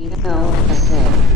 ELSA.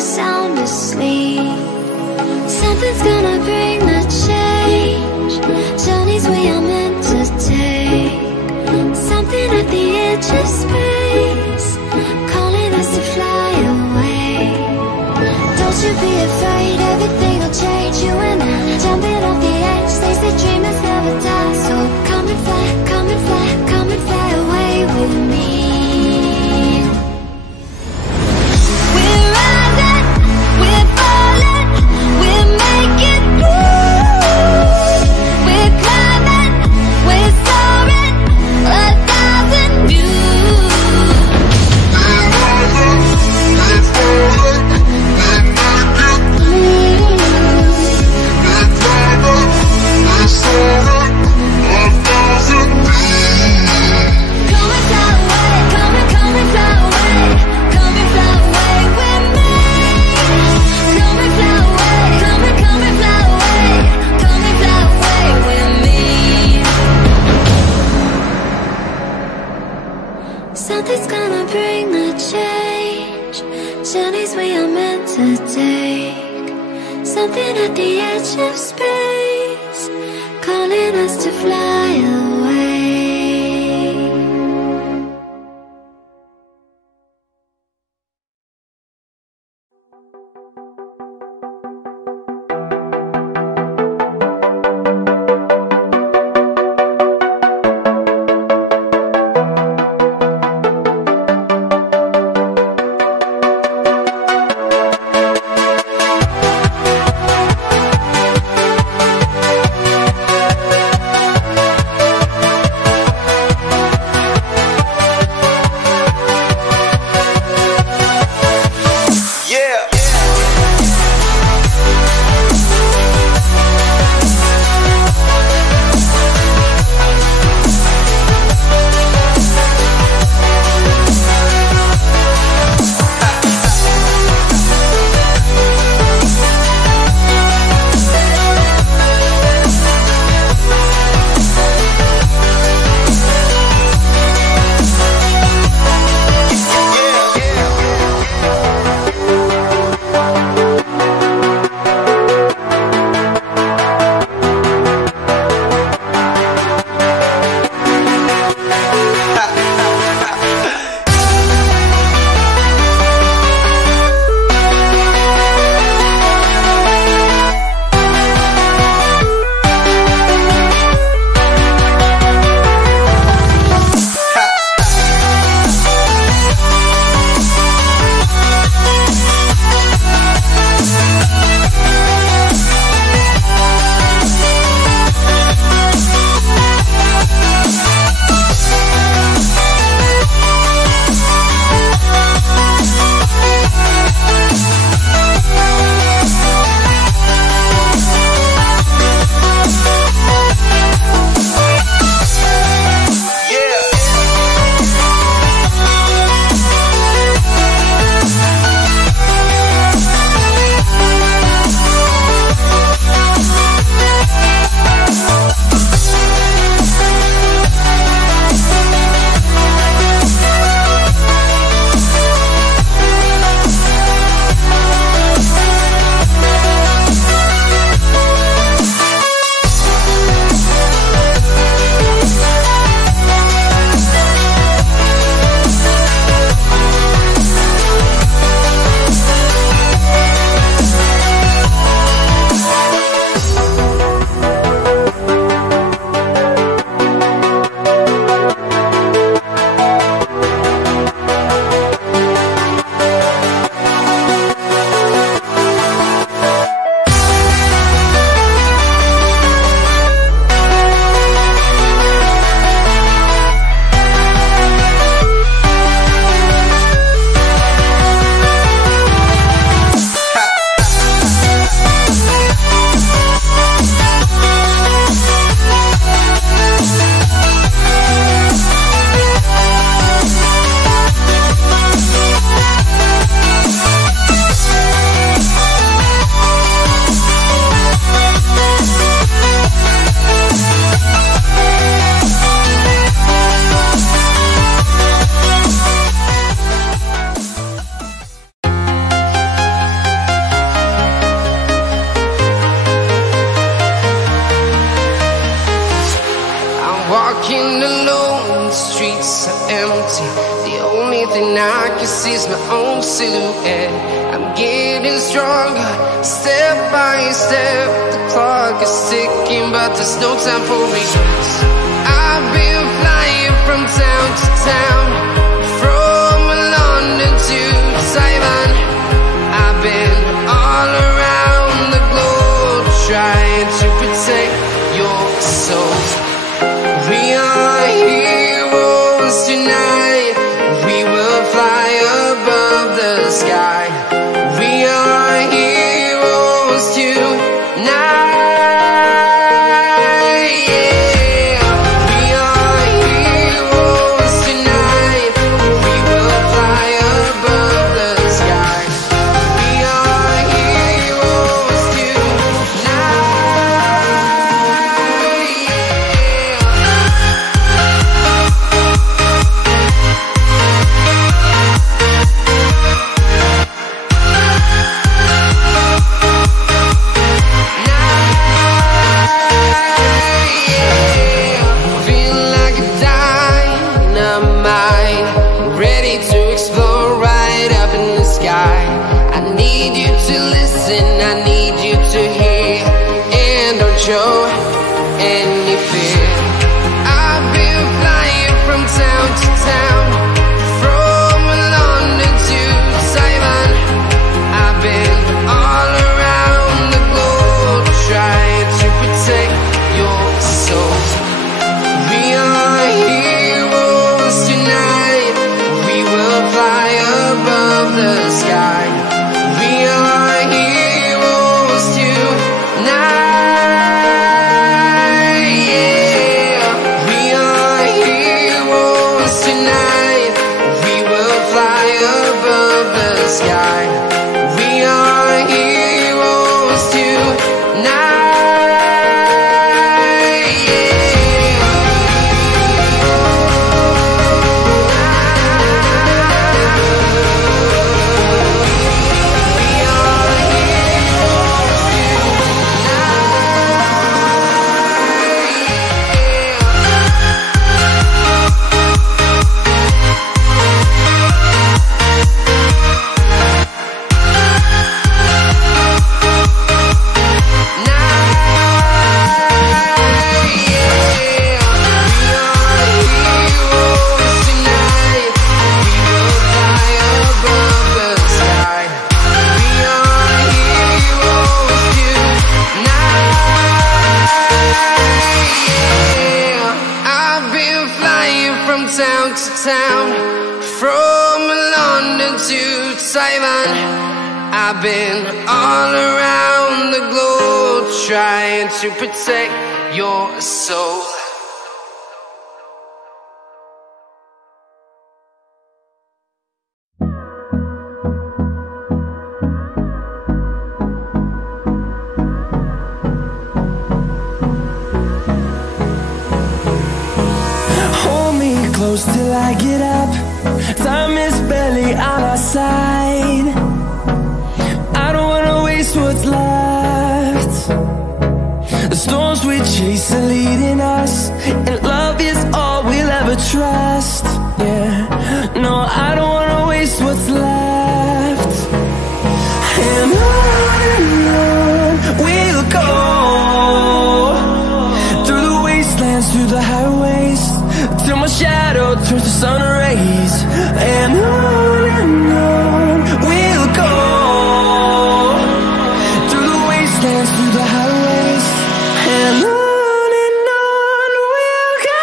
Sound asleep. Something's gonna bring the change. Journeys we are meant to take. Something at the edge of space, calling us to fly away. Don't you be afraid, everything will change. You and I, jumping off the edge, they say dreamers. space, calling us to fly away. Walking alone, the streets are empty. The only thing I can see is my own silhouette. I'm getting stronger, step by step. The clock is ticking, but there's no time for regrets. I've been flying from town to town, from London to Taiwan. I've been all around the globe, trying to protect your soul. We are heroes tonight. We will fly above the sky. We are heroes tonight. Yeah. We are heroes tonight. We will fly above the sky. We are heroes tonight. show any fear. I've been flying from town to town, from London to Taiwan. I've been all around the globe trying to protect your soul. We are heroes tonight. We will fly above the sky. We are heroes tonight. Yeah. We are heroes tonight. We will fly above the sky. We are heroes tonight. Town to town, from London to Taiwan. I've been all around the globe trying to protect your soul. Close till I get up. Time is barely on our side. I don't wanna waste what's left. The storms we chase are leading us, and love is all we'll ever trust. Yeah, no, I don't wanna waste what's left. And on we'll go, through the wastelands, through the highways, till my shadow turns to sun rays. And on we'll go, through the wastelands, through the highways, and on we'll go.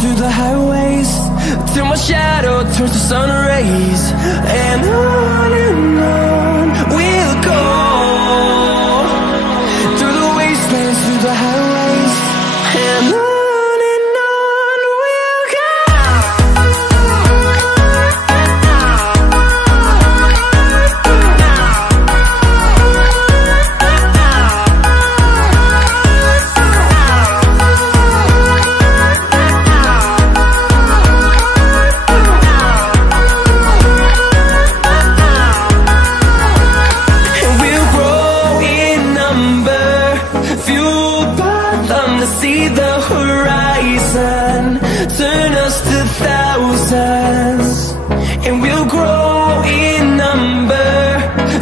Through the highways, till my shadow turns to sun rays. And on we'll go, through the wastelands, through the highways, and on we'll go. See the horizon turn us to thousands, and we'll grow in number,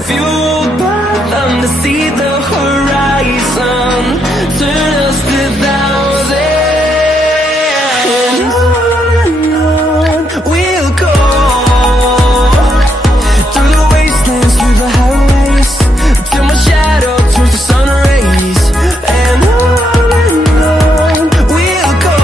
fueled by them to see the horizon turn us to thousands. And on we'll go, through the wastelands, through the highways, till my shadow turns to sun rays. And on we'll go,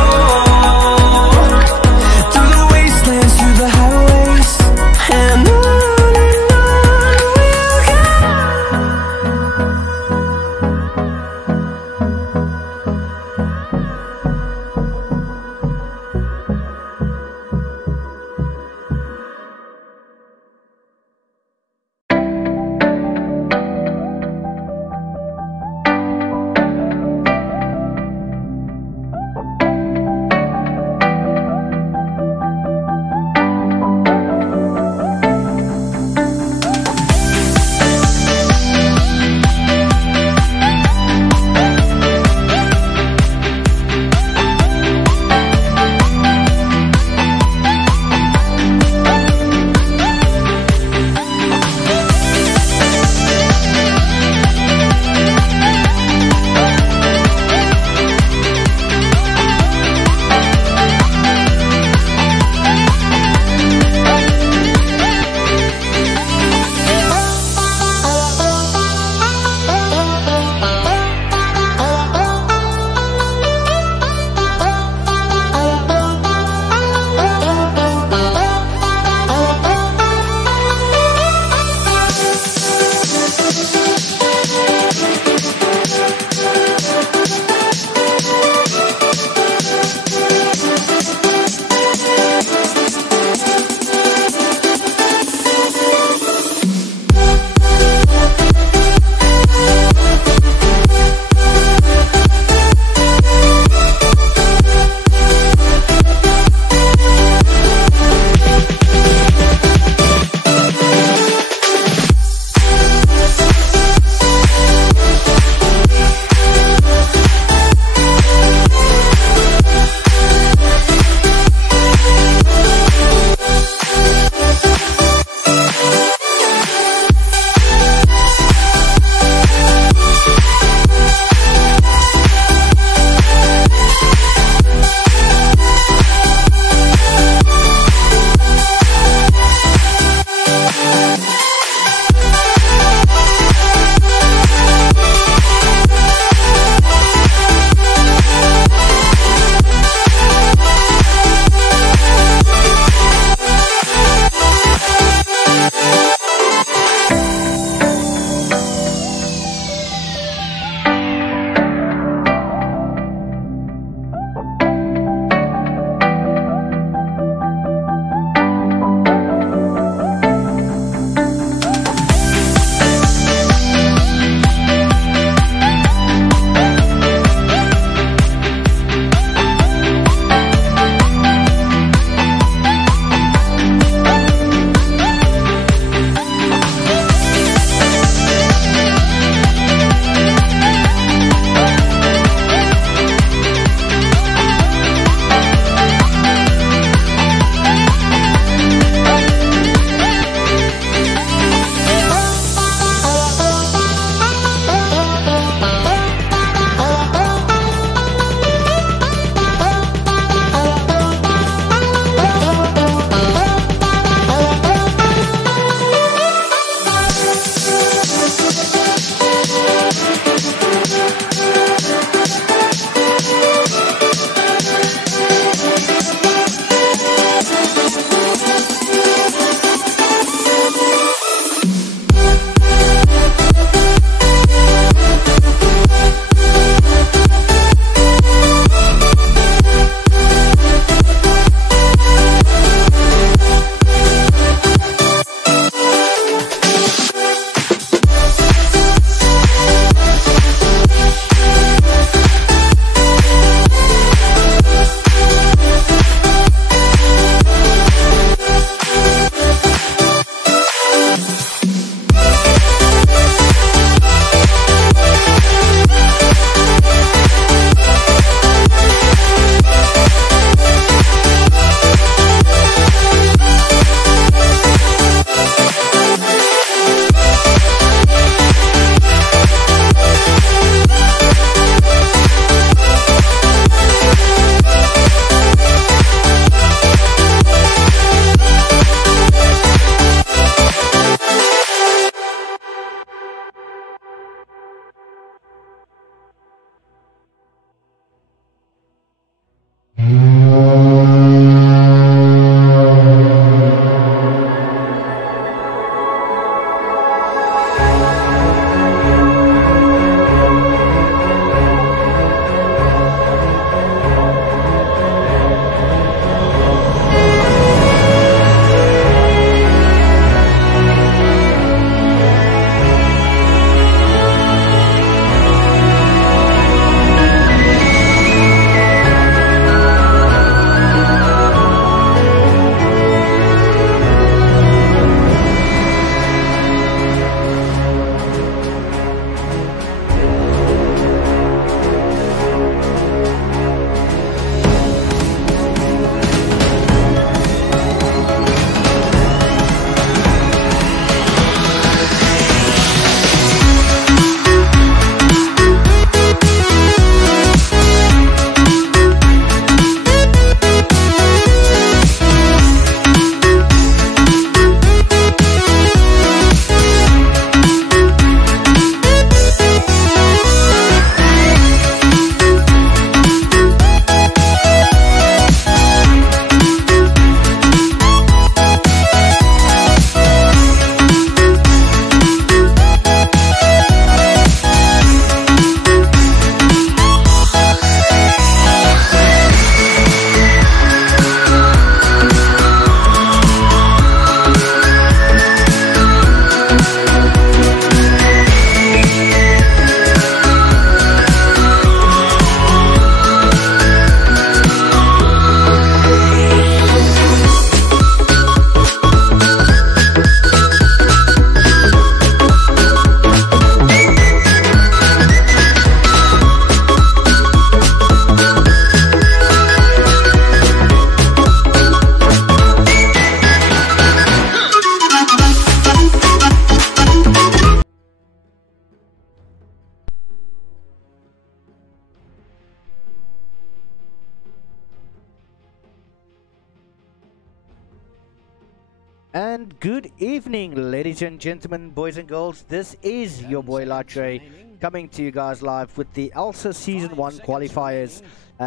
And good evening, ladies and gentlemen, boys and girls. This is your boy Latre coming to you guys live with the ELSA Season 1 qualifiers.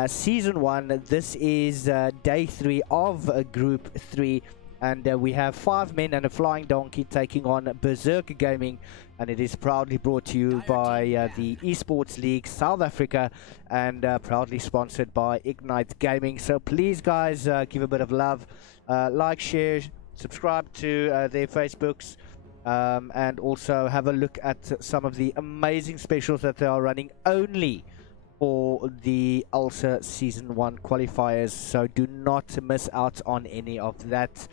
Season 1, this is day 3 of Group 3. And we have 5 men and a flying donkey taking on Berserk Gaming. And it is proudly brought to you by the Esports League South Africa. And proudly sponsored by Ignite Gaming. So please guys, give a bit of love. Like, share, subscribe to their Facebooks, and also have a look at some of the amazing specials that they are running only for the ELSA Season 1 qualifiers, so do not miss out on any of that.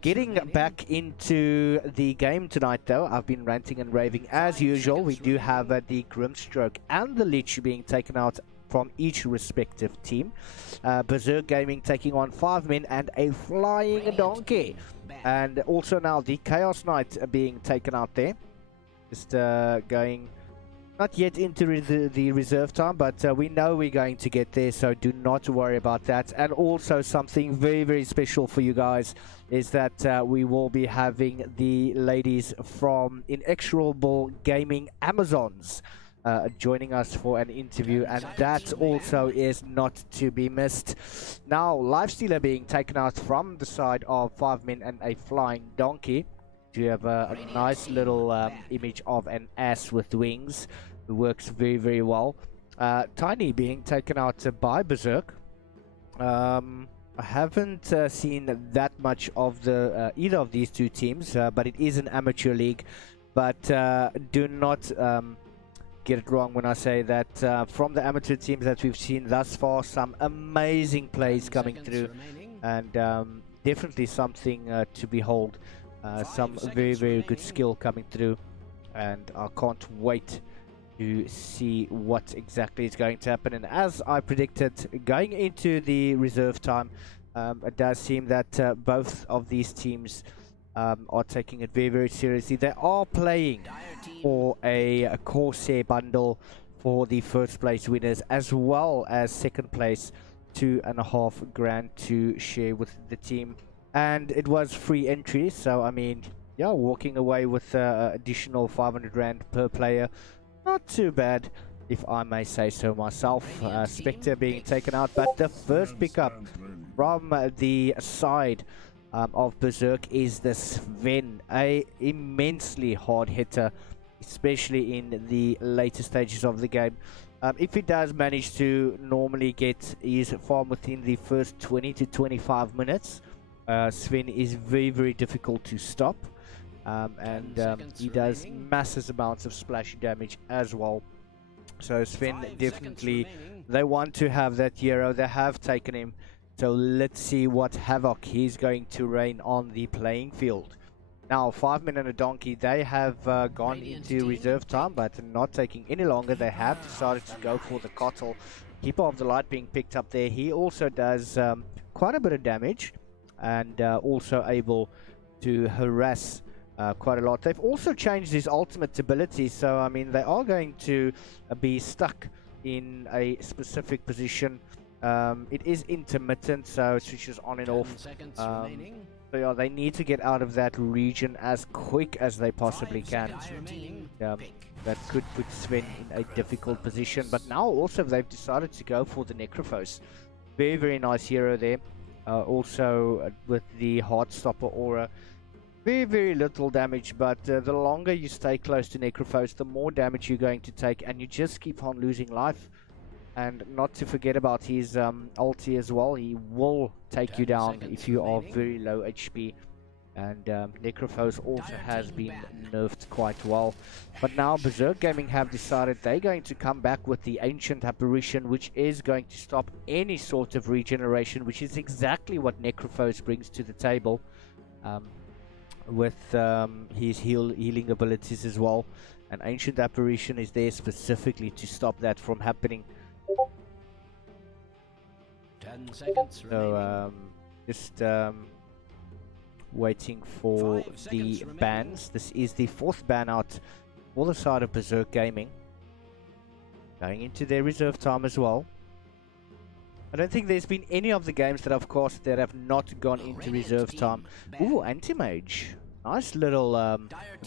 Getting back into the game tonight though, I've been ranting and raving as usual. We do have the Grimstroke and the Lich being taken out from each respective team. Berserk Gaming taking on 5 men and a flying donkey. And also now the Chaos Knight being taken out there. Just going not yet into the reserve time, but we know we're going to get there, so do not worry about that. And also something very, very special for you guys is that we will be having the ladies from Inexorable Gaming Amazons joining us for an interview, and that also is not to be missed. Now, Lifestealer being taken out from the side of 5 men and a flying donkey. You have a nice little image of an ass with wings. It works very, very well. Tiny being taken out by Berserk. I haven't seen that much of the either of these two teams, but it is an amateur league. But do not get it wrong when I say that from the amateur teams that we've seen thus far, some amazing plays coming through, and definitely something to behold. Some very, very good skill coming through, and I can't wait to see what exactly is going to happen. And as I predicted, going into the reserve time, it does seem that both of these teams are taking it very, very seriously. They are playing for a Corsair bundle for the first place winners, as well as second place, $2.5 grand to share with the team. And it was free entry, so I mean, yeah, walking away with additional 500 rand per player, not too bad, if I may say so myself. Spectre being taken out, but the first pickup from the side of Berserk is the Sven, a immensely hard hitter, especially in the later stages of the game. If he does manage to normally get his farm within the first 20 to 25 minutes, Sven is very, very difficult to stop, and he does massive amounts of splash damage as well. So Sven definitely, they want to have that hero. They have taken him. So let's see what havoc he's going to rain on the playing field. Now, 5 men and a donkey, they have gone into reserve time, but not taking any longer. They have decided to go for the Kotl. Keeper of the Light being picked up there. He also does quite a bit of damage, and also able to harass quite a lot. They've also changed his ultimate ability, so I mean, they are going to be stuck in a specific position. It is intermittent, so it switches on and off. So yeah, they need to get out of that region as quick as they possibly can. That could put Sven in a difficult position, but now also they've decided to go for the Necrophos. Very, very nice hero there. Also with the Heartstopper aura, very, very little damage, but the longer you stay close to Necrophos, the more damage you're going to take, and you just keep on losing life. And not to forget about his ulti as well. He will take you down if you are very low HP. And Necrophos also has been nerfed quite well. But now Berserk Gaming have decided they're going to come back with the Ancient Apparition, which is going to stop any sort of regeneration, which is exactly what Necrophos brings to the table. With his healing abilities as well. An Ancient Apparition is there specifically to stop that from happening. 10 seconds so just waiting for the bans. This is the 4th ban out for the side of Berserk Gaming, going into their reserve time as well. I don't think there's been any of the games that I've cast that have not gone into reserve time. Ooh, anti-mage. Nice little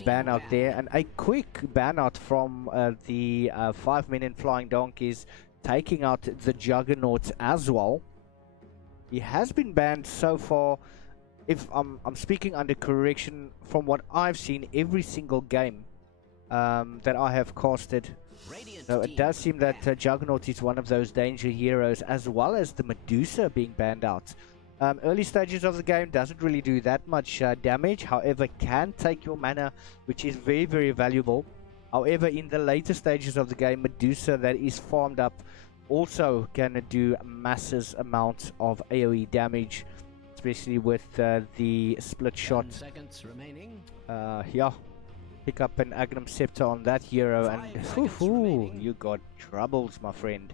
ban out there, and a quick ban out from the 5 men in flying donkeys, taking out the juggernauts as well. He has been banned so far, if I'm speaking under correction, from what I've seen, every single game that I have casted. So it does seem that Juggernaut is one of those danger heroes, as well as the Medusa being banned out. Early stages of the game doesn't really do that much damage, however can take your mana, which is very, very valuable. However, in the later stages of the game, Medusa that is farmed up also can do massive amounts of AoE damage, especially with the split shot. 10 seconds remaining. Yeah, pick up an Agnum Scepter on that hero and you got troubles, my friend.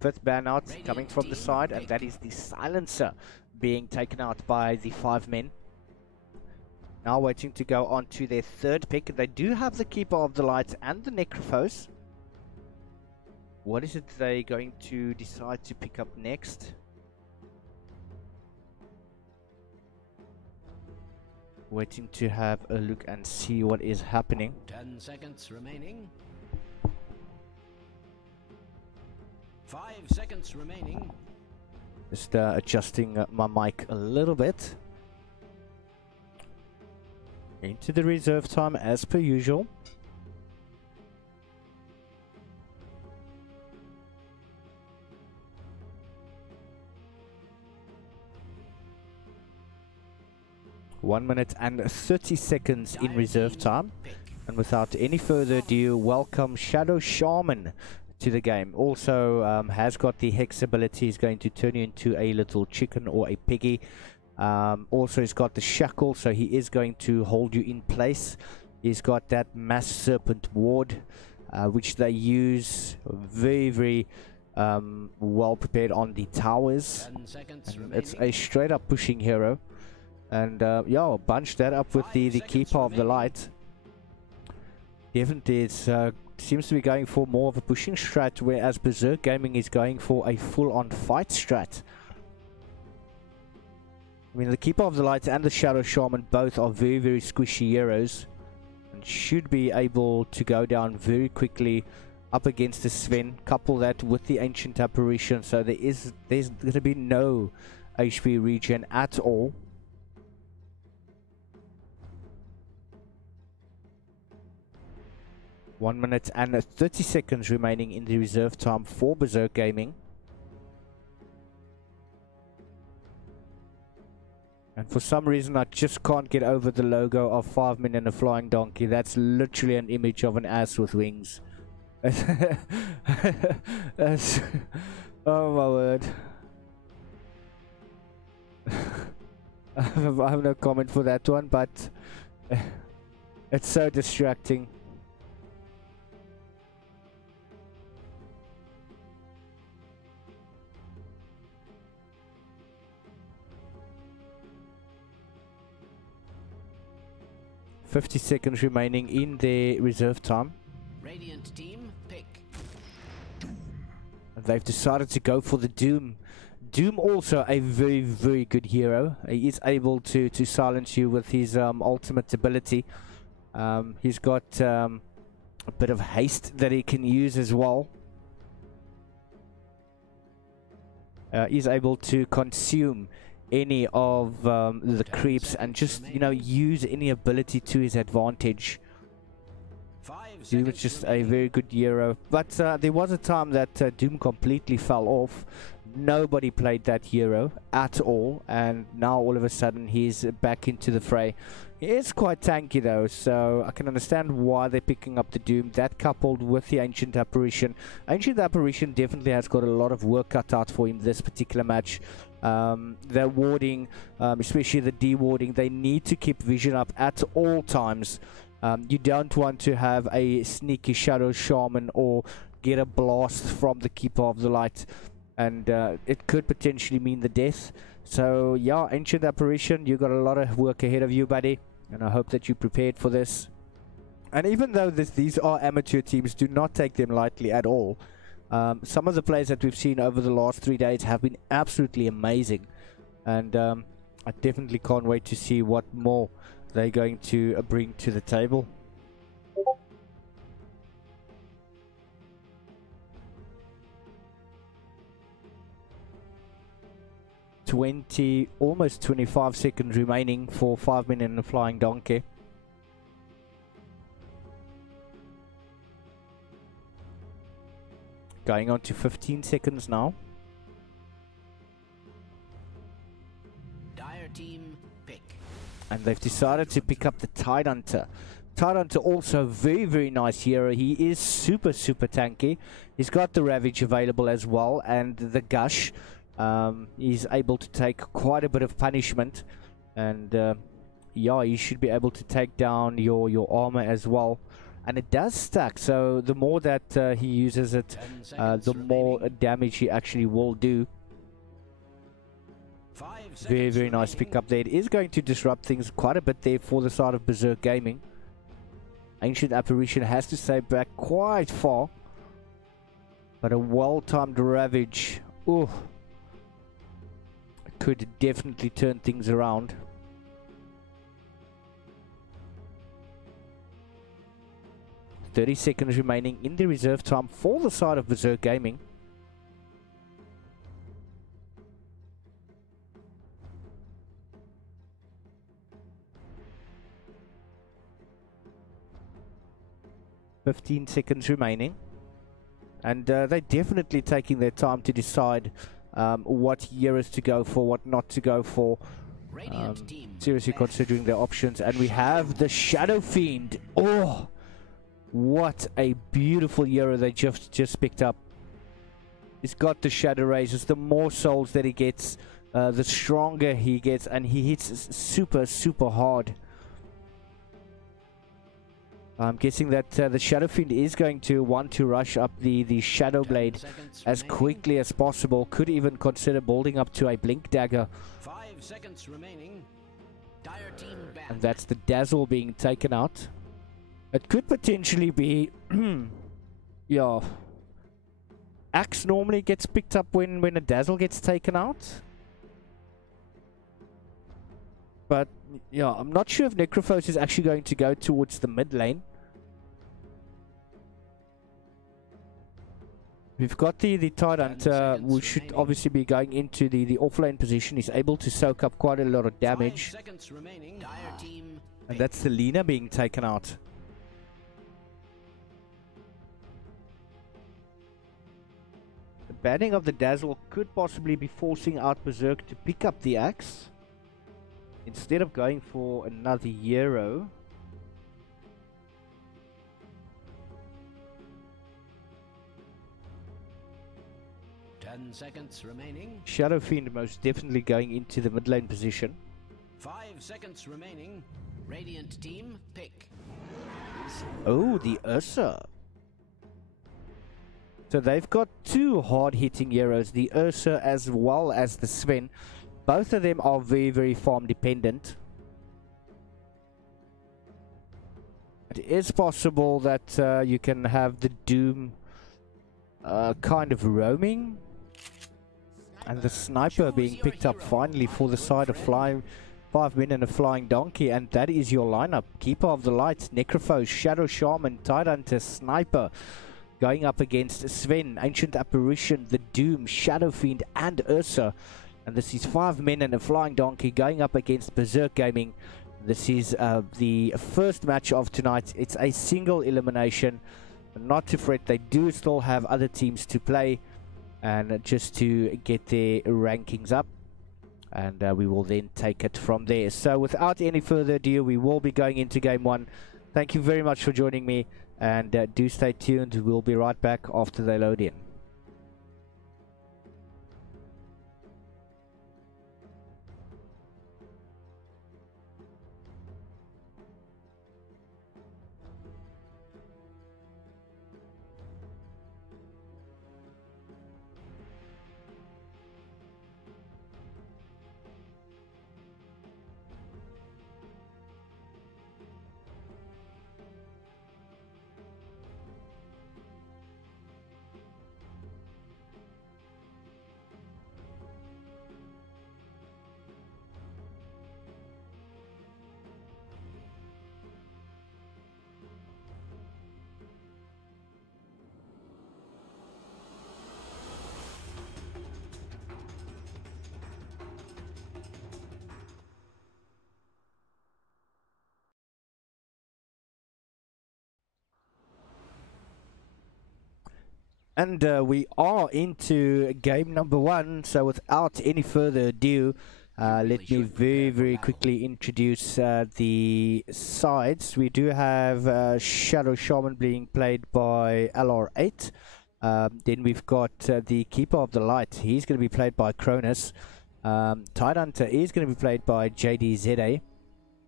Fifth ban out coming from the side, and that is the Silencer being taken out by the 5 men. Now waiting to go on to their third pick. They do have the Keeper of the Light and the Necrophos. What is it they going to decide to pick up next? Waiting to have a look and see what is happening. 10 seconds remaining. 5 seconds remaining. Just adjusting my mic a little bit. Into the reserve time as per usual. One minute and 30 seconds in reserve time. And without any further ado, welcome Shadow Shaman to the game. Also has got the Hex ability. He's going to turn you into a little chicken or a piggy. Also he's got the Shackle, so he is going to hold you in place. He's got that Mass Serpent Ward, which they use very, very well prepared on the towers. 10 seconds And remaining. it's a straight up pushing hero. And yeah, bunch that up with the Keeper of the Light. Definitely seems to be going for more of a pushing strat, whereas Berserk Gaming is going for a full-on fight strat. I mean, the Keeper of the Light and the Shadow Shaman both are very, very squishy heroes, and should be able to go down very quickly up against the Sven. Couple that with the Ancient Apparition, so there's going to be no HP regen at all. One minute and 30 seconds remaining in the reserve time for Berserk Gaming. And for some reason I just can't get over the logo of 5 men and a flying donkey. That's literally an image of an ass with wings. That's, oh my word. I have no comment for that one, but it's so distracting. $50 seconds remaining in the reserve time. Radiant team pick. And they've decided to go for the Doom. Doom also a very, very good hero. He is able to silence you with his ultimate ability. He's got a bit of haste that he can use as well. He's able to consume any of the creeps and just, you know, use any ability to his advantage. He was just a very good hero, but there was a time that Doom completely fell off. Nobody played that hero at all, and now all of a sudden he's back into the fray. He is quite tanky though, so I can understand why they're picking up the Doom. That coupled with the Ancient Apparition. Ancient Apparition definitely has got a lot of work cut out for him this particular match. Their warding, especially the de-warding, they need to keep vision up at all times. You don't want to have a sneaky Shadow Shaman or get a blast from the Keeper of the Light, and it could potentially mean the death. So yeah, Ancient Apparition, you got a lot of work ahead of you, buddy, and I hope that you prepared for this. And even though these are amateur teams, do not take them lightly at all. Some of the plays that we've seen over the last 3 days have been absolutely amazing, and I definitely can't wait to see what more they're going to bring to the table. Almost 25 seconds remaining for 5 men and a flying donkey. Going on to 15 seconds now. Dire team pick. And they've decided to pick up the Tidehunter. Tidehunter also very nice hero. He is super tanky. He's got the Ravage available as well, and the Gush. He's able to take quite a bit of punishment, and yeah, you should be able to take down your armor as well, and it does stack, so the more that he uses it, the more damage he actually will do. Very nice pickup there. It is going to disrupt things quite a bit there for the side of Berserk Gaming. Ancient Apparition has to stay back quite far, but a well-timed Ravage, ooh, could definitely turn things around. "30 seconds remaining in the reserve time for the side of Berserk Gaming. "15 seconds remaining, and they're definitely taking their time to decide what heroes to go for, what not to go for. Seriously considering their options. And we have the Shadow Fiend. Oh, what a beautiful hero they just picked up. He's got the Shadow Razors. The more souls that he gets, the stronger he gets, and he hits super hard. I'm guessing that the Shadow Fiend is going to want to rush up the Shadow Blade as quickly as possible. Could even consider building up to a Blink Dagger. 5 seconds remaining. Dire team back. And that's the Dazzle being taken out. It could potentially be... yeah. Axe normally gets picked up when a Dazzle gets taken out. But, yeah, I'm not sure if Necrophos is actually going to go towards the mid lane. We've got the Tidehunter, who should obviously be going into the offlane position. He's able to soak up quite a lot of damage. 5 seconds remaining. Dire team And that's the Lina being taken out. The banning of the Dazzle could possibly be forcing out Berserk to pick up the axe, instead of going for another hero. seconds remaining. Shadow Fiend most definitely going into the mid lane position. 5 seconds remaining. Radiant team pick. Oh, the Ursa. So they've got two hard-hitting heroes, the Ursa as well as the Sven. Both of them are very farm dependent. It is possible that you can have the Doom kind of roaming, and the Sniper being picked up finally for the side of flying 5 men and a flying donkey, and that is your lineup. Keeper of the Light, Necrophos, Shadow Shaman, Tidehunter, Sniper, going up against Sven, Ancient Apparition, the Doom, Shadow Fiend, and Ursa. And this is 5 men and a flying donkey going up against Berserk Gaming. This is the first match of tonight. It's a single elimination. Not to fret, they do still have other teams to play, and just to get their rankings up, and we will then take it from there. So without any further ado, we will be going into game one. Thank you very much for joining me, and do stay tuned. We'll be right back after they load in. And we are into game number 1, so without any further ado, let me very quickly introduce the sides. We do have Shadow Shaman being played by LR8. Then we've got the Keeper of the Light. He's going to be played by Cronus. Tidehunter is going to be played by JDZA.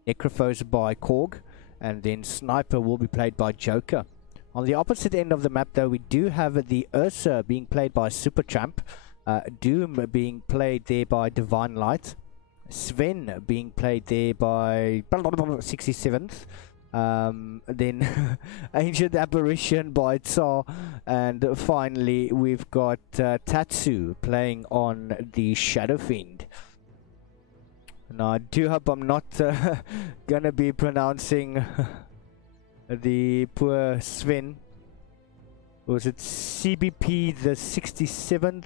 Necrophoser by Korg. And then Sniper will be played by Joker. On the opposite end of the map, though, we do have the ELSA being played by Supertramp, Doom being played there by Divine Light, Sven being played there by 67th, then Ancient Apparition by Tsar, and finally we've got Tatsu playing on the Shadow Fiend. Now I do hope I'm not gonna be pronouncing the poor Sven. Was it CBP the 67th?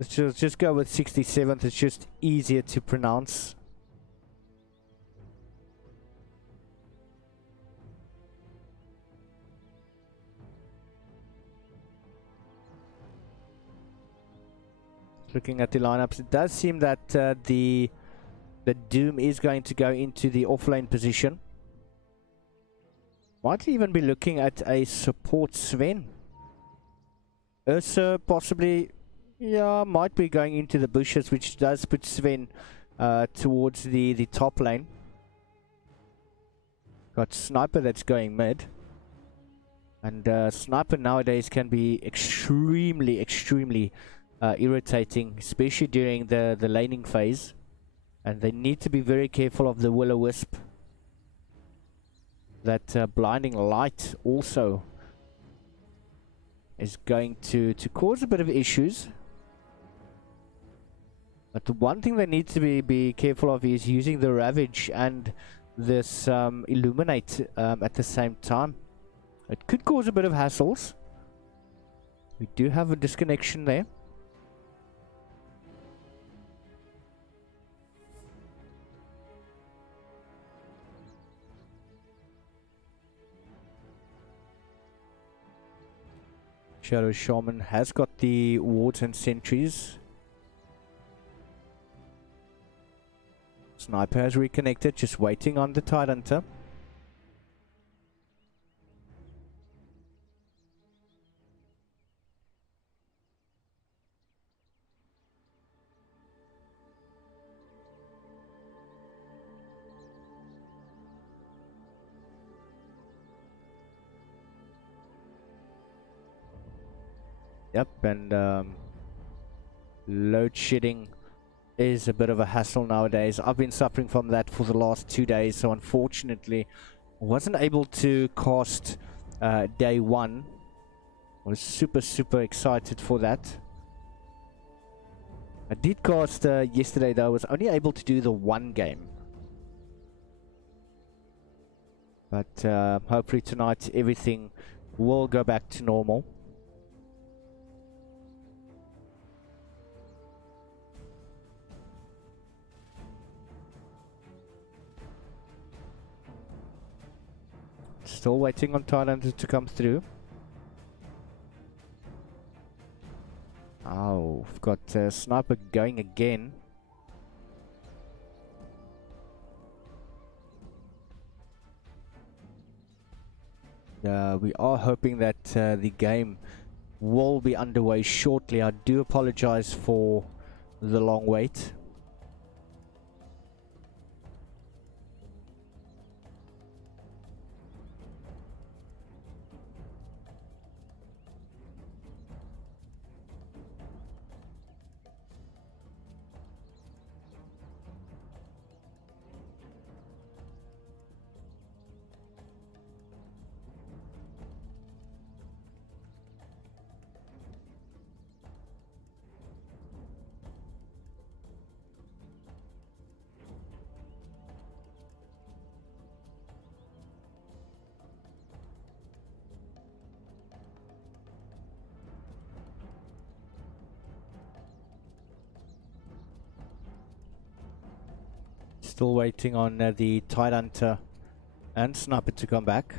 Let's just go with 67th. It's just easier to pronounce. Looking at the lineups, it does seem that the Doom is going to go into the offlane position. Might even be looking at a support Sven. Ursa possibly, yeah, might be going into the bushes, which does put Sven towards the top lane. Got Sniper that's going mid. And Sniper nowadays can be extremely irritating, especially during the laning phase. And they need to be very careful of the Will-O-Wisp. That blinding light also is going to cause a bit of issues. But the one thing they need to be careful of is using the Ravage and this Illuminate at the same time. It could cause a bit of hassles. We do have a disconnection there. Shadow Shaman has got the wards and sentries. Sniper has reconnected, just waiting on the Tidehunter. Yep, and load shedding is a bit of a hassle nowadays. I've been suffering from that for the last 2 days, so unfortunately I wasn't able to cast day 1. I was super excited for that. I did cast yesterday, though. I was only able to do the 1 game. But hopefully tonight everything will go back to normal. Still waiting on Thailand to come through. Oh, we've got Sniper going again. We are hoping that the game will be underway shortly. I do apologize for the long wait. Still waiting on the Tidehunter and Sniper to come back.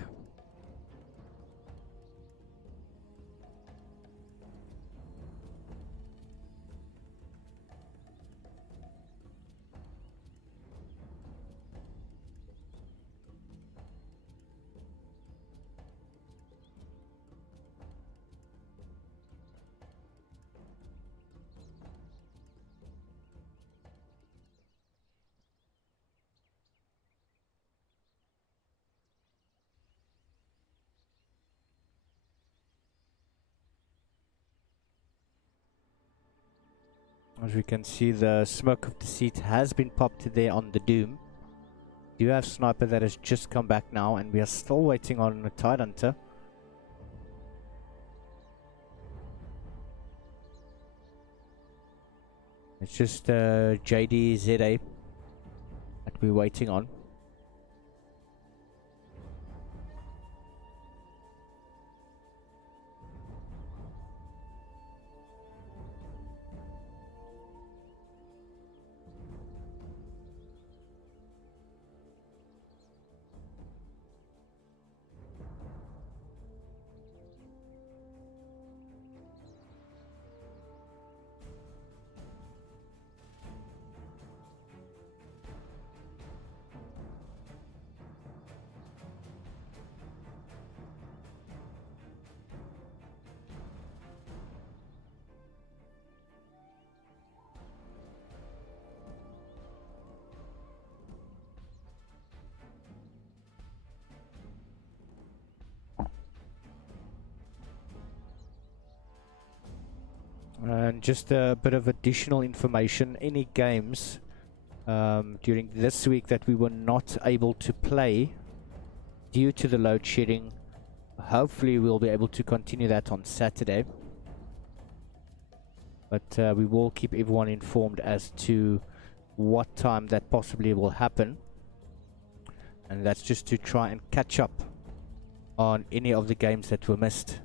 As we can see, the smoke of deceit has been popped there on the Doom. You have Sniper that has just come back now, and we are still waiting on the Tidehunter. It's just JDZA that we're waiting on. And just a bit of additional information, any games during this week that we were not able to play due to the load shedding, hopefully we'll be able to continue that on Saturday. But we will keep everyone informed as to what time that possibly will happen. And that's just to try and catch up on any of the games that were missed.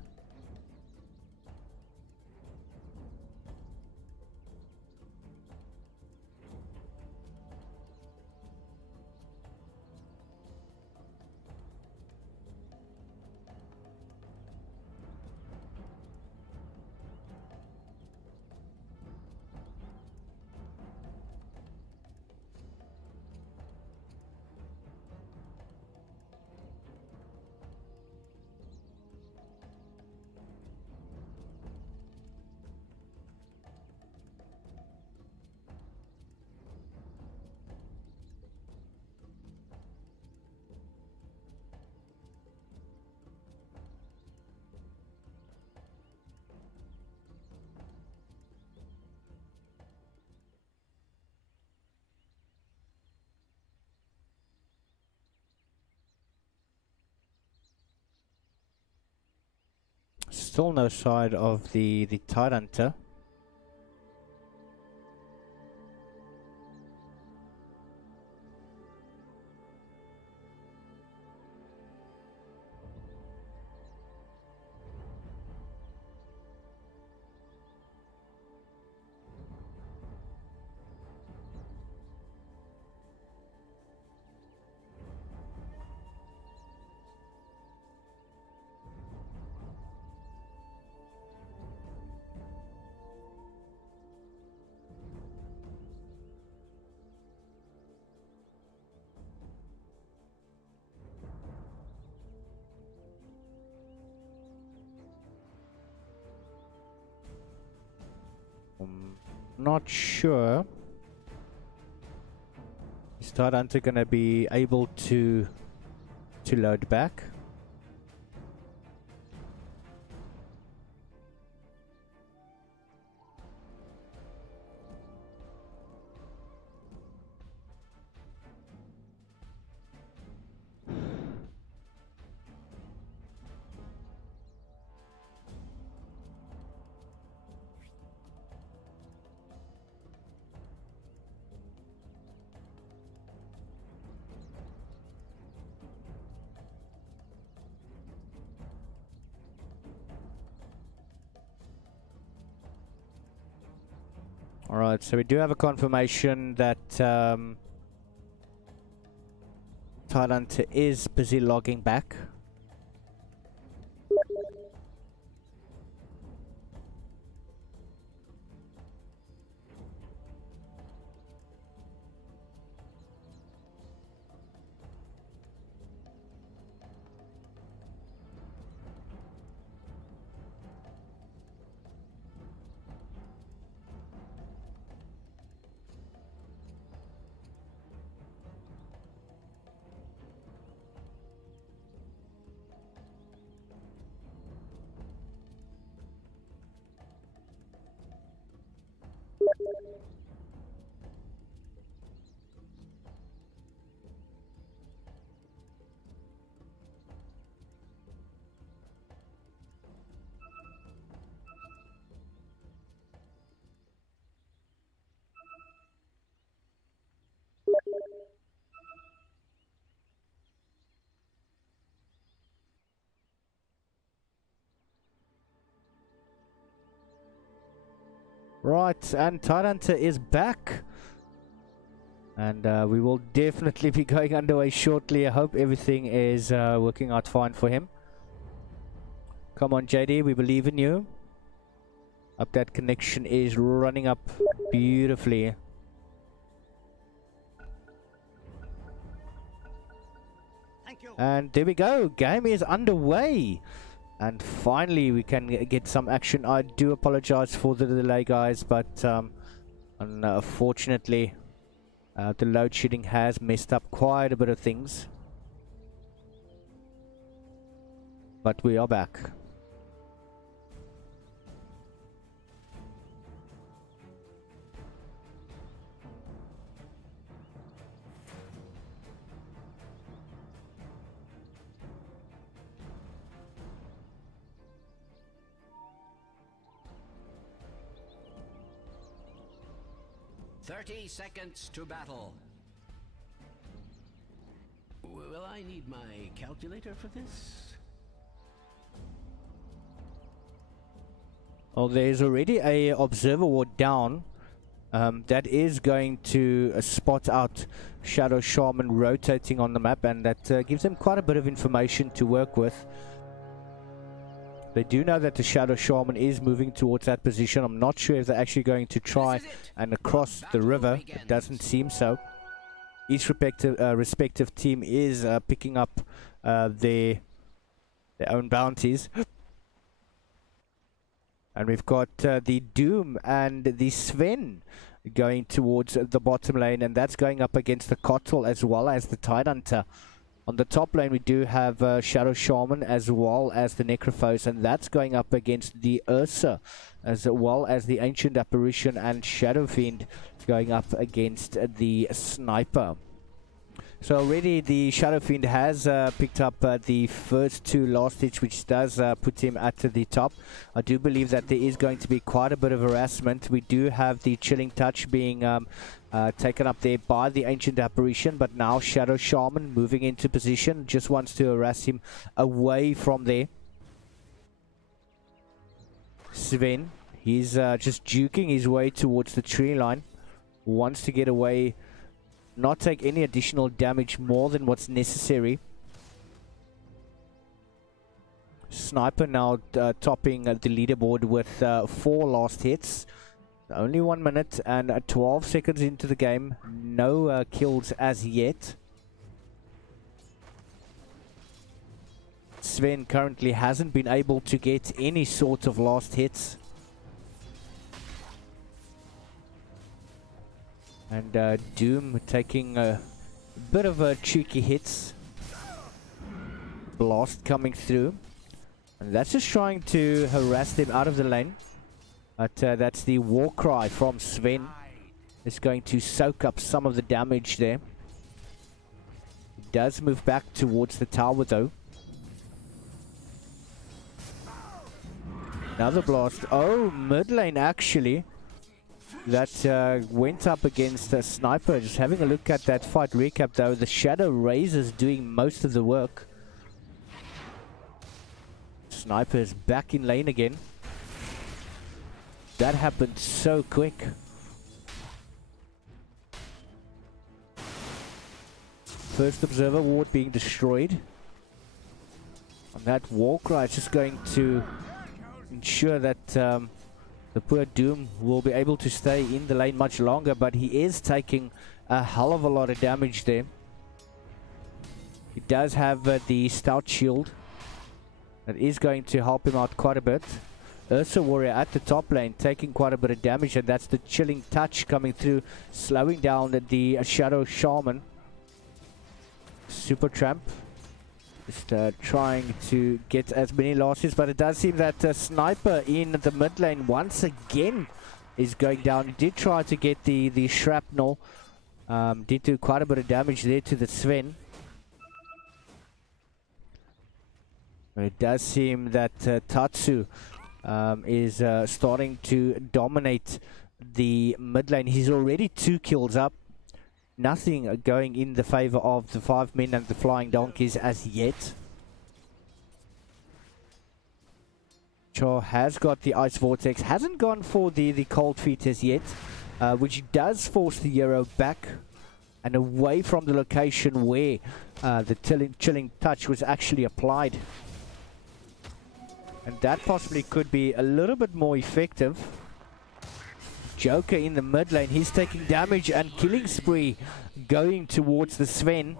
Still no side of the Tidehunter. Not sure. Is Tidehunter gonna be able to load back? Alright, so we do have a confirmation that Tidehunter is busy logging back. Right, and Tidehunter is back. And we will definitely be going underway shortly. I hope everything is working out fine for him. Come on, JD, we believe in you. Up, that connection is running up beautifully. Thank you. And there we go, game is underway. And finally we can get some action. I do apologize for the delay, guys, but unfortunately the load shedding has messed up quite a bit of things. But we are back. "30 seconds to battle." Will I need my calculator for this? Oh, there's already a observer ward down. That is going to spot out Shadow Shaman rotating on the map, and that gives them quite a bit of information to work with. They do know that the Shadow Shaman is moving towards that position. I'm not sure if they're actually going to try and cross the river. It doesn't seem so. Each respective team is picking up their own bounties. And we've got the Doom and the Sven going towards the bottom lane, and that's going up against the Kotl as well as the Tidehunter. On the top lane we do have Shadow Shaman as well as the Necrophos, and that's going up against the ELSA as well as the Ancient Apparition, and Shadow Fiend going up against the Sniper. So already the Shadow Fiend has picked up the first two last hits, which does put him at the top. I do believe that there is going to be quite a bit of harassment. We do have the Chilling Touch being taken up there by the Ancient Apparition, but now Shadow Shaman moving into position, just wants to harass him away from there. Sven, he's just juking his way towards the tree line, wants to get away, not take any additional damage more than what's necessary. Sniper now topping the leaderboard with 4 last hits. Only 1 minute and 12 seconds into the game. No kills as yet. Sven currently hasn't been able to get any sort of last hits. And Doom taking a bit of a cheeky hits. Blast coming through. And that's just trying to harass them out of the lane. But that's the war cry from Sven. It's going to soak up some of the damage there. He does move back towards the tower though. Another blast. Oh, mid lane actually. That went up against a Sniper. Just having a look at that fight recap though, the Shadow Razor's doing most of the work. Sniper is back in lane again. That happened so quick. First observer ward being destroyed. And that Warcry is just going to ensure that the poor Doom will be able to stay in the lane much longer, but he is taking a hell of a lot of damage there. He does have the Stout Shield. That is going to help him out quite a bit. Ursa Warrior at the top lane taking quite a bit of damage, and that's the Chilling Touch coming through, slowing down the Shadow Shaman. Super Tramp just trying to get as many losses, but it does seem that Sniper in the mid lane once again is going down. He did try to get the shrapnel, did do quite a bit of damage there to the Sven. It does seem that Tatsu is starting to dominate the mid lane. He's already 2 kills up. Nothing going in the favor of the 5 men and the Flying Donkeys as yet. Char has got the Ice Vortex, hasn't gone for the Cold Feet as yet, which does force the hero back and away from the location where the chilling touch was actually applied. And that possibly could be a little bit more effective. Joker in the mid lane, he's taking damage and killing spree going towards the Sven.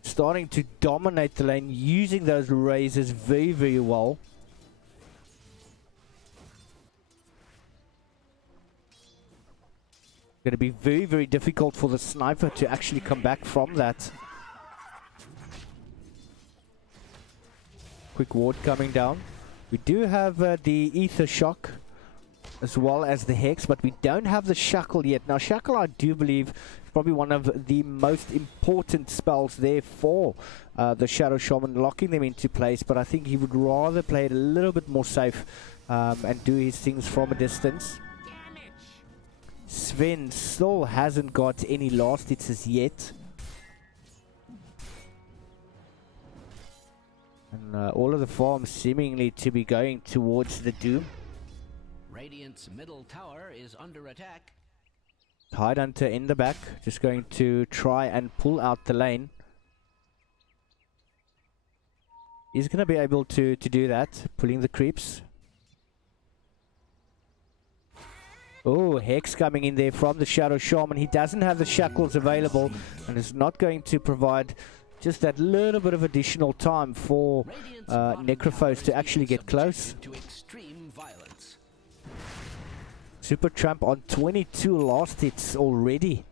Starting to dominate the lane, using those razors very, very well. Going to be very, very difficult for the sniper to actually come back from that. Quick ward coming down. We do have the Ether Shock as well as the Hex, but we don't have the Shackle yet. Now Shackle, I do believe, is probably one of the most important spells there for the Shadow Shaman, locking them into place, but I think he would rather play it a little bit more safe and do his things from a distance. Sven still hasn't got any last hits as yet. And all of the farms seemingly to be going towards the Doom. Radiant's middle tower is under attack. Tidehunter in the back, just going to try and pull out the lane. He's going to be able to do that, pulling the creeps. Oh, Hex coming in there from the Shadow Shaman. He doesn't have the shackles available and is not going to provide just that little bit of additional time for Necrophos to actually get close. Super Tramp on 22 last hits already.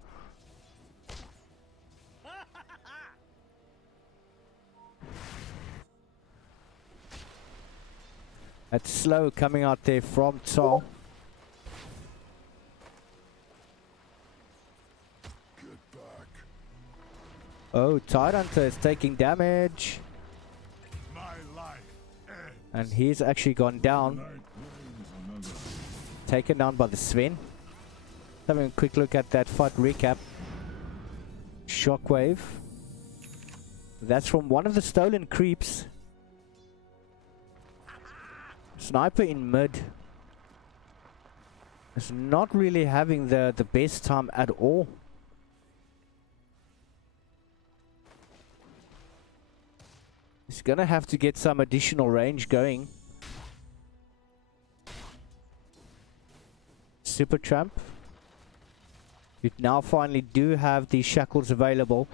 That's slow coming out there from Tsar. Oh, Tidehunter is taking damage. And he's actually gone down. Taken down by the Sven. Having a quick look at that fight recap. Shockwave. That's from one of the stolen creeps. Sniper in mid. Is not really having the best time at all. He's gonna have to get some additional range going. Super Tramp. You now finally do have the shackles available,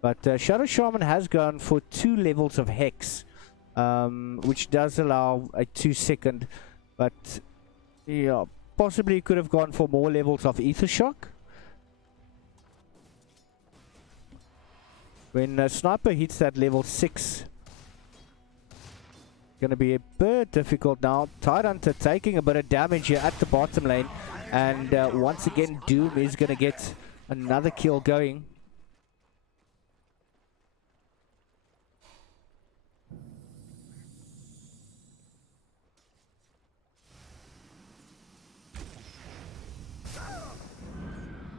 but Shadow Shaman has gone for 2 levels of Hex, which does allow a 2-second, but yeah, possibly could have gone for more levels of Ether Shock. When Sniper hits that level 6, going to be a bit difficult now. Tidehunter taking a bit of damage here at the bottom lane, and once again Doom is going to get another kill going.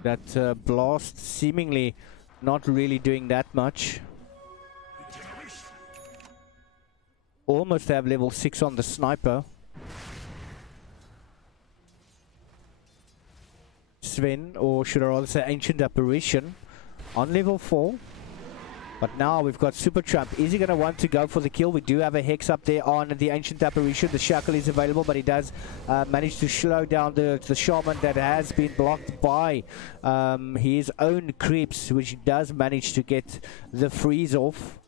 That blast seemingly not really doing that much. Almost have level 6 on the Sniper. Sven, or should I rather say Ancient Apparition, on level 4. But now we've got Super Tramp. Is he going to want to go for the kill? We do have a Hex up there on the Ancient Apparition. The Shackle is available, but he does manage to slow down the Shaman that has been blocked by his own creeps, which does manage to get the freeze off.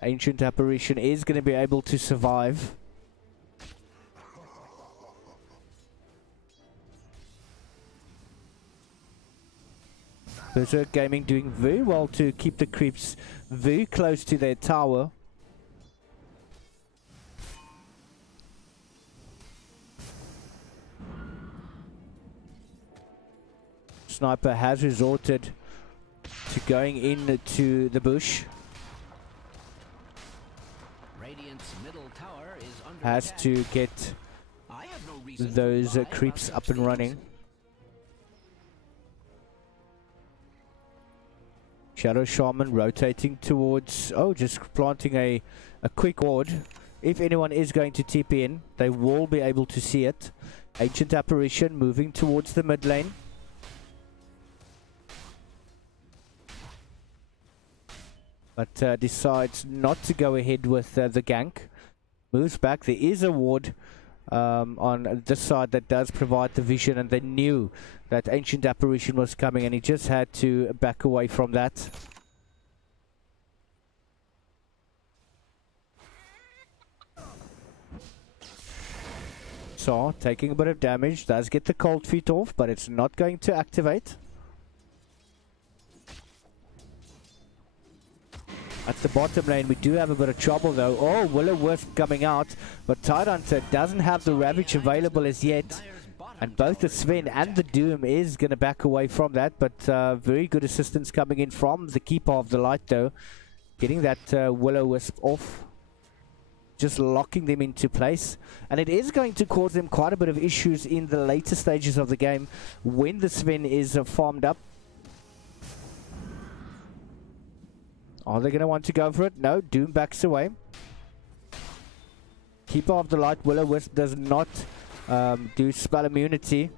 Ancient Apparition is going to be able to survive. Berserk Gaming doing very well to keep the creeps very close to their tower. Sniper has resorted to going into the bush. Has to get those creeps up and running. Shadow Shaman rotating towards, oh, just planting a quick ward. If anyone is going to TP in, they will be able to see it. Ancient Apparition moving towards the mid lane. But decides not to go ahead with the gank. Moves back. There is a ward on this side that does provide the vision, and they knew that Ancient Apparition was coming, and he just had to back away from that. So, taking a bit of damage, does get the cold feet off, but it's not going to activate. At the bottom lane, we do have a bit of trouble though. Oh, Will-O-Wisp coming out, but Tidehunter doesn't have the Ravage available as yet. And both the Sven and the Doom is going to back away from that, but very good assistance coming in from the Keeper of the Light though. Getting that Will-O-Wisp off. Just locking them into place. And it is going to cause them quite a bit of issues in the later stages of the game when the Sven is farmed up. Are they going to want to go for it? No, Doom backs away. Keeper of the Light, Will-O-Wisp does not do spell immunity.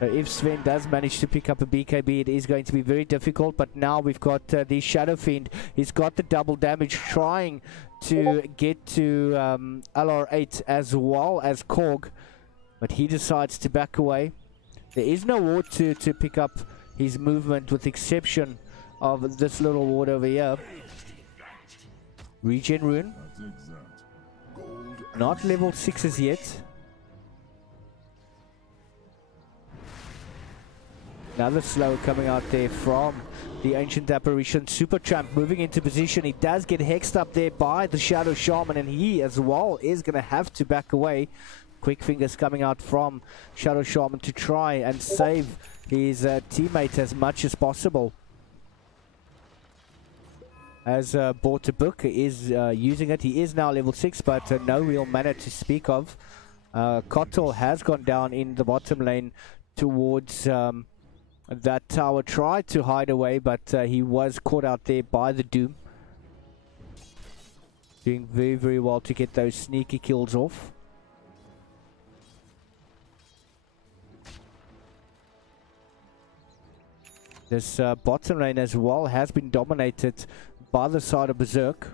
If Sven does manage to pick up a BKB, it is going to be very difficult. But now we've got the Shadow Fiend. He's got the double damage, trying to get to LR8 as well as Korg. But he decides to back away. There is no ward to pick up his movement, with the exception of this little ward over here. Regen rune. Not level 6 as yet. Another slow coming out there from the Ancient Apparition. Super Tramp moving into position. He does get hexed up there by the Shadow Shaman, and he as well is going to have to back away. Quick fingers coming out from Shadow Shaman to try and save his teammate as much as possible. As Bought a Book is using it. He is now level 6, but no real mana to speak of. Kotal has gone down in the bottom lane towards that tower. Tried to hide away, but he was caught out there by the Doom. Doing very, very well to get those sneaky kills off. This bottom lane as well has been dominated by the side of Berserk.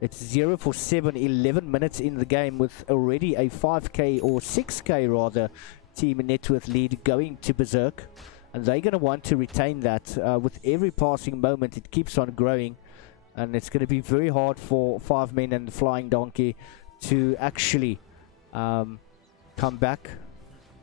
It's 0 for 7, 11 minutes in the game, with already a 5k or 6k rather team net worth lead going to Berserk, and they're going to want to retain that. With every passing moment it keeps on growing, and it's going to be very hard for 5 men and the Flying Donkey to actually come back.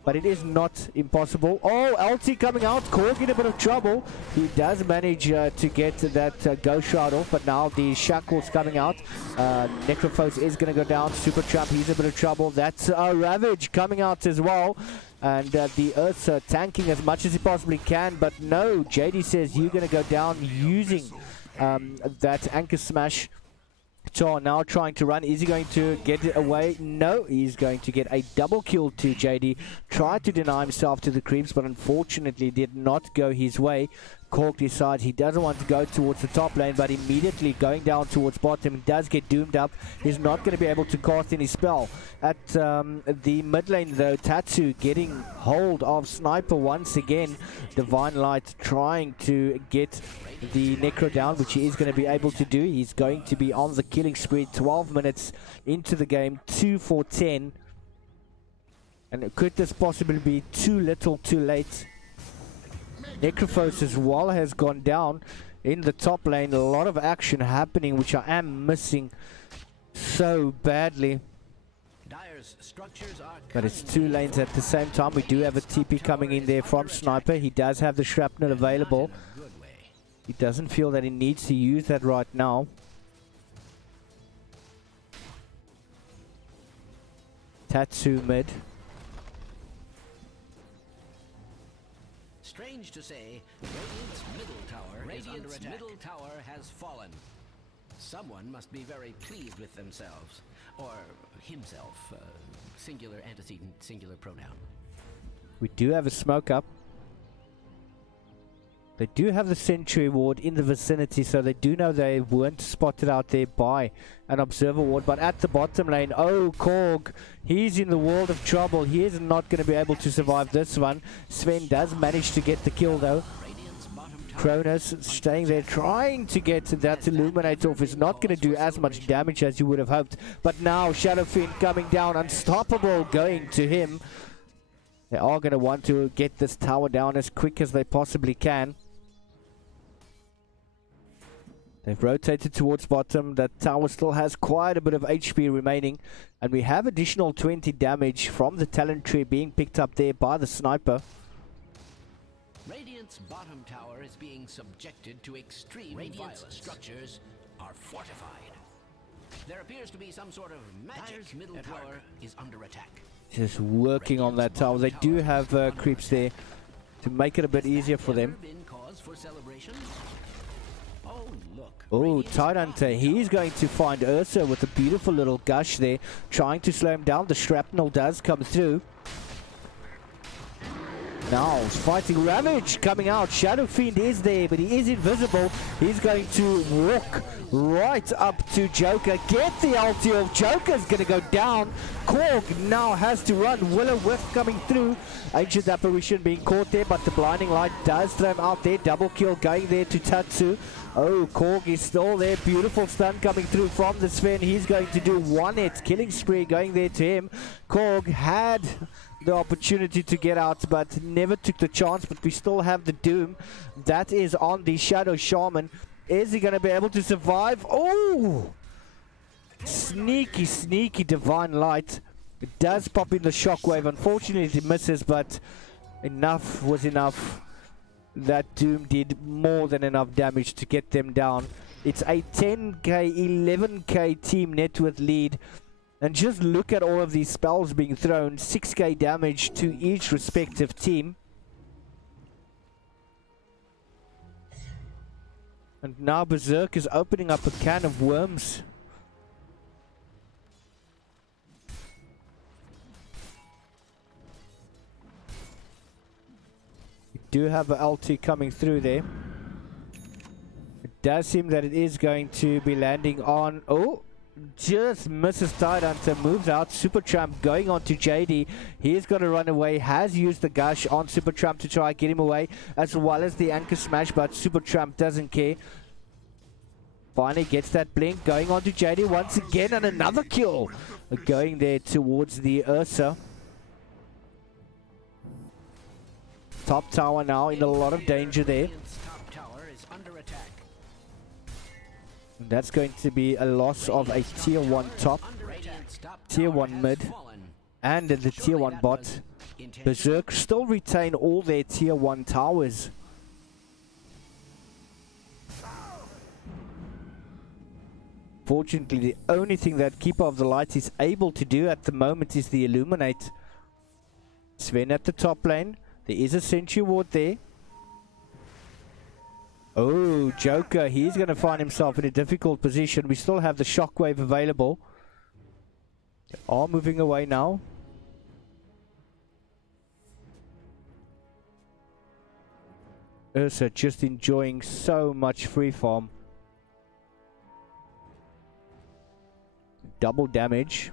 But it is not impossible. Oh, LT coming out. Korg in a bit of trouble. He does manage to get that Ghost Shroud off, but now the Shackle's coming out. Necrophos is going to go down. Super Trump, he's in a bit of trouble. That's Ravage coming out as well. And the ELSA tanking as much as he possibly can. But no, JD says you're going to go down using that Anchor Smash. Char now trying to run. Is he going to get it away? No, he's going to get a double kill to JD. Tried to deny himself to the creeps, but unfortunately did not go his way. Korg decides he doesn't want to go towards the top lane, but immediately going down towards bottom, he does get doomed up. He's not going to be able to cast any spell. At the mid lane though, Tatsu getting hold of Sniper once again. Divine Light trying to get the Necro down, which he is going to be able to do. He's going to be on the killing spree. 12 minutes into the game, 2 for 10. And could this possibly be too little too late? Necrophos as well has gone down in the top lane. A lot of action happening, which I am missing so badly. But it's two lanes at the same time. We do have a TP coming in there from Sniper. He does have the shrapnel available. He doesn't feel that he needs to use that right now. Tatsu mid. Strange to say, Radiant's middle tower has fallen. Someone must be very pleased with themselves. Or himself. Singular antecedent, singular pronoun. We do have a smoke up. They do have the sentry ward in the vicinity, so they do know they weren't spotted out there by an observer ward. But at the bottom lane, oh, Korg, he's in the world of trouble. He is not going to be able to survive this one. Sven does manage to get the kill though. Cronus staying there, trying to get that Illuminate off. Is not going to do as much damage as you would have hoped. But now Shadowfiend coming down, unstoppable going to him. They are going to want to get this tower down as quick as they possibly can. They've rotated towards bottom. That tower still has quite a bit of HP remaining. And we have additional 20 damage from the talent tree being picked up there by the sniper. Radiant's bottom tower is being subjected to extreme violence. Structures are fortified. There appears to be some sort of magic. Middle tower is under attack. Just working on that tower. They do have creeps there to make it a bit easier for them. Oh, Tidehunter, he's going to find ELSA with a beautiful little gush there, trying to slow him down. The shrapnel does come through. Now, fighting Ravage coming out. Shadowfiend is there, but he is invisible. He's going to walk right up to Joker. Get the ulti of Joker's going to go down. Korg now has to run. Will-O-Wisp coming through. Ancient Apparition being caught there, but the blinding light does throw him out there. Double kill going there to Tatsu. Oh, Korg is still there. Beautiful stun coming through from the Sven. He's going to do one hit. Killing spree going there to him. Korg had the opportunity to get out, but never took the chance. But we still have the Doom. That is on the Shadow Shaman. Is he going to be able to survive? Oh! Sneaky, sneaky Divine Light. It does pop in the Shockwave. Unfortunately, it misses, but enough was enough. That Doom did more than enough damage to get them down. It's a 10k, 11k team net worth lead. And just look at all of these spells being thrown. 6k damage to each respective team. And now Berserk is opening up a can of worms. We do have an LT coming through there. It does seem that it is going to be landing on... Oh! Just misses Tidehunter, moves out. Supertramp going on to JD. He's got to run away. Has used the gush on Supertramp to try and get him away, as well as the anchor smash, but Supertramp doesn't care. Finally gets that blink. Going on to JD once again, and another kill. Going there towards the ELSA. Top tower now in a lot of danger there. That's going to be a loss of a tier 1 top, tier 1 mid, and the tier 1 bot. Berserk still retain all their tier 1 towers. Fortunately, the only thing that Keeper of the Light is able to do at the moment is the Illuminate. Sven at the top lane. There is a sentry ward there. Oh, Joker, he's going to find himself in a difficult position. We still have the Shockwave available. They are moving away now. ELSA just enjoying so much free farm. Double damage.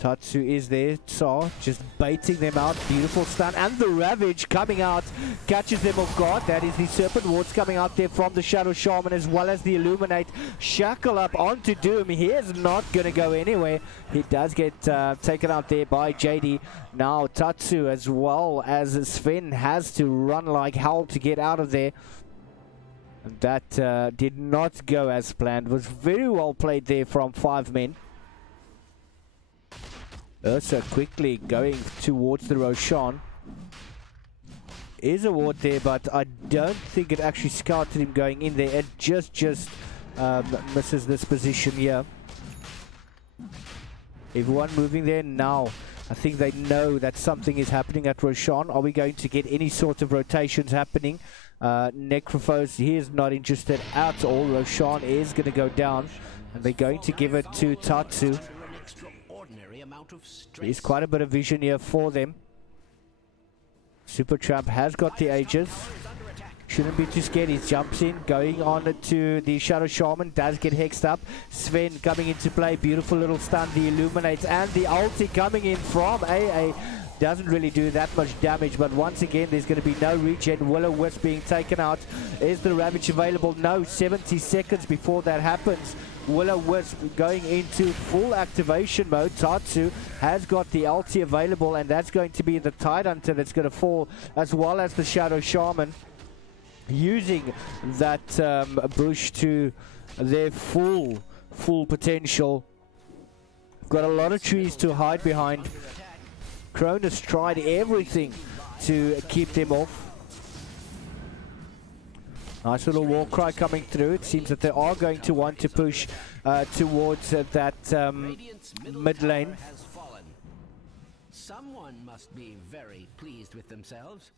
Tatsu is there, so just baiting them out. Beautiful stun, and the Ravage coming out, catches them off guard. That is the Serpent Wards coming out there from the Shadow Shaman, as well as the Illuminate. Shackle up onto Doom. He is not going to go anywhere. He does get taken out there by JD. Now Tatsu, as well as Sven, has to run like hell to get out of there. And that did not go as planned. Was very well played there from 5 men. ELSA quickly going towards the Roshan. Is a ward there, but I don't think it actually scouted him going in there. It just misses this position here. Everyone moving there now. I think they know that something is happening at Roshan. Are we going to get any sort of rotations happening? Necrophos, he is not interested at all. Roshan is going to go down, and they're going to give it to Tatsu. There's quite a bit of vision here for them. Super Trump has got the Aegis. Shouldn't be too scared. He jumps in, going on to the Shadow Shaman. Does get hexed up. Sven coming into play. Beautiful little stun. The Illuminates and the ulti coming in from AA. Doesn't really do that much damage, but once again, there's going to be no regen. Will-O-Wisp being taken out. Is the Ravage available? No. 70 seconds before that happens. Will-O-Wisp going into full activation mode. Tatsu has got the ulti available, and that's going to be the Tidehunter that's going to fall, as well as the Shadow Shaman, using that bush to their full potential. Got a lot of trees to hide behind. Cronus tried everything to keep them off. Nice little war cry coming through. It seems that they are going to want to push towards that mid lane. Someone must be very pleased with themselves.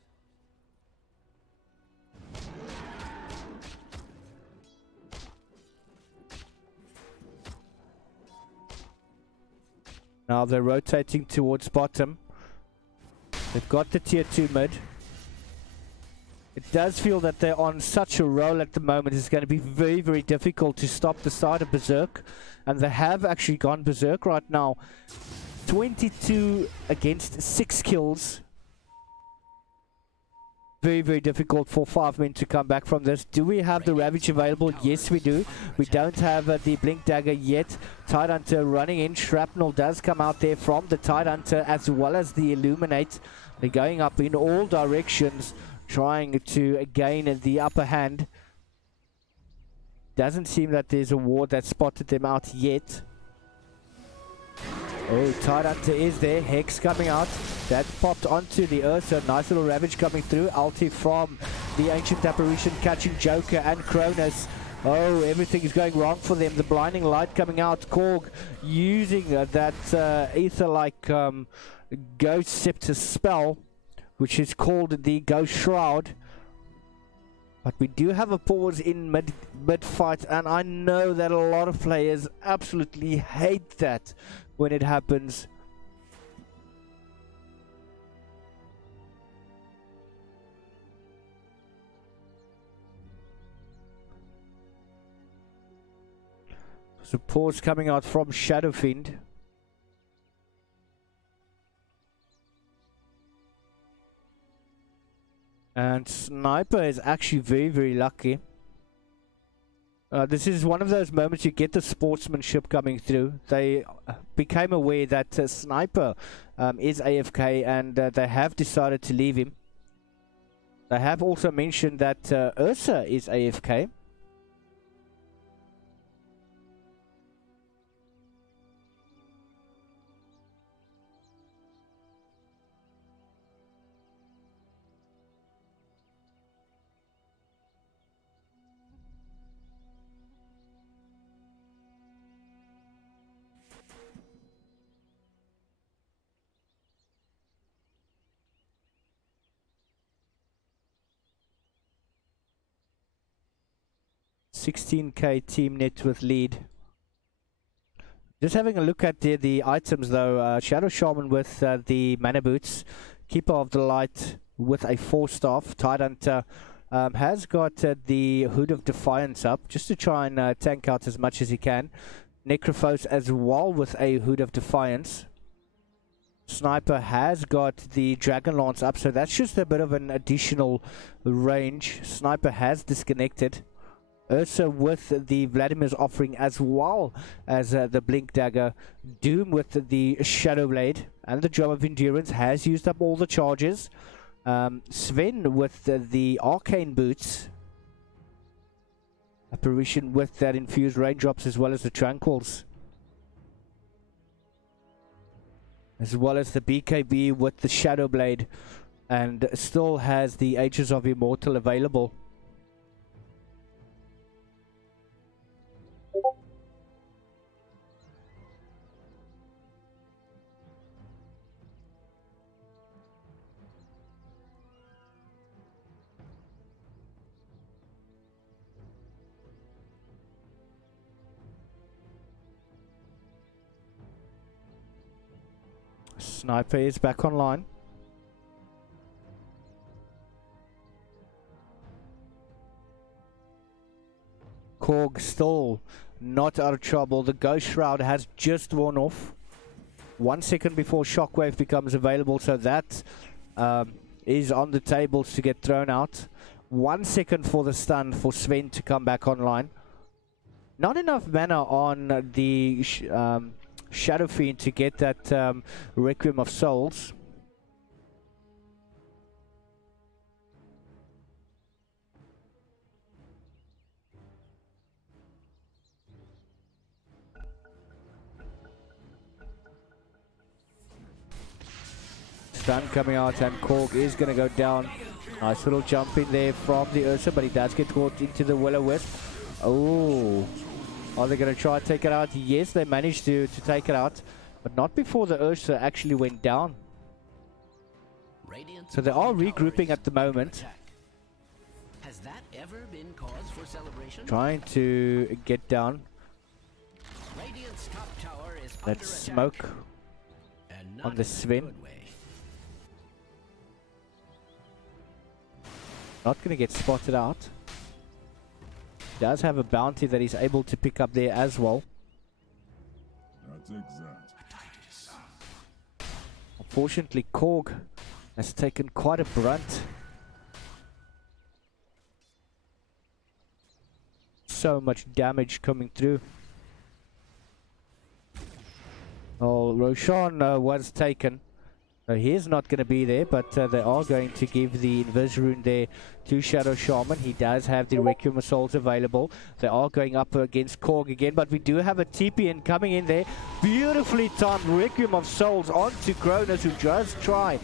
Now they're rotating towards bottom. They've got the tier 2 mid. It does feel that they're on such a roll at the moment. It's going to be very, very difficult to stop the side of Berserk. And they have actually gone Berserk right now. 22 against 6 kills. Very, very difficult for 5 men to come back from this. Do we have the Ravage available? Yes, we do. We don't have the Blink Dagger yet. Tidehunter running in. Shrapnel does come out there from the Tidehunter, as well as the Illuminate. They're going up in all directions, trying to gain the upper hand. Doesn't seem that there's a ward that spotted them out yet. Oh, Tidehunter is there. Hex coming out. That popped onto the ELSA. Nice little Ravage coming through. Ulti from the Ancient Apparition, catching Joker and Cronus. Oh, everything is going wrong for them. The Blinding Light coming out. Korg using that ether-like Ghost Scepter spell, which is called the Ghost Shroud. But we do have a pause in mid-fight, and I know that a lot of players absolutely hate that when it happens. So pause coming out from Shadowfiend. And Sniper is actually very, very lucky. This is one of those moments you get the sportsmanship coming through. They became aware that Sniper is AFK, and they have decided to leave him. They have also mentioned that ELSA is AFK. $16K team net with lead. Just having a look at the items though. Shadow Shaman with the Mana Boots, Keeper of the Light with a 4-staff. Tidehunter has got the Hood of Defiance up, just to try and tank out as much as he can. Necrophos as well with a Hood of Defiance. Sniper has got the Dragon Lance up, so that's just a bit of an additional range. Sniper has disconnected. ELSA with the Vladimir's offering, as well as the Blink Dagger. Doom with the Shadow Blade and the Drum of Endurance has used up all the charges. Sven with the Arcane Boots. Apparition with that Infused Raindrops, as well as the Tranquils. As well as the BKB with the Shadow Blade. And still has the Ages of Immortal available. Sniper is back online. Korg still not out of trouble. The Ghost Shroud has just worn off. 1 second before Shockwave becomes available, so that is on the tables to get thrown out. 1 second for the stun for Sven to come back online. Not enough mana on the Shadow Fiend to get that Requiem of Souls. Stun coming out, and Korg is going to go down. Nice little jump in there from the Ursa, but he does get caught into the Will-O-Wisp. Oh, are they going to try and take it out? Yes, they managed to take it out, but not before the Ursa actually went down. So they are regrouping at the moment. Has that ever been cause for celebration? Trying to get down. Radiant's top tower is Let's smoke on the Sven. Not going to get spotted out. Does have a bounty that he's able to pick up there as well. That's exact. Unfortunately, Korg has taken quite a brunt. So much damage coming through. Oh, Roshan was taken. He's not going to be there, but they are going to give the Invis Rune there to Shadow Shaman. He does have the Requiem of Souls available. They are going up against Korg again, but we do have a TPN coming in there. Beautifully timed Requiem of Souls onto Cronus, who does try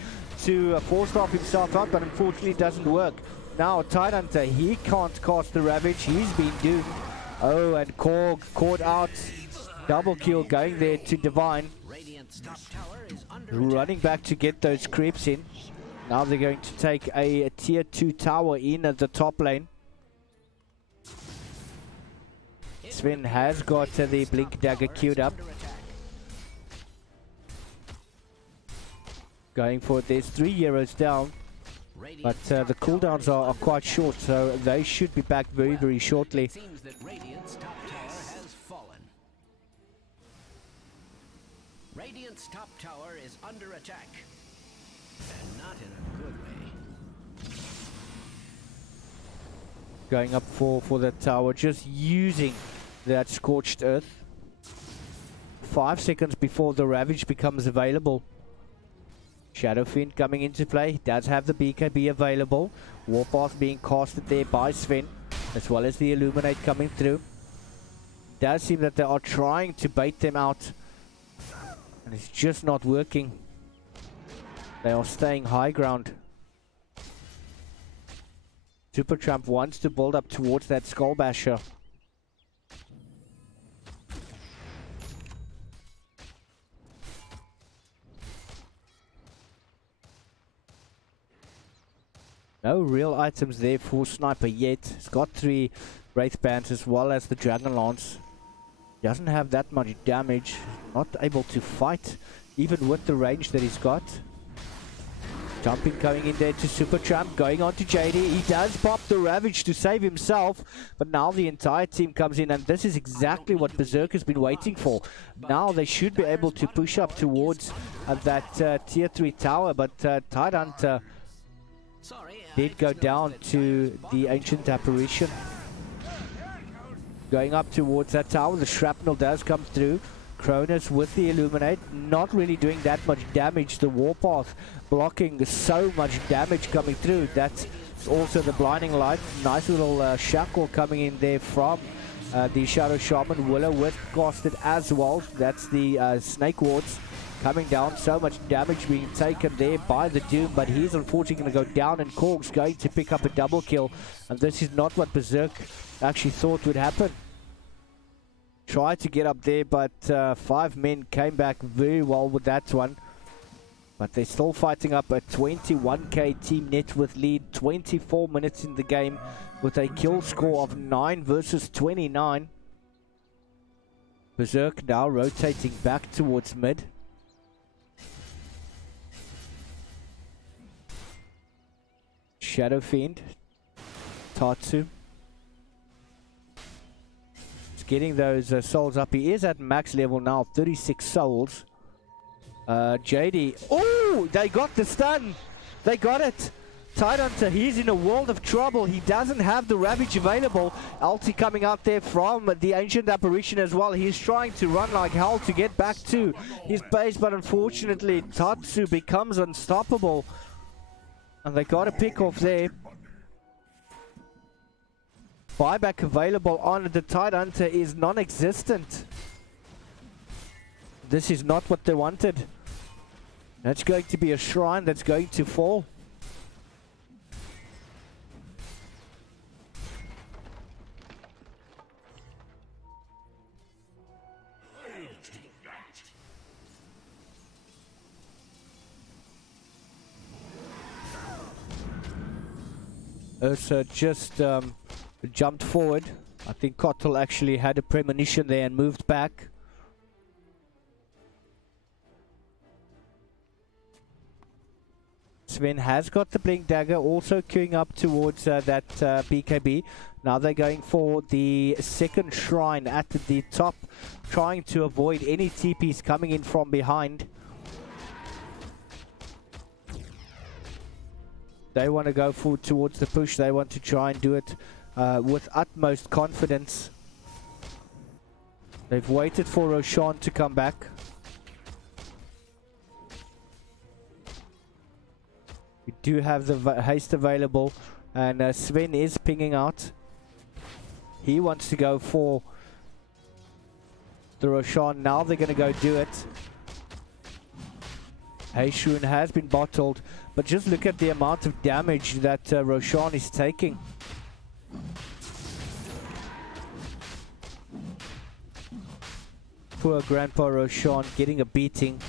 to force off himself out, but unfortunately doesn't work. Now Tidehunter, he can't cast the Ravage. He's been doomed. Oh, and Korg caught out. Double kill going there to Divine. Running back to get those creeps in. Now they're going to take a tier 2 tower in at the top lane. Sven has got the Blink Dagger queued up. Going for it. There's 3 heroes down. But the cooldowns are quite short, so they should be back very, very shortly. Radiant's top tower is under attack, and not in a good way. Going up for the tower, just using that Scorched Earth. 5 seconds before the Ravage becomes available. Shadow Fiend coming into play, does have the BKB available. Warpath being casted there by Sven, as well as the Illuminate coming through. Does seem that they are trying to bait them out. And it's just not working. They are staying high ground. Supertramp wants to build up towards that Skull Basher. No real items there for Sniper yet. He's got 3 Wraith Bands as well as the Dragon Lance. Doesn't have that much damage. Not able to fight even with the range that he's got. Jumping coming in there to Supertramp. Going on to JD. He does pop the Ravage to save himself. But now the entire team comes in, and this is exactly what Berserk has been waiting for. Now they should be able to push up towards that tier 3 tower. But Tidehunter did go down to the Ancient Apparition. Going up towards that tower, the Shrapnel does come through. Cronus with the Illuminate, not really doing that much damage. The Warpath blocking so much damage coming through. That's also the Blinding Light. Nice little shackle coming in there from the Shadow Shaman. Will-O-Wisp casted as well. That's the Snake Wards coming down. So much damage being taken there by the Doom, but he's unfortunately going to go down, and Korg's going to pick up a double kill. And this is not what Berserk actually thought would happen. Tried to get up there, but 5 men came back very well with that one. But they're still fighting up a 21k team net with lead. 24 minutes in the game with a kill score of 9 versus 29. Berserk now rotating back towards mid. Shadow Fiend, Tatsu. getting those souls up. He is at max level now, 36 souls. JD. Oh, they got the stun. They got it. Tidehunter, he's in a world of trouble. He doesn't have the Ravage available. Ulti coming out there from the Ancient Apparition as well. He's trying to run like hell to get back to his base, but unfortunately Tatsu becomes unstoppable. And they got a pick off there. Buyback available on the Tidehunter is non-existent. This is not what they wanted. That's going to be a shrine that's going to fall. ELSA just jumped forward. I think Kotl actually had a premonition there and moved back. Sven has got the Blink Dagger, also queuing up towards that BKB. Now they're going for the second shrine at the top, trying to avoid any TPs coming in from behind. They want to go forward towards the push. They want to try and do it with utmost confidence. They've waited for Roshan to come back. We do have the haste available, and Sven is pinging out. He wants to go for the Roshan. Now they're going to go do it. Heishun has been bottled, but just look at the amount of damage that Roshan is taking. Poor Grandpa Roshan getting a beating.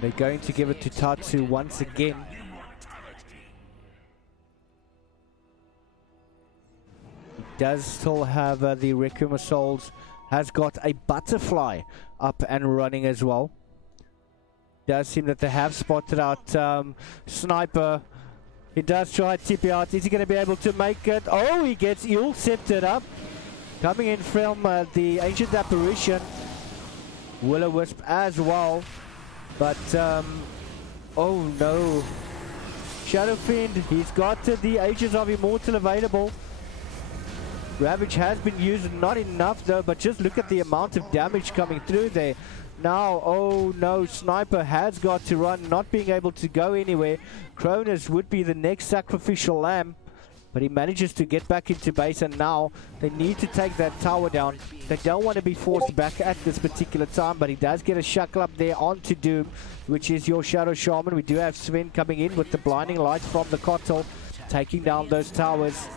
They're going to give it to Tatsu once again. He does still have the Requiem of Souls. Has got a butterfly up and running as well. Does seem that they have spotted out Sniper. He does try to TP out. Is he going to be able to make it? Oh, he gets Eel sceptered up. Coming in from the Ancient Apparition. Will-O-Wisp as well. But, oh no. Shadow Fiend, he's got the Ages of Immortal available. Ravage has been used, not enough though, but just look at the amount of damage coming through there. Now, oh no, Sniper has got to run, not being able to go anywhere. Cronus would be the next sacrificial lamb, but he manages to get back into base, and now they need to take that tower down. They don't want to be forced back at this particular time, but he does get a shackle up there onto Doom, which is your Shadow Shaman. We do have Sven coming in with the blinding light from the Kotl, taking down those towers.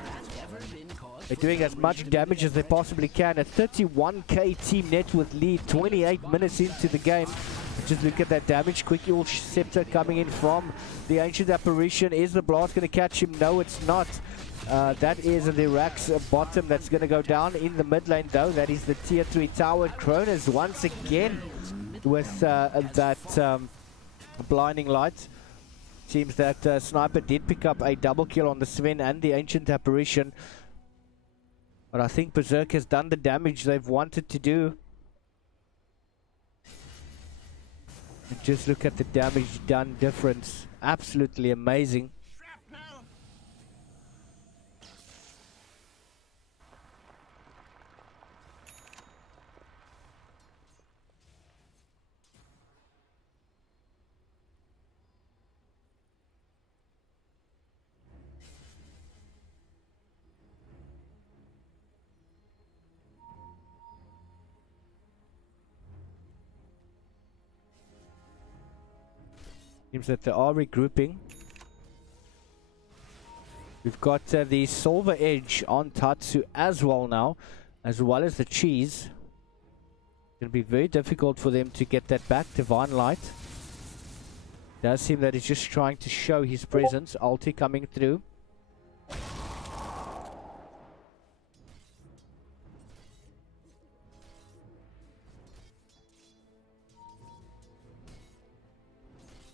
They're doing as much damage as they possibly can. A 31k team net with lead, 28 minutes into the game. Just look at that damage. Quick Eel Scepter coming in from the Ancient Apparition. Is the blast going to catch him? No, it's not. That is the Rax bottom that's going to go down in the mid lane though. That is the tier 3 tower. Cronus once again with that blinding light. Seems that Sniper did pick up a double kill on the Sven and the Ancient Apparition. But I think Berserk has done the damage they've wanted to do. And just look at the damage done difference. Absolutely amazing. Seems that they are regrouping. We've got the Silver Edge on Tatsu as well now, as well as the Cheese. It's going to be very difficult for them to get that back. Divine Light. Does seem that he's just trying to show his presence. Ulti coming through.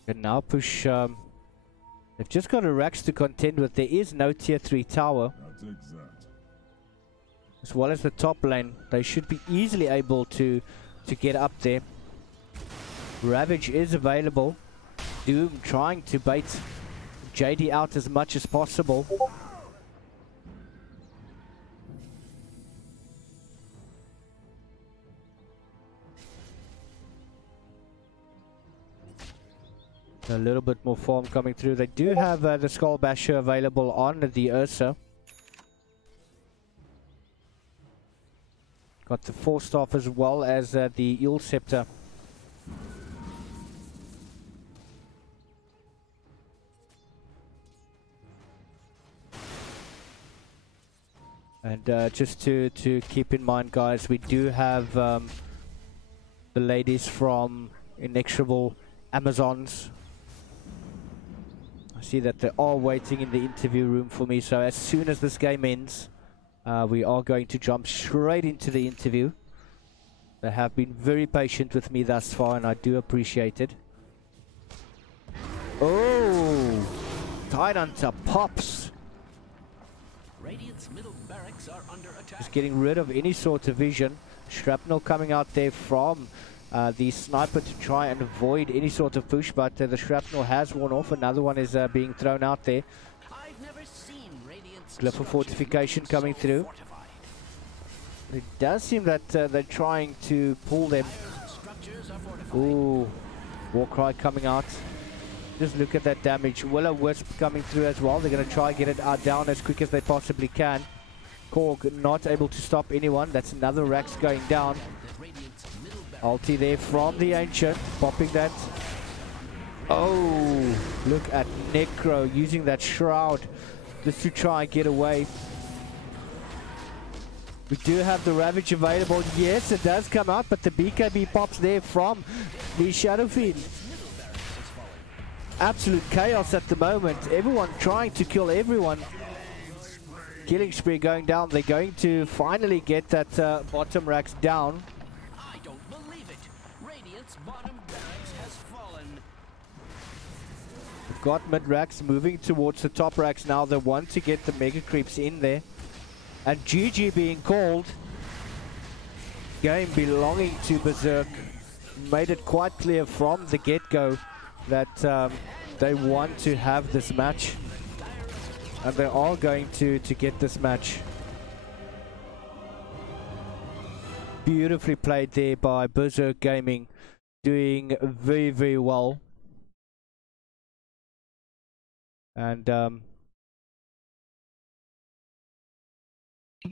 Can now push the They've just got a Rax to contend with. There is no tier 3 tower. That takes that. As well as the top lane. They should be easily able to get up there. Ravage is available. Doom trying to bait JD out as much as possible. A little bit more form coming through. They do have the Skull Basher available on the ELSA. Got the Force Staff as well as the Eel Scepter. And just to keep in mind, guys, we do have the ladies from Inexorable Amazons. I see that they are waiting in the interview room for me, so as soon as this game ends, we are going to jump straight into the interview. They have been very patient with me thus far, and I do appreciate it. Oh! Tidehunter pops! Radiant's middle barracks are under attack. Just getting rid of any sort of vision. Shrapnel coming out there from the sniper to try and avoid any sort of push, but the shrapnel has worn off. Another one is being thrown out there. I've never seen Radiant's Glyph of fortification coming through. fortified. It does seem that they're trying to pull them. Structures are fortified. Ooh, Warcry coming out. Just look at that damage. Will-O-Wisp coming through as well. They're going to try and get it down as quick as they possibly can. Korg not able to stop anyone. That's another Rax going down. Radiant's middle barracks. Ulti there from the Ancient, popping that. Oh, look at Necro using that Shroud just to try and get away. We do have the Ravage available. Yes, it does come out, but the BKB pops there from the Shadow Fiend. Absolute chaos at the moment. Everyone trying to kill everyone. Killing spree going down. They're going to finally get that bottom Rax down. I don't believe it. Radiant's bottom barracks has fallen. We've got mid Rax moving towards the top Rax now. They want to get the Mega Creeps in there. And GG being called. Game belonging to Berserk. Made it quite clear from the get-go that they want to have this match. And they are going to get this match. Beautifully played there by Berserk Gaming. Doing very, very well. And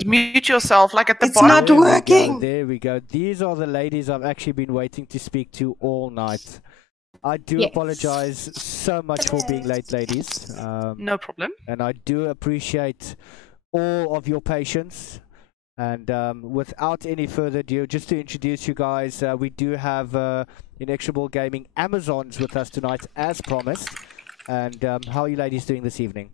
Mute yourself, like at the It's bottom. not working. there we go. These are the ladies I've actually been waiting to speak to all night. I do apologize so much for being late, ladies. No problem. And I do appreciate all of your patience. And without any further ado, just to introduce you guys, we do have Inexorable Gaming Amazons with us tonight, as promised. And how are you ladies doing this evening?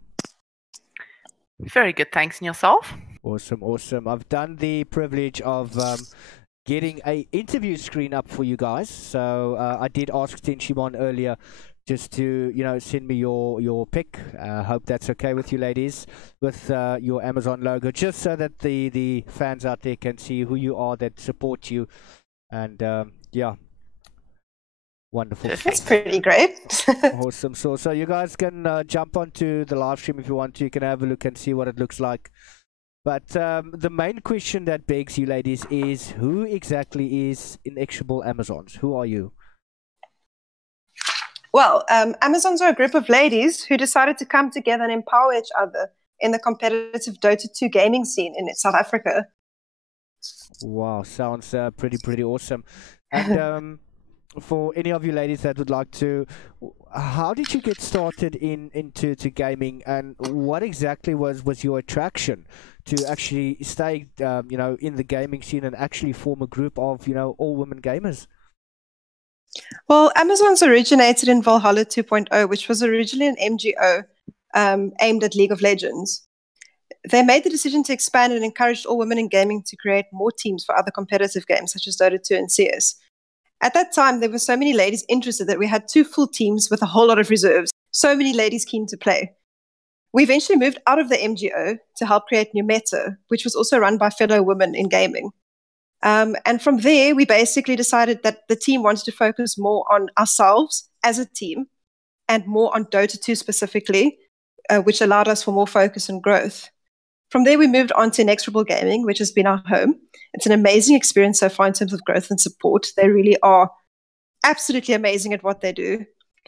Very good, thanks. And yourself? Awesome, awesome. I've done the privilege of getting a interview screen up for you guys. So I did ask Tenshimon earlier just to, you know, send me your pic. Hope that's okay with you ladies, with your Amazon logo, just so that the fans out there can see who you are that support you. And yeah, wonderful. That's pretty great. Awesome. So you guys can jump onto the live stream if you want to. You can have a look and see what it looks like. But the main question that begs you ladies is, who exactly is Inexorable Amazons? Who are you? Well, Amazons are a group of ladies who decided to come together and empower each other in the competitive Dota 2 gaming scene in South Africa. Wow, sounds pretty awesome. And for any of you ladies that would like to, how did you get started into gaming, and what exactly was your attraction to actually stay you know, in the gaming scene and actually form a group of, you know, all women gamers? Well, Amazons originated in Valhalla 2.0, which was originally an MGO aimed at League of Legends. They made the decision to expand and encouraged all women in gaming to create more teams for other competitive games such as Dota 2 and CS. At that time, there were so many ladies interested that we had 2 full teams with a whole lot of reserves. So many ladies keen to play. We eventually moved out of the MGO to help create New Meta, which was also run by fellow women in gaming. And from there, we basically decided that the team wanted to focus more on ourselves as a team and more on Dota 2 specifically, which allowed us for more focus and growth. From there, we moved on to Inexorable Gaming, which has been our home. It's an amazing experience so far in terms of growth and support. They really are absolutely amazing at what they do.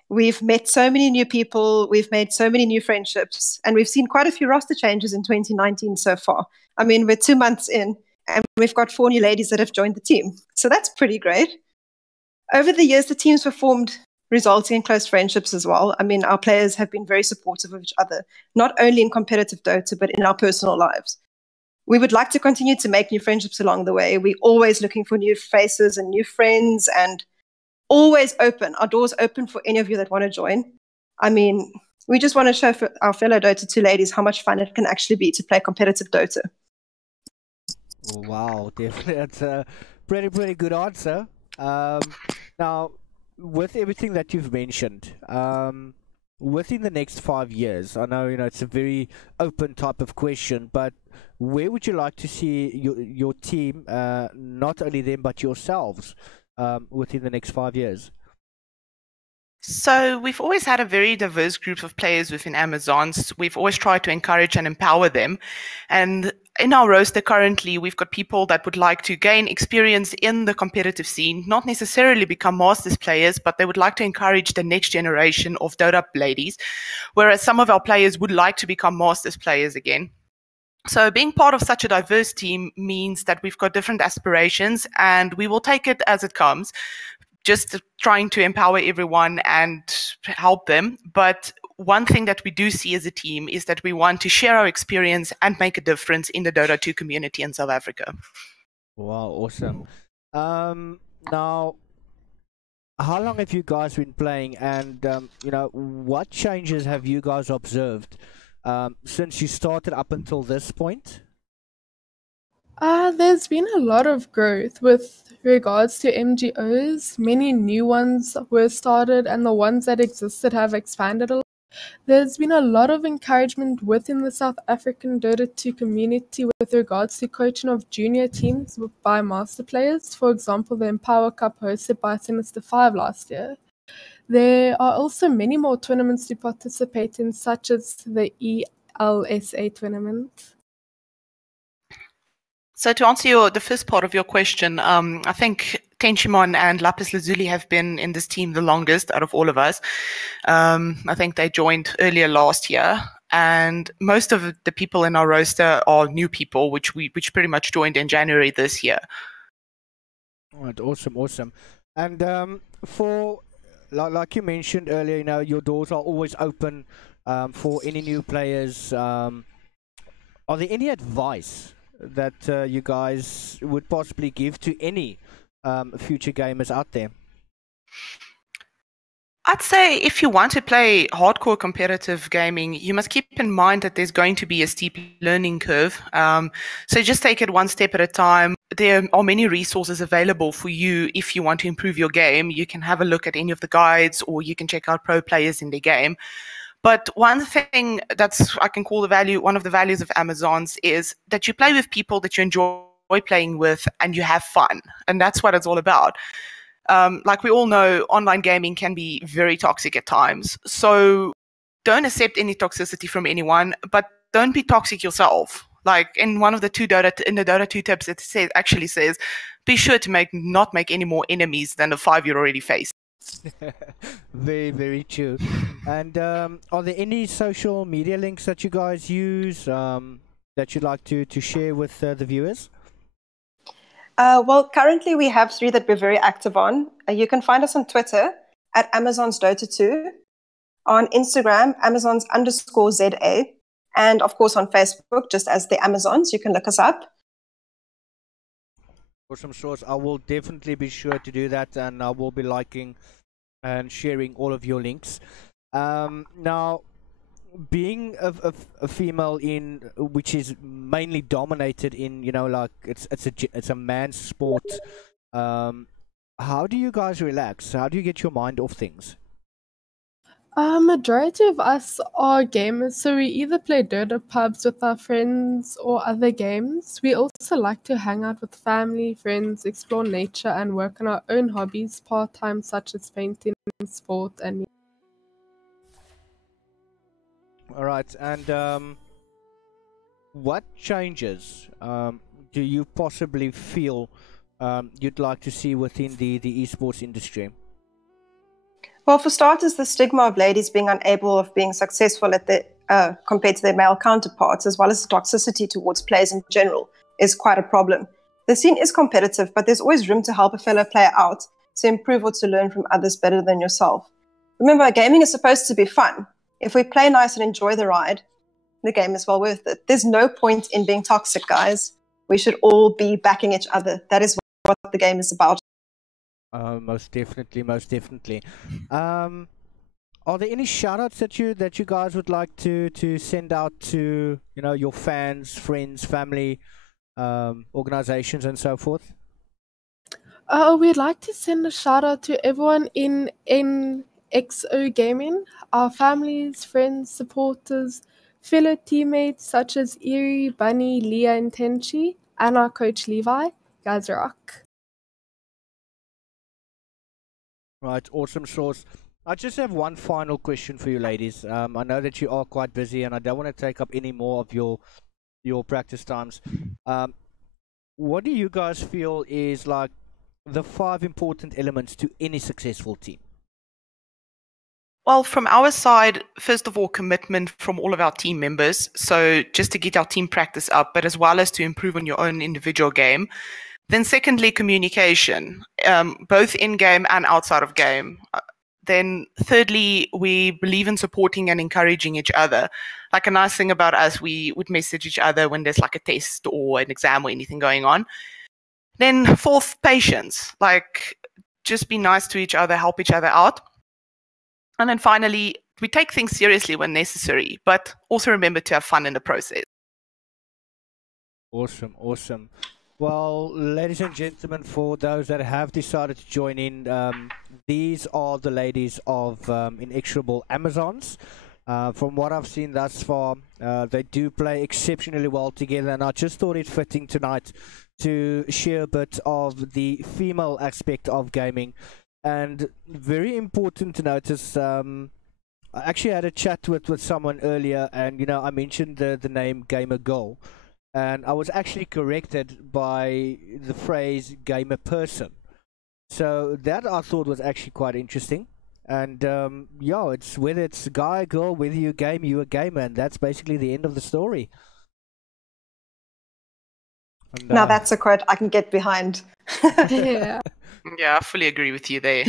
We've met so many new people, we've made so many new friendships, and we've seen quite a few roster changes in 2019 so far. I mean, we're 2 months in, and we've got 4 new ladies that have joined the team. So that's pretty great. Over the years, the teams were formed, resulting in close friendships as well. I mean, our players have been very supportive of each other, not only in competitive Dota, but in our personal lives. We would like to continue to make new friendships along the way. We're always looking for new faces and new friends, and always open. Our doors open for any of you that want to join. I mean, we just want to show for our fellow Dota 2 ladies how much fun it can actually be to play competitive Dota. Wow, definitely. That's a pretty good answer. Now, with everything that you've mentioned, within the next 5 years, I know it's a very open type of question, but where would you like to see your team, not only them but yourselves, within the next 5 years? So we've always had a very diverse group of players within Amazons. We've always tried to encourage and empower them. And in our roster currently, we've got people that would like to gain experience in the competitive scene, not necessarily become Masters players, but they would like to encourage the next generation of Dota ladies, whereas some of our players would like to become Masters players again. So being part of such a diverse team means that we've got different aspirations, and we will take it as it comes, just trying to empower everyone and help them. But one thing that we do see as a team is that we want to share our experience and make a difference in the Dota 2 community in South Africa. Wow, awesome. Now, how long have you guys been playing, and what changes have you guys observed since you started up until this point? There's been a lot of growth with regards to MGOs. Many new ones were started, and the ones that existed have expanded a lot. There's been a lot of encouragement within the South African Dota 2 community with regards to coaching of junior teams by master players. For example, the Empower Cup hosted by Sinister 5 last year. There are also many more tournaments to participate in, such as the ELSA tournament. So to answer the first part of your question, I think Tenshimon and Lapis Lazuli have been in this team the longest out of all of us. I think they joined earlier last year, and most of the people in our roster are new people, which pretty much joined in January this year. All right, awesome. And for like you mentioned earlier, your doors are always open for any new players. Are there any advice that you guys would possibly give to any future gamers out there? I'd say if you want to play hardcore competitive gaming, you must keep in mind that there's going to be a steep learning curve. So just take it one step at a time. There are many resources available for you if you want to improve your game. You can have a look at any of the guides, or you can check out pro players in the game. But one thing I can call one of the values of Amazons is that you play with people that you enjoy playing with and you have fun. And that's what it's all about. Like we all know, online gaming can be very toxic at times. So don't accept any toxicity from anyone, but don't be toxic yourself. Like in one of the Dota 2 tips, it actually says, be sure to not make any more enemies than the 5 you already faced. Very, very true. And are there any social media links that you guys use that you'd like to share with the viewers? Well, currently we have 3 that we're very active on. You can find us on Twitter at Amazons Dota 2, on Instagram, Amazons_ZA, and of course on Facebook, just as the Amazons. You can look us up. Awesome source. I will definitely be sure to do that, and I will be liking and sharing all of your links. Now, being a female which is mainly dominated in like it's a man's sport, how do you guys relax? How do you get your mind off things? A majority of us are gamers, so we either play Dota pubs with our friends or other games. We also like to hang out with family, friends, explore nature, and work on our own hobbies part-time, such as painting, sport, and All right, and what changes do you possibly feel you'd like to see within the esports industry? Well, for starters, the stigma of ladies being unable of being successful at the compared to their male counterparts, as well as the toxicity towards players in general, is quite a problem. The scene is competitive, but there's always room to help a fellow player out, to improve or to learn from others better than yourself. Remember, gaming is supposed to be fun. If we play nice and enjoy the ride, the game is well worth it. There's no point in being toxic, guys. We should all be backing each other. That is what the game is about. Most definitely, most definitely. Are there any shout-outs that you guys would like to send out to your fans, friends, family, organizations, and so forth? We'd like to send a shout out to everyone in NXO Gaming, our families, friends, supporters, fellow teammates such as Erie, Bunny, Leah, and Tenchi, and our coach Levi. You guys rock. Right, awesome source. I just have one final question for you, ladies. I know that you are quite busy, and I don't want to take up any more of your practice times. What do you guys feel is like the 5 important elements to any successful team? Well, from our side, first of all, commitment from all of our team members. So just to get our team practice up, but as well as to improve on your own individual game. Then secondly, communication, both in-game and outside of game. Then thirdly, we believe in supporting and encouraging each other. Like a nice thing about us, we would message each other when there's like a test or an exam or anything going on. Then fourth, patience. Like just be nice to each other, help each other out. And then finally, we take things seriously when necessary, but also remember to have fun in the process. Awesome, awesome. Well, ladies and gentlemen, for those that have decided to join in, these are the ladies of Inexorable Amazons. From what I've seen thus far, they do play exceptionally well together, and I just thought it fitting tonight to share a bit of the female aspect of gaming. And very important to notice, I actually had a chat with someone earlier, and I mentioned the name Gamer Girl. And I was actually corrected by the phrase gamer person. So that I thought was actually quite interesting. And yeah, it's whether it's guy, girl, whether you game, you a gamer, and that's basically the end of the story. And, now that's a quote I can get behind. Yeah. Yeah, I fully agree with you there.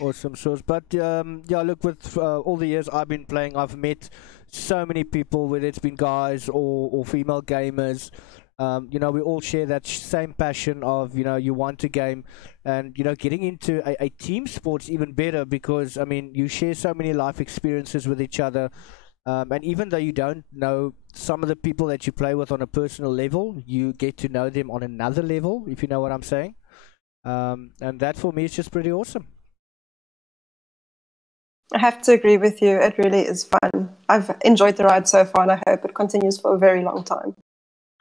Awesome source. But yeah, look, with all the years I've been playing, I've met so many people, whether it's been guys or female gamers. We all share that same passion of, you want to game, and, getting into a team sport's even better because, I mean, you share so many life experiences with each other. And even though you don't know some of the people that you play with on a personal level, you get to know them on another level, if you know what I'm saying. And that for me is just pretty awesome. I have to agree with you. It really is fun. I've enjoyed the ride so far, and I hope it continues for a very long time.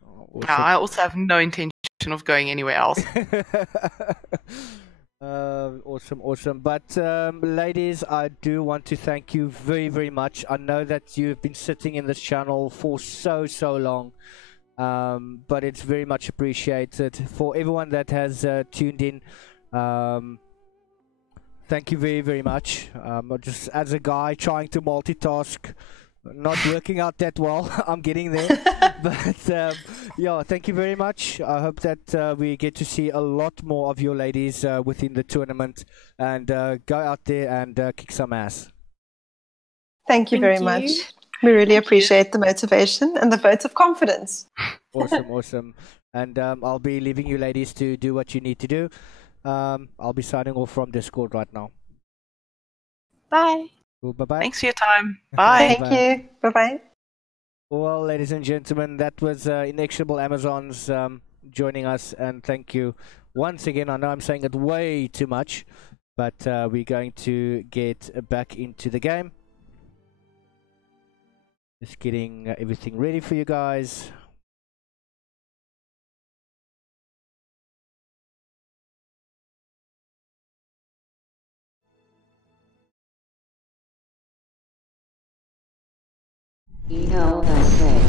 Awesome. I also have no intention of going anywhere else. Awesome. But ladies, I do want to thank you very, very much. I know that you've been sitting in this channel for so long. But it's very much appreciated. For everyone that has tuned in, thank you very, very much. Just as a guy trying to multitask, not working out that well. I'm getting there. But yeah, thank you very much. I hope that we get to see a lot more of your ladies within the tournament, and go out there and kick some ass. Thank you very much. We really appreciate the motivation and the vote of confidence. Awesome. And I'll be leaving you ladies to do what you need to do. I'll be signing off from Discord right now. Bye. Cool, bye-bye. Thanks for your time. Bye. Thank you. Bye-bye. Well, ladies and gentlemen, that was Inexorable Amazons joining us, and thank you once again. I know I'm saying it way too much, but we're going to get back into the game. Just getting everything ready for you guys. ELSA.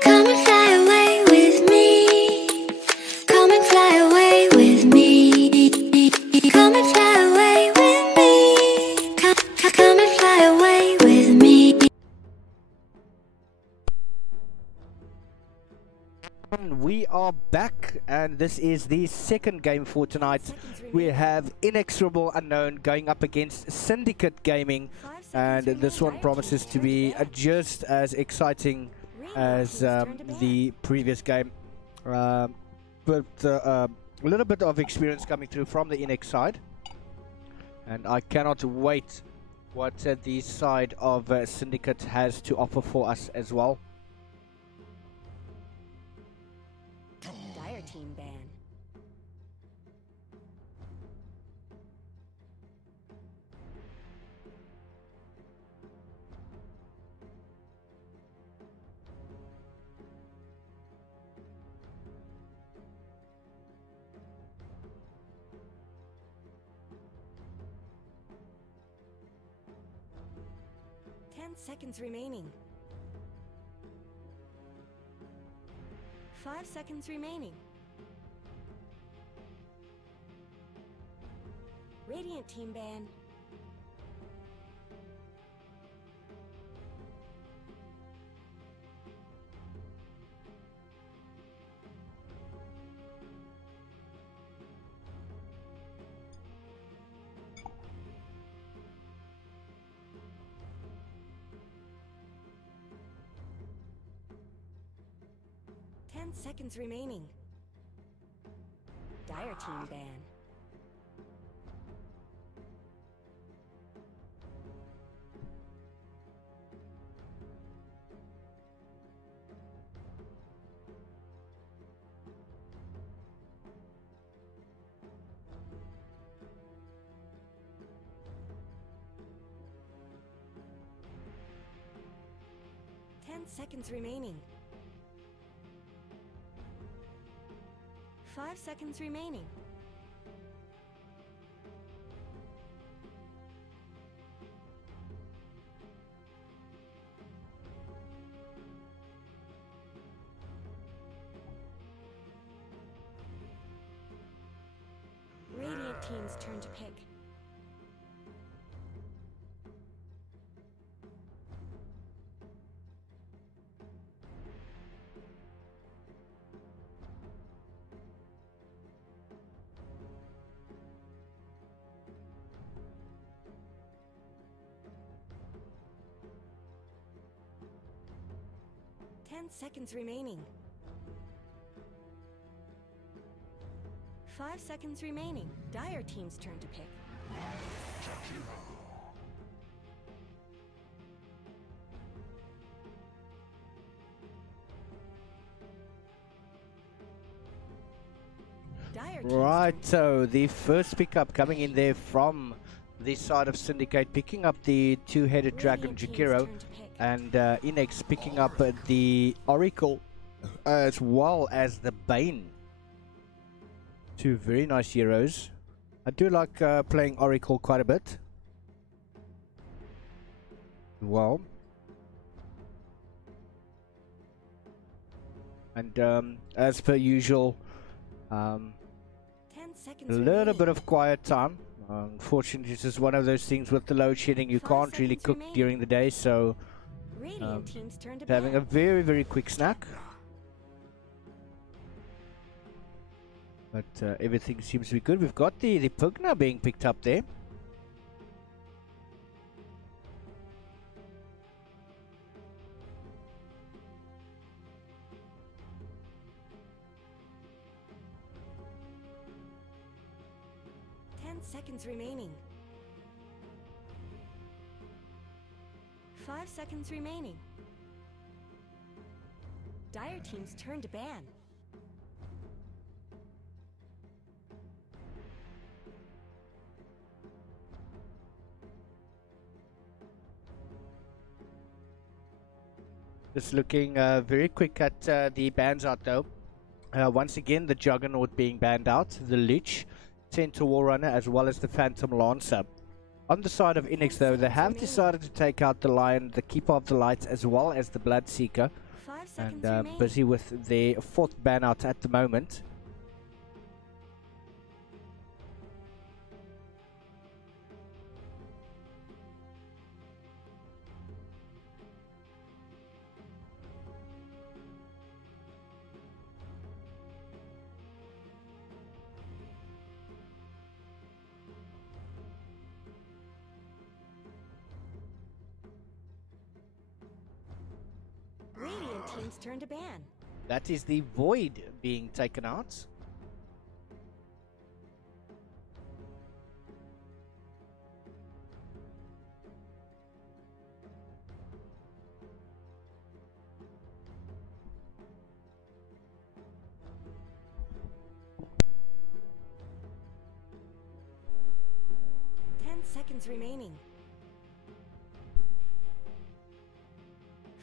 Come and fly away with me. Come and fly away with me. Come and fly away with me. Come and fly away with me. We are back, and this is the second game for tonight. We have Inexorable Unknown going up against Syndicate Gaming, and this one promises to be just as exciting as the previous game, but a little bit of experience coming through from the Inex side, and I cannot wait what the side of Syndicate has to offer for us as well. Dire team ban. Seconds remaining. 5 seconds remaining. Radiant team ban. seconds remaining. Dire team ban. Seconds remaining. 5 seconds remaining. Radiant team's turn to pick. Seconds remaining. 5 seconds remaining. Dire team's turn to pick. Right, so the first pickup coming in there from the side of Syndicate, picking up the two-headed dragon Jakiro, and Inex picking up the Oracle as well as the Bane. Two very nice heroes. I do like playing Oracle quite a bit. Well, and as per usual, a little bit of quiet time. Unfortunately, this is one of those things with the load shedding, you can't really cook during the day, so having a very, very quick snack. But everything seems to be good. We've got the Pugna being picked up there. Seconds remaining. 5 seconds remaining. Dire team's turn to ban. Just looking very quick at the bans out though. Once again, the Juggernaut being banned out, the Lich, Centaur War Runner, as well as the Phantom Lancer. On the side of Inex though, they have decided to take out the Lion, the Keeper of the Lights, as well as the Bloodseeker, and busy with their fourth ban out at the moment. Radiant team's turn to ban. That is the Void being taken out. Seconds remaining.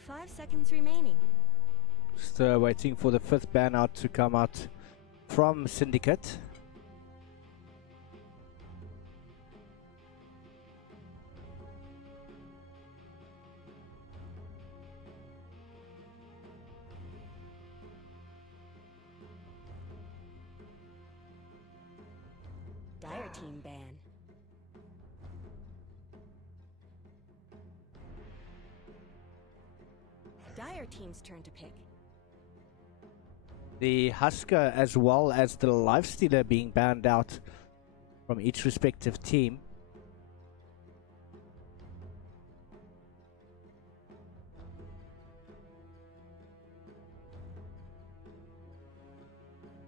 5 seconds remaining. Still waiting for the fifth ban out to come out from Syndicate. Dire team ban. Dire team's turn to pick. The Husker as well as the Lifestealer being banned out from each respective team.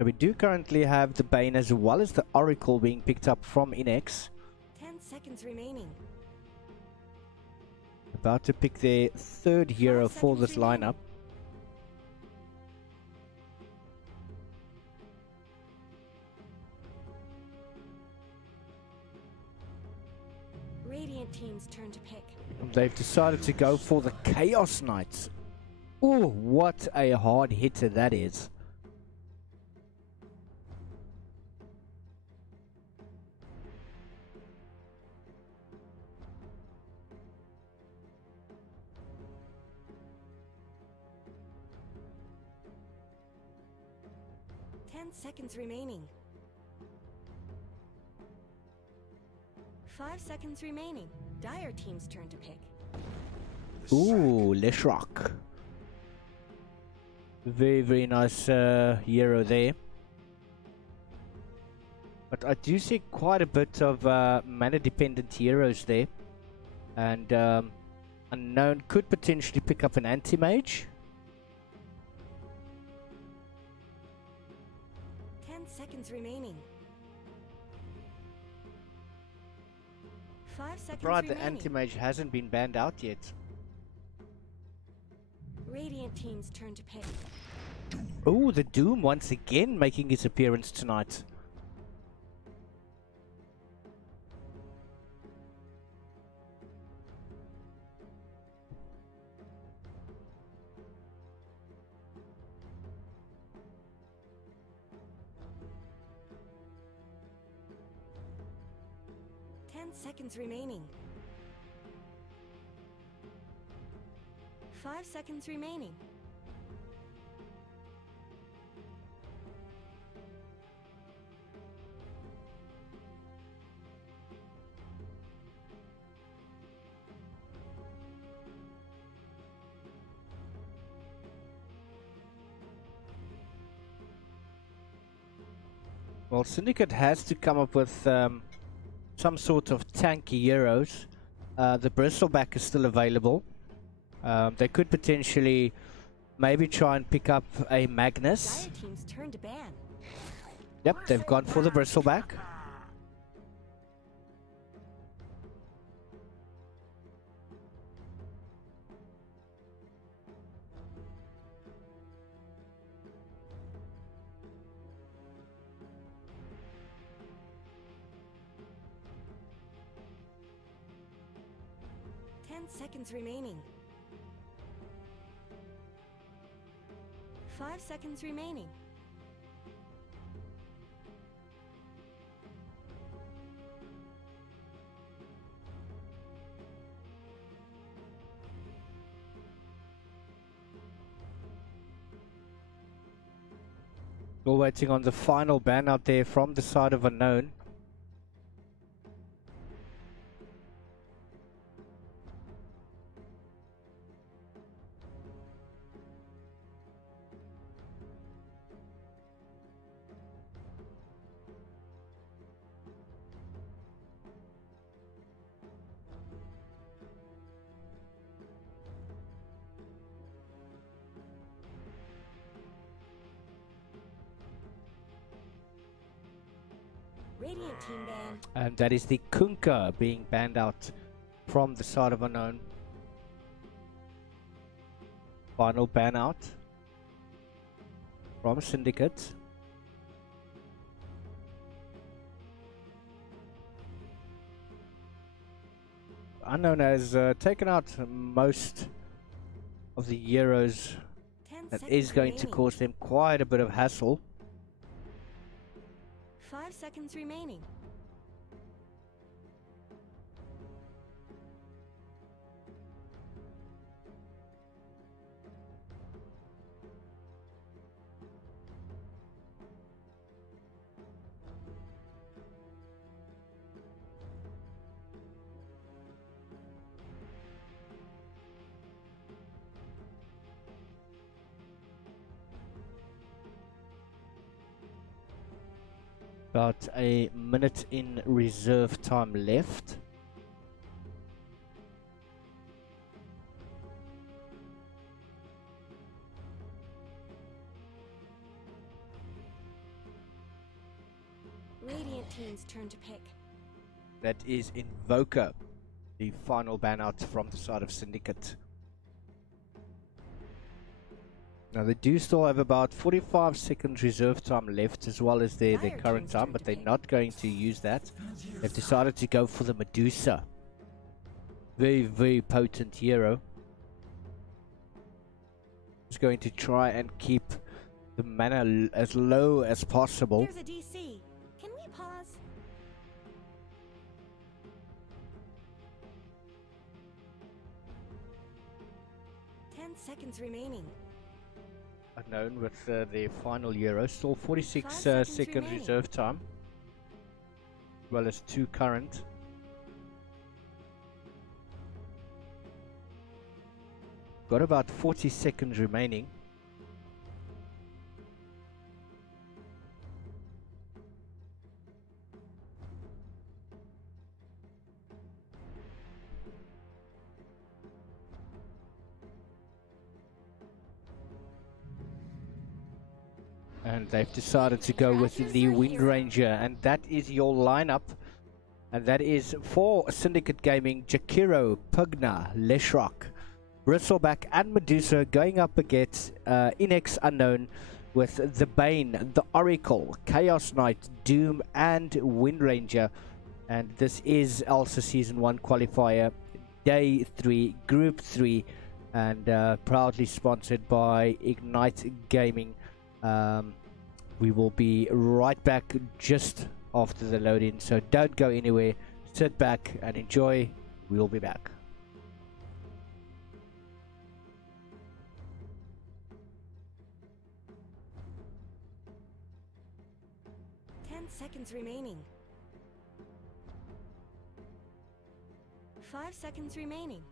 We do currently have the Bane as well as the Oracle being picked up from Inex. 10 seconds remaining. About to pick their third hero for this lineup. Radiant team's turn to pick. They've decided to go for the Chaos Knights. Oh, what a hard hitter that is. Seconds remaining. 5 seconds remaining. Dire team's turn to pick. Ooh, Leshrock. Very, very nice hero there. But I do see quite a bit of mana dependent heroes there. And Unknown could potentially pick up an anti-mage. 10 seconds remaining. 5 seconds Right, the remaining. anti-mage hasn't been banned out yet. Radiant team's turn to pick. Oh, the Doom once again making his appearance tonight. Seconds remaining. 5 seconds remaining. Well, Syndicate has to come up with some sort of tanky heroes. The Bristleback is still available. They could potentially maybe try and pick up a Magnus. Dire team's turn to ban. Yep, they've gone for the Bristleback. Seconds remaining. 5 seconds remaining. We're waiting on the final ban out there from the side of Unknown. Radiant team ban. And that is the Kunkka being banned out from the side of Unknown. Final ban out from Syndicate. Unknown has taken out most of the heroes. That is going to cause them quite a bit of hassle. 5 seconds remaining. About a minute in reserve time left. team's turn to pick. That is Invoker, the final ban out from the side of Syndicate. Now they do still have about 45 seconds reserve time left, as well as their current time, but they're not going to use that. They've decided to go for the Medusa. Very, very potent hero. Just going to try and keep the mana as low as possible. There's a DC. Can we pause? Seconds remaining. Unknown with the final hero. Still 46 seconds remaining. reserve time. As well as 2 current. Got about 40 seconds remaining. And they've decided to go with the Wind Ranger, and that is your lineup. And that is for Syndicate Gaming: Jakiro, Pugna, Leshrock, Bristleback and Medusa going up against Inex Unknown with the Bane, the Oracle, Chaos Knight, Doom and Wind Ranger. And this is ELSA Season 1 qualifier, Day 3, Group 3, and proudly sponsored by Ignite Gaming. We will be right back just after the load-in, so don't go anywhere, sit back and enjoy. We'll be back. Seconds remaining. 5 seconds remaining.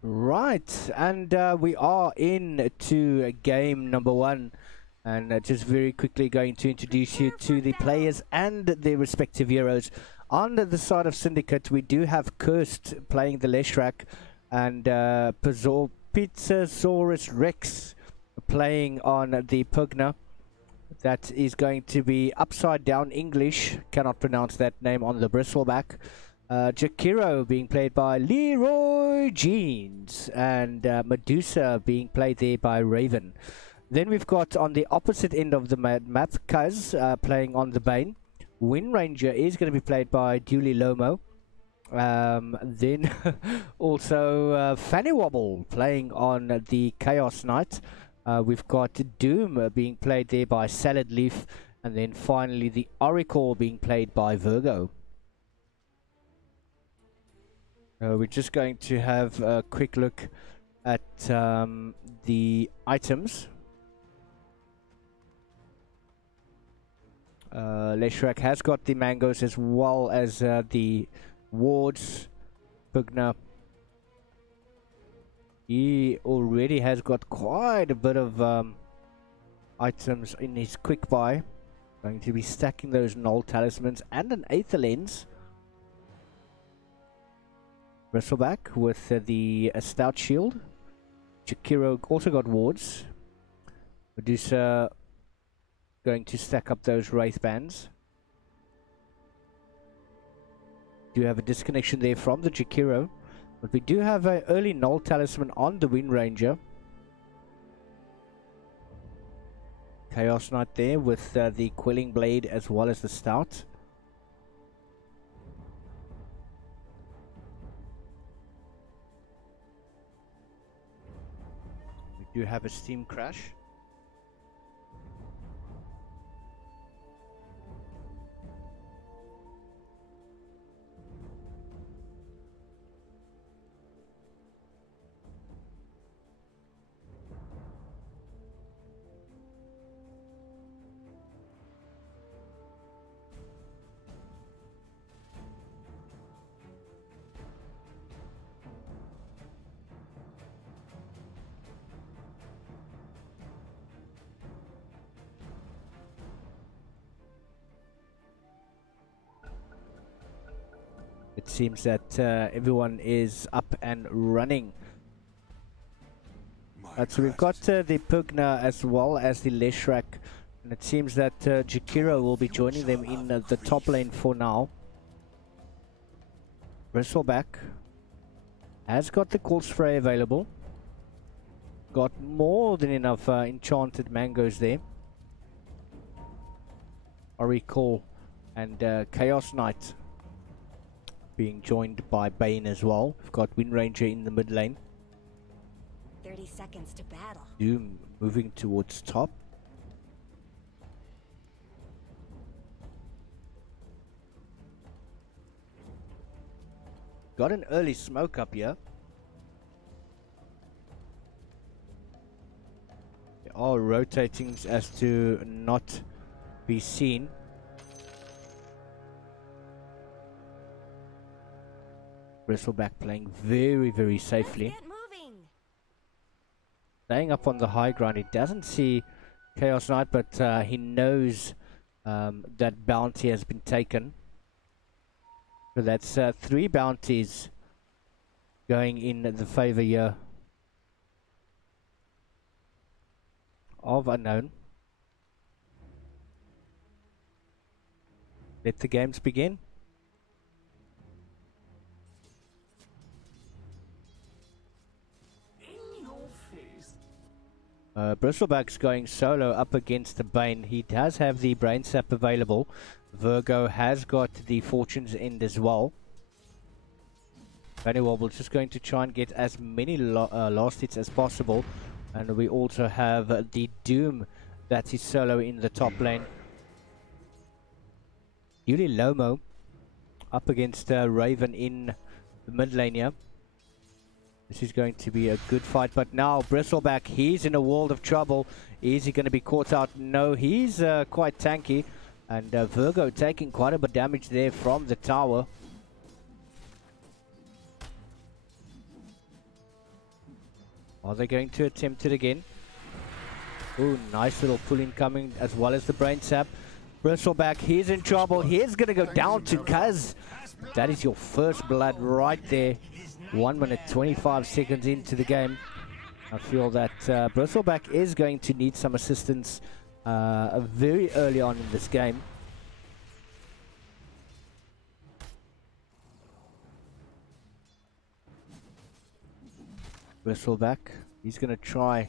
Right, and we are into game number 1, and just very quickly going to introduce you to the players and their respective heroes. On the side of Syndicate, we do have Cursed playing the Leshrac, and Pizzasaurus Rex playing on the Pugna. That is going to be Upside Down English, cannot pronounce that name, on the Bristleback. Jakiro being played by Leroy Jeans, and Medusa being played there by Raven. Then we've got on the opposite end of the map Kaz playing on the Bane. Wind Ranger is going to be played by Dooley Lomo. Then also Fanny Wobble playing on the Chaos Knight. We've got Doom being played there by Salad Leaf, and then finally the Oracle being played by Virgo. We're just going to have a quick look at the items. Leshrac has got the mangoes as well as the wards. Pugna, he already has got quite a bit of items in his quick buy. Going to be stacking those null talismans and an Aether Lens. Bristleback with the Stout Shield. Jakiro also got wards. Medusa going to stack up those Wraith Bands. Do have a disconnection there from the Jakiro, but we do have an early Null Talisman on the Wind Ranger. Chaos Knight there with the Quelling Blade as well as the Stout. We do have a Steam Crash. It seems that everyone is up and running. So we've got the Pugna as well as the Leshrak, and it seems that Jakiro will be joining them in the top lane for now. Bristleback has got the Cool Spray available. Got more than enough enchanted mangoes there. I recall, and Chaos Knight being joined by Bane as well. We've got Wind Ranger in the mid lane. 30 seconds to battle. Doom moving towards top. Got an early smoke up here. They are rotating as to not be seen. Bristleback playing very, very safely. Staying up on the high ground. He doesn't see Chaos Knight, but he knows that bounty has been taken. So that's 3 bounties going in the favor here of Unknown. Let the games begin. Bristleback's going solo up against the Bane. He does have the Brain Sap available. Virgo has got the Fortune's End as well. Fanny Wobble just going to try and get as many last hits as possible. And we also have the Doom that is solo in the top lane. Yuli Lomo up against Raven in the mid lane here. This is going to be a good fight, but now Bristleback, he's in a world of trouble. Is he going to be caught out? No, he's quite tanky. And Virgo taking quite a bit of damage there from the tower. Are they going to attempt it again? Ooh, nice little pull in coming as well as the Brain Sap. Bristleback, he's in trouble. He's going to go down to Kaz. That is your first blood right there. 1 minute 25 seconds into the game. I feel that Bristleback is going to need some assistance very early on in this game. Bristleback, he's going to try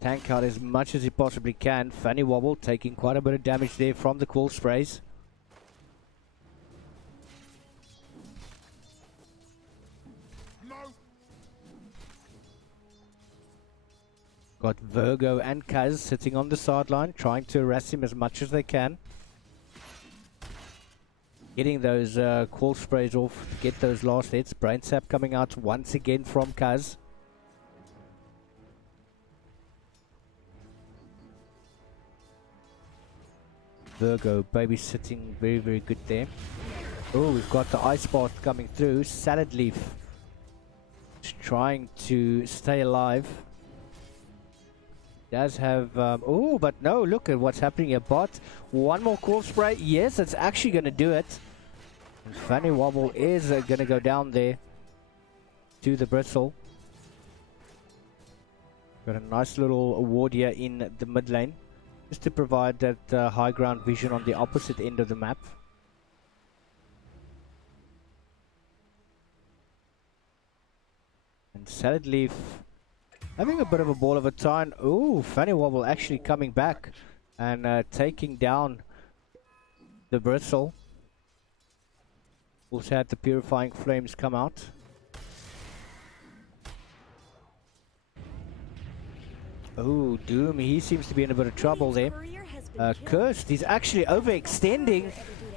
tank out as much as he possibly can. Fanny Wobble taking quite a bit of damage there from the Cool Sprays. Got Virgo and Kaz sitting on the sideline, trying to harass him as much as they can. Getting those Cool Sprays off to get those last hits. Brain Sap coming out once again from Kaz. Virgo babysitting very, very good there. Oh, we've got the Ice Bath coming through. Salad Leaf just trying to stay alive. Does have oh, but no, look at what's happening here. Bot, one more Cool Spray. Yes, it's actually going to do it. And Fanny Wobble is going to go down there to the Bristle. Got a nice little ward here in the mid lane, just to provide that high ground vision on the opposite end of the map. And Salad Leaf having a bit of a ball of a time. Ooh, Fanny Wobble actually coming back and taking down the Bristle. Also had the Purifying Flames come out. Oh, Doom, he seems to be in a bit of trouble there. Cursed, he's actually overextending.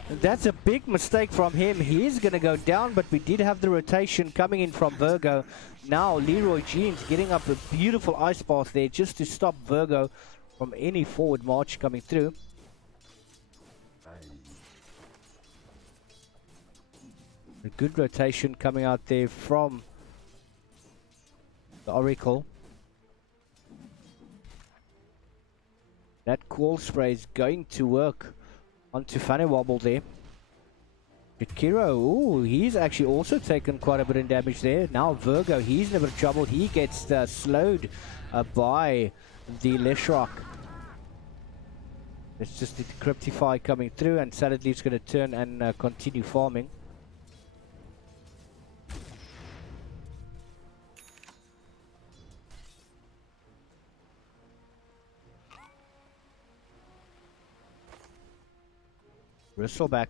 That's a big mistake from him. He's going to go down, but we did have the rotation coming in from Virgo. Now Leroy Jeans getting up a beautiful ice path there just to stop Virgo from any forward march coming through. A good rotation coming out there from the Oracle. That call spray is going to work onto Fanny Wobble there. Kiro, ooh, he's actually also taken quite a bit of damage there. Now Virgo, he's in a bit of trouble. He gets slowed by the Leshrock. It's just the Cryptify coming through, and Salad Leaf's going to turn and continue farming. Bristleback,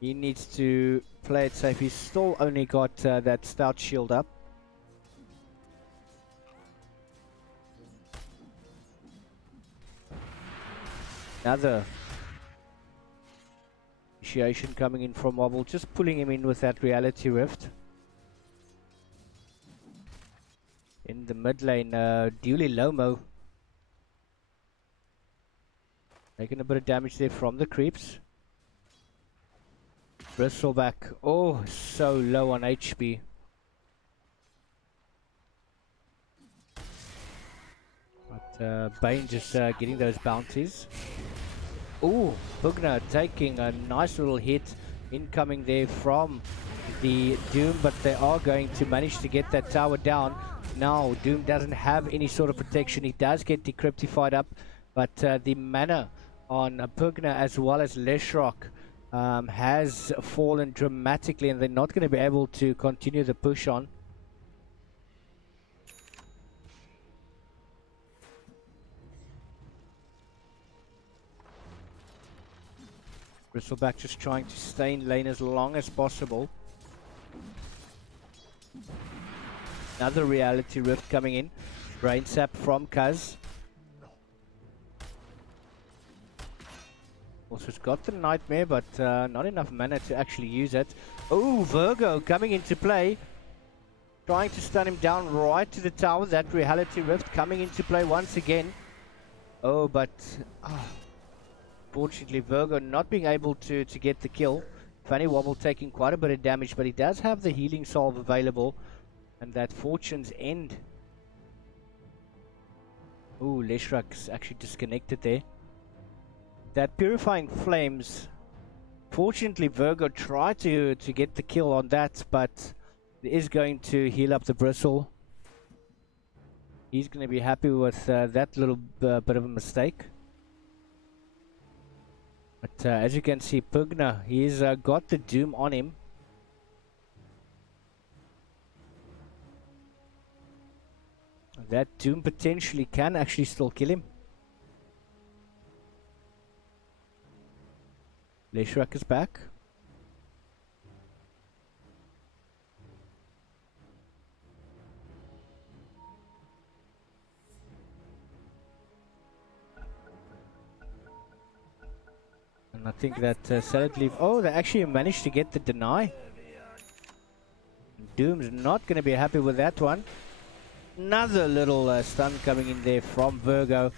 he needs to play it safe. He's still only got that stout shield up. Another initiation coming in from Wobble, just pulling him in with that Reality Rift. In the mid lane, Dooley Lomo taking a bit of damage there from the creeps. Bristleback, oh, so low on HP. But Bane just getting those bounties. Oh, Pugna taking a nice little hit incoming there from the Doom, but they are going to manage to get that tower down. Now Doom doesn't have any sort of protection. He does get decryptified up, but the mana on Pugna as well as Leshrock has fallen dramatically, and they're not going to be able to continue the push on. Bristleback just trying to stay in lane as long as possible. Another Reality Rift coming in. Brain Sap from Kaz. Also, it's got the Nightmare, but not enough mana to actually use it. Oh, Virgo coming into play. Trying to stun him down right to the tower. That Reality Rift coming into play once again. Oh, but fortunately, Virgo not being able to get the kill. Fanny Wobble taking quite a bit of damage, but he does have the healing salve available. And that Fortune's End. Oh, Leshrak's actually disconnected there. That Purifying Flames, fortunately Virgo tried to get the kill on that, but it is going to heal up the Bristle. He's going to be happy with that little bit of a mistake. But as you can see, Pugna, he's got the Doom on him. That Doom potentially can actually still kill him. Leshrak is back. And I think that Salad Leaf... Oh, they actually managed to get the deny. Doom's not going to be happy with that one. Another little stun coming in there from Virgo.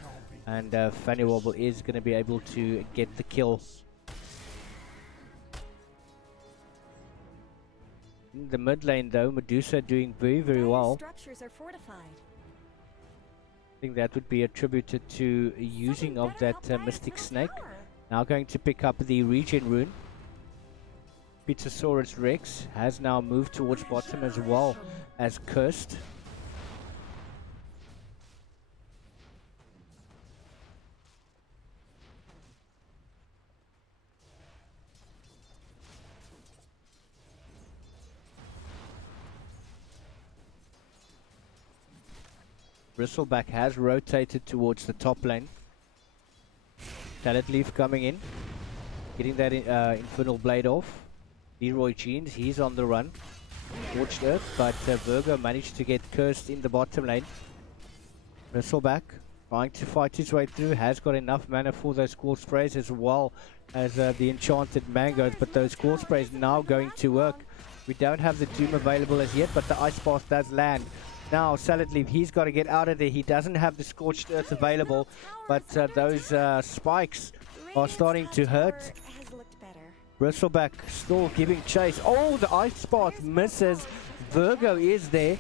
And Fanny Wobble is going to be able to get the kill. In the mid lane though, Medusa doing very well. Structures are fortified. I think that would be attributed to using of that Mystic Snake. Now going to pick up the Regen Rune. Pizzasaurus Rex has now moved towards bottom as well as Cursed. Bristleback has rotated towards the top lane. Talent Leaf coming in, getting that Infernal Blade off. Leroy Jeans, he's on the run. Scorched Earth, but Virgo managed to get cursed in the bottom lane. Bristleback trying to fight his way through, has got enough mana for those Core Sprays as well as the Enchanted Mangoes, but those Core Sprays now going to work. We don't have the Doom available as yet, but the Ice Path does land. Now, Salad Leaf, he's got to get out of there. He doesn't have the Scorched Earth available, but those spikes are starting to hurt. Bristleback still giving chase. Oh, the Ice Path misses. Virgo is there.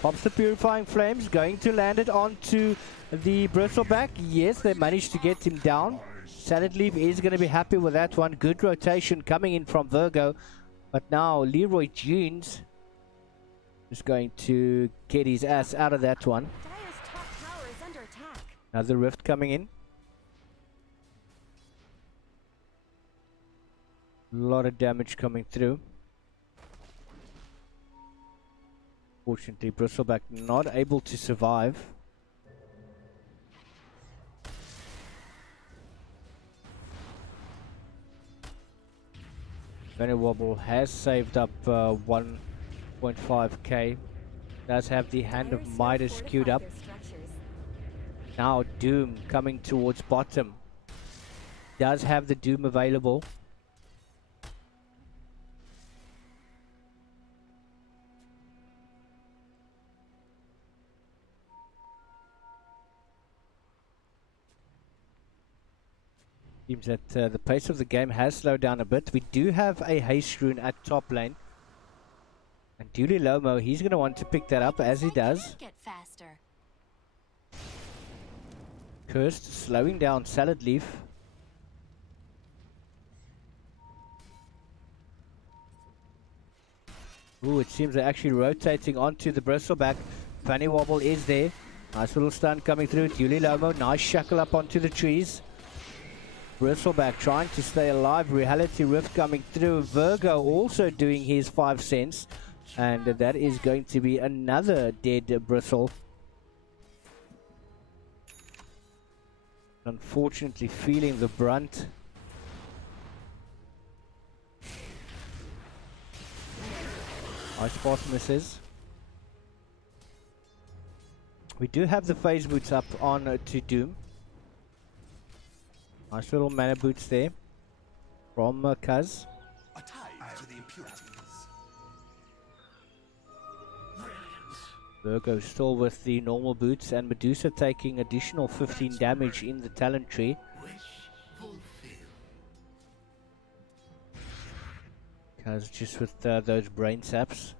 Pops the Purifying Flames, going to land it onto the Bristleback. Yes, they managed to get him down. Salad Leaf is going to be happy with that one. Good rotation coming in from Virgo. But now Leroy Jeans is going to get his ass out of that one. Another Rift coming in. A lot of damage coming through. Fortunately, Bristleback not able to survive. Benny Wobble has saved up 1.5k. Does have the Hand of Midas queued up. Now Doom coming towards bottom. Does have the Doom available. Seems that the pace of the game has slowed down a bit. We do have a Haste Rune at top lane. And Dooley Lomo, he's going to want to pick that up as he does. Cursed, slowing down Salad Leaf. Ooh, it seems they're actually rotating onto the Bristleback. Fanny Wobble is there. Nice little stun coming through. Dooley Lomo, nice shackle up onto the trees. Bristleback trying to stay alive. Reality Rift coming through. Virgo also doing his 5 cents. And that is going to be another dead Bristle. Unfortunately feeling the brunt. Ice Path misses. We do have the phase boots up on to Doom. Nice little mana boots there from Kaz. Virgo still with the normal boots, and Medusa taking additional 15 damage in the talent tree. Kaz just with those brain saps.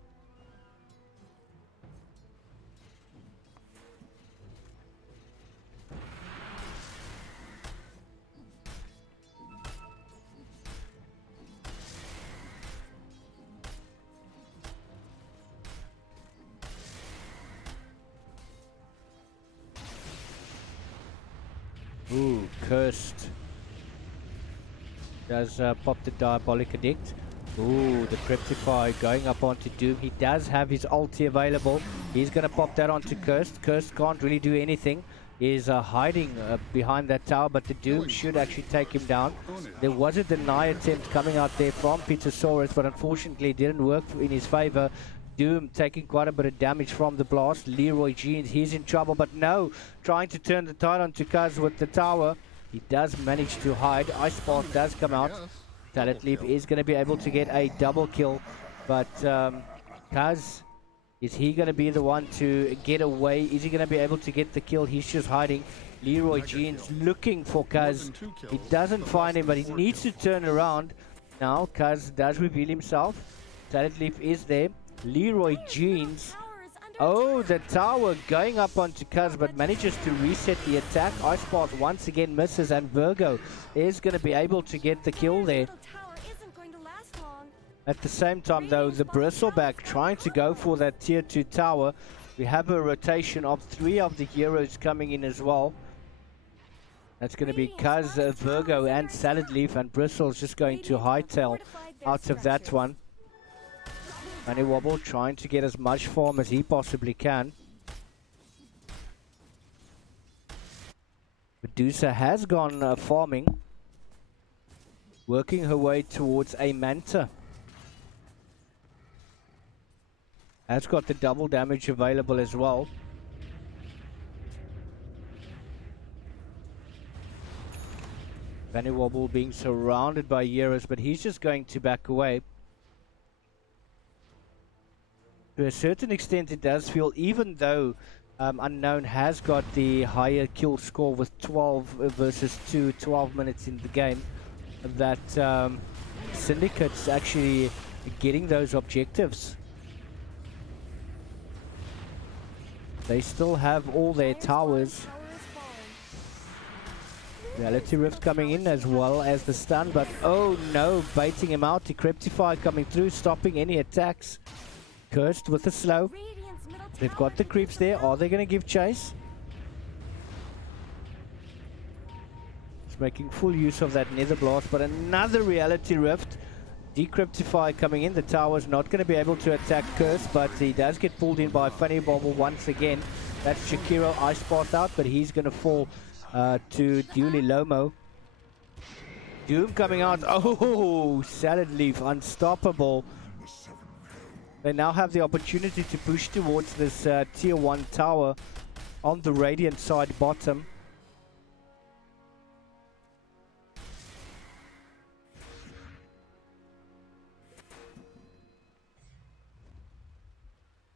Ooh, Cursed. Does pop the Diabolic Addict. Ooh, the Cryptify going up onto Doom. He does have his ulti available. He's going to pop that onto Cursed. Cursed can't really do anything. He's hiding behind that tower, but the Doom should actually take him down. There was a deny attempt coming out there from Pizzasaurus, but unfortunately it didn't work in his favor. Doom taking quite a bit of damage from the blast. Leroy Jeans, he's in trouble, but no, trying to turn the tide onto Kaz with the tower. He does manage to hide. Ice Path does come out. Talent Leap is going to be able to get a double kill, but Kaz, is he going to be the one to get away? Is he going to be able to get the kill? He's just hiding. Leroy Jeans looking for Kaz. He doesn't find him, but he needs to turn around. Now Kaz does reveal himself. Talent Leap is there. Leroy Jeans. Oh, the tower going up onto Kaz, but manages to reset the attack. Ice Path once again misses, and Virgo is going to be able to get the kill there. At the same time, though, the Bristleback trying to go for that tier 2 tower. We have a rotation of 3 of the heroes coming in as well. That's going to be Kaz, Virgo, and Salad Leaf, and Bristle's just going to hightail out of that one. Fanny Wobble trying to get as much farm as he possibly can. Medusa has gone farming, working her way towards a Manta. Has got the double damage available as well. Vanny Wobble being surrounded by heroes, but he's just going to back away. To a certain extent it does feel, even though Unknown has got the higher kill score with 12 versus 2, 12 minutes in the game, that Syndicate's actually getting those objectives. They still have all their towers. Reality Rift coming in as well as the stun, but oh no, baiting him out. Decryptify coming through, stopping any attacks. Cursed with the slow. They've got the creeps there. Are they going to give chase? It's making full use of that Nether Blast, but another Reality Rift. Decryptify coming in. The tower's not going to be able to attack Curse, but he does get pulled in by Funny Bobble once again. That's Shakiro Ice Path out, but he's going to fall to Duly Lomo. Doom coming out. Oh, Salad Leaf, unstoppable. They now have the opportunity to push towards this tier 1 tower on the Radiant side bottom.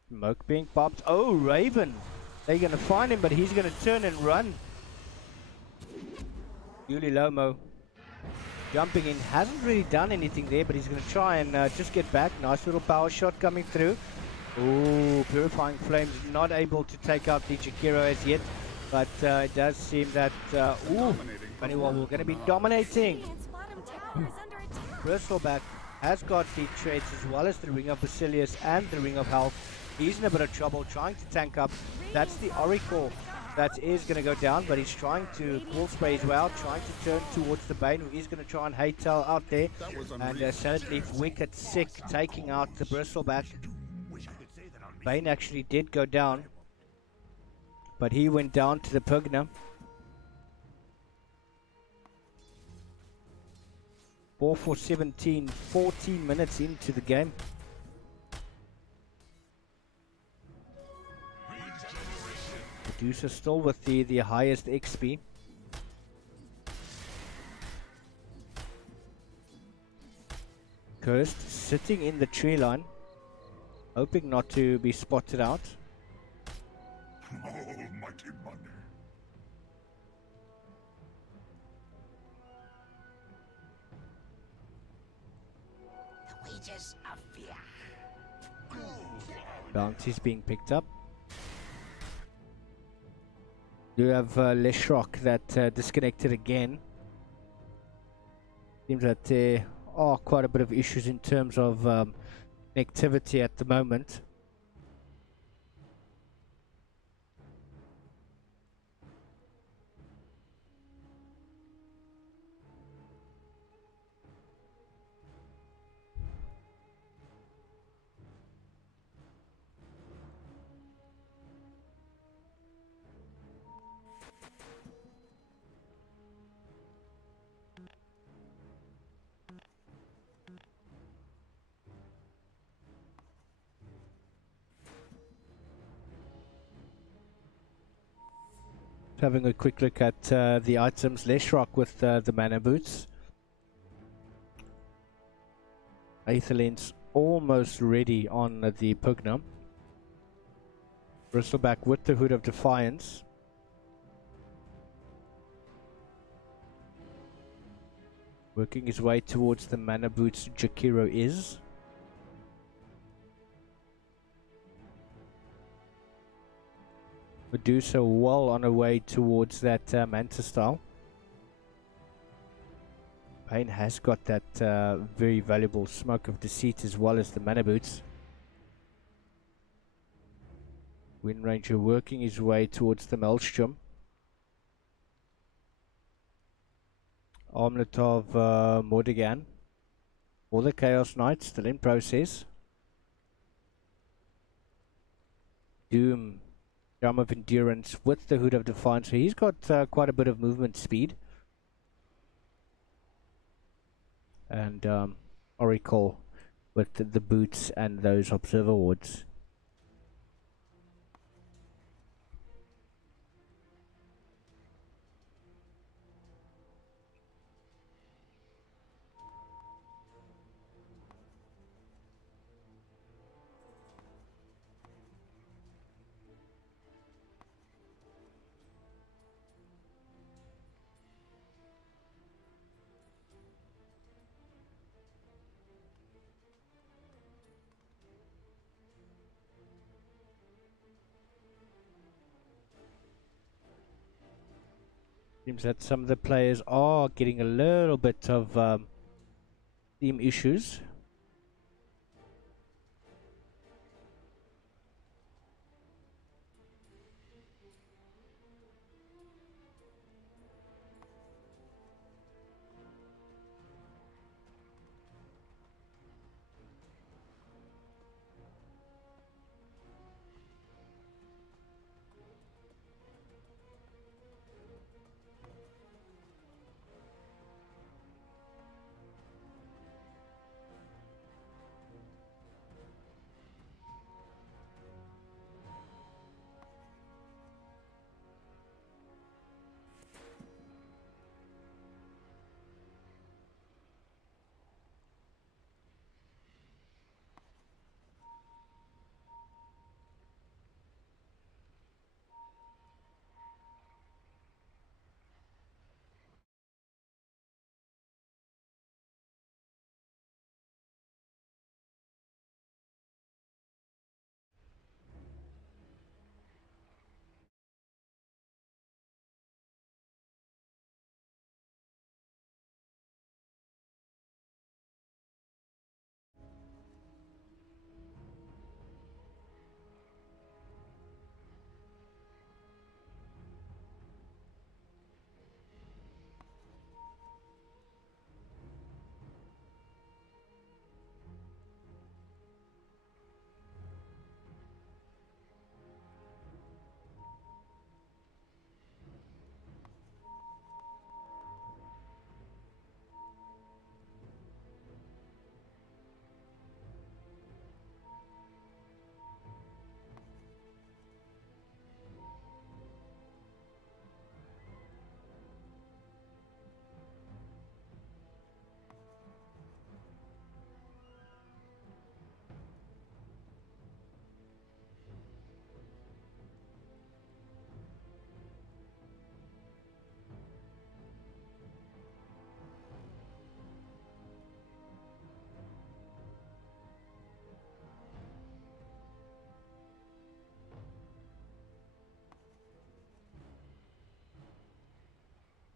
Smoke being popped. Oh, Raven. They're going to find him, but he's going to turn and run. Yuli Lomo jumping in. Hasn't really done anything there, but he's going to try and just get back. Nice little power shot coming through. Oh, Purifying Flames not able to take out the Jakiro as yet. But it does seem that... ooh, Funnywob we're going to be dominating. Bristleback has got the trades as well as the Ring of Basilius and the Ring of Health. He's in a bit of trouble trying to tank up. That's the Oracle that is going to go down, but he's trying to Cool Spray as well, trying to turn towards the Bane, who is going to try and Haytail out there. And Salad Leaf wicked sick, taking out the Bristleback. Bane actually did go down, but he went down to the Pugna. 4 for 17, 14 minutes into the game. Medusa still with the highest XP. Cursed sitting in the tree line, hoping not to be spotted out. Almighty money. The wages of fear. Bounties being picked up. You have Leshrock that disconnected again. Seems that there are quite a bit of issues in terms of connectivity at the moment. Having a quick look at the items. Leshrock with the mana boots. Aetherline's almost ready on the Pugna. Bristleback with the Hood of Defiance. Working his way towards the mana boots Jakiro is. Medusa well on her way towards that Manta style. Pain has got that very valuable Smoke of Deceit as well as the mana boots. Wind Ranger working his way towards the Maelstrom. Armlet of Mordegan. Or the Chaos Knight still in process. Doom Charm of Endurance with the Hood of Defiance. So he's got quite a bit of movement speed. And Oracle with the boots and those Observer Wards. Seems that some of the players are getting a little bit of theme issues.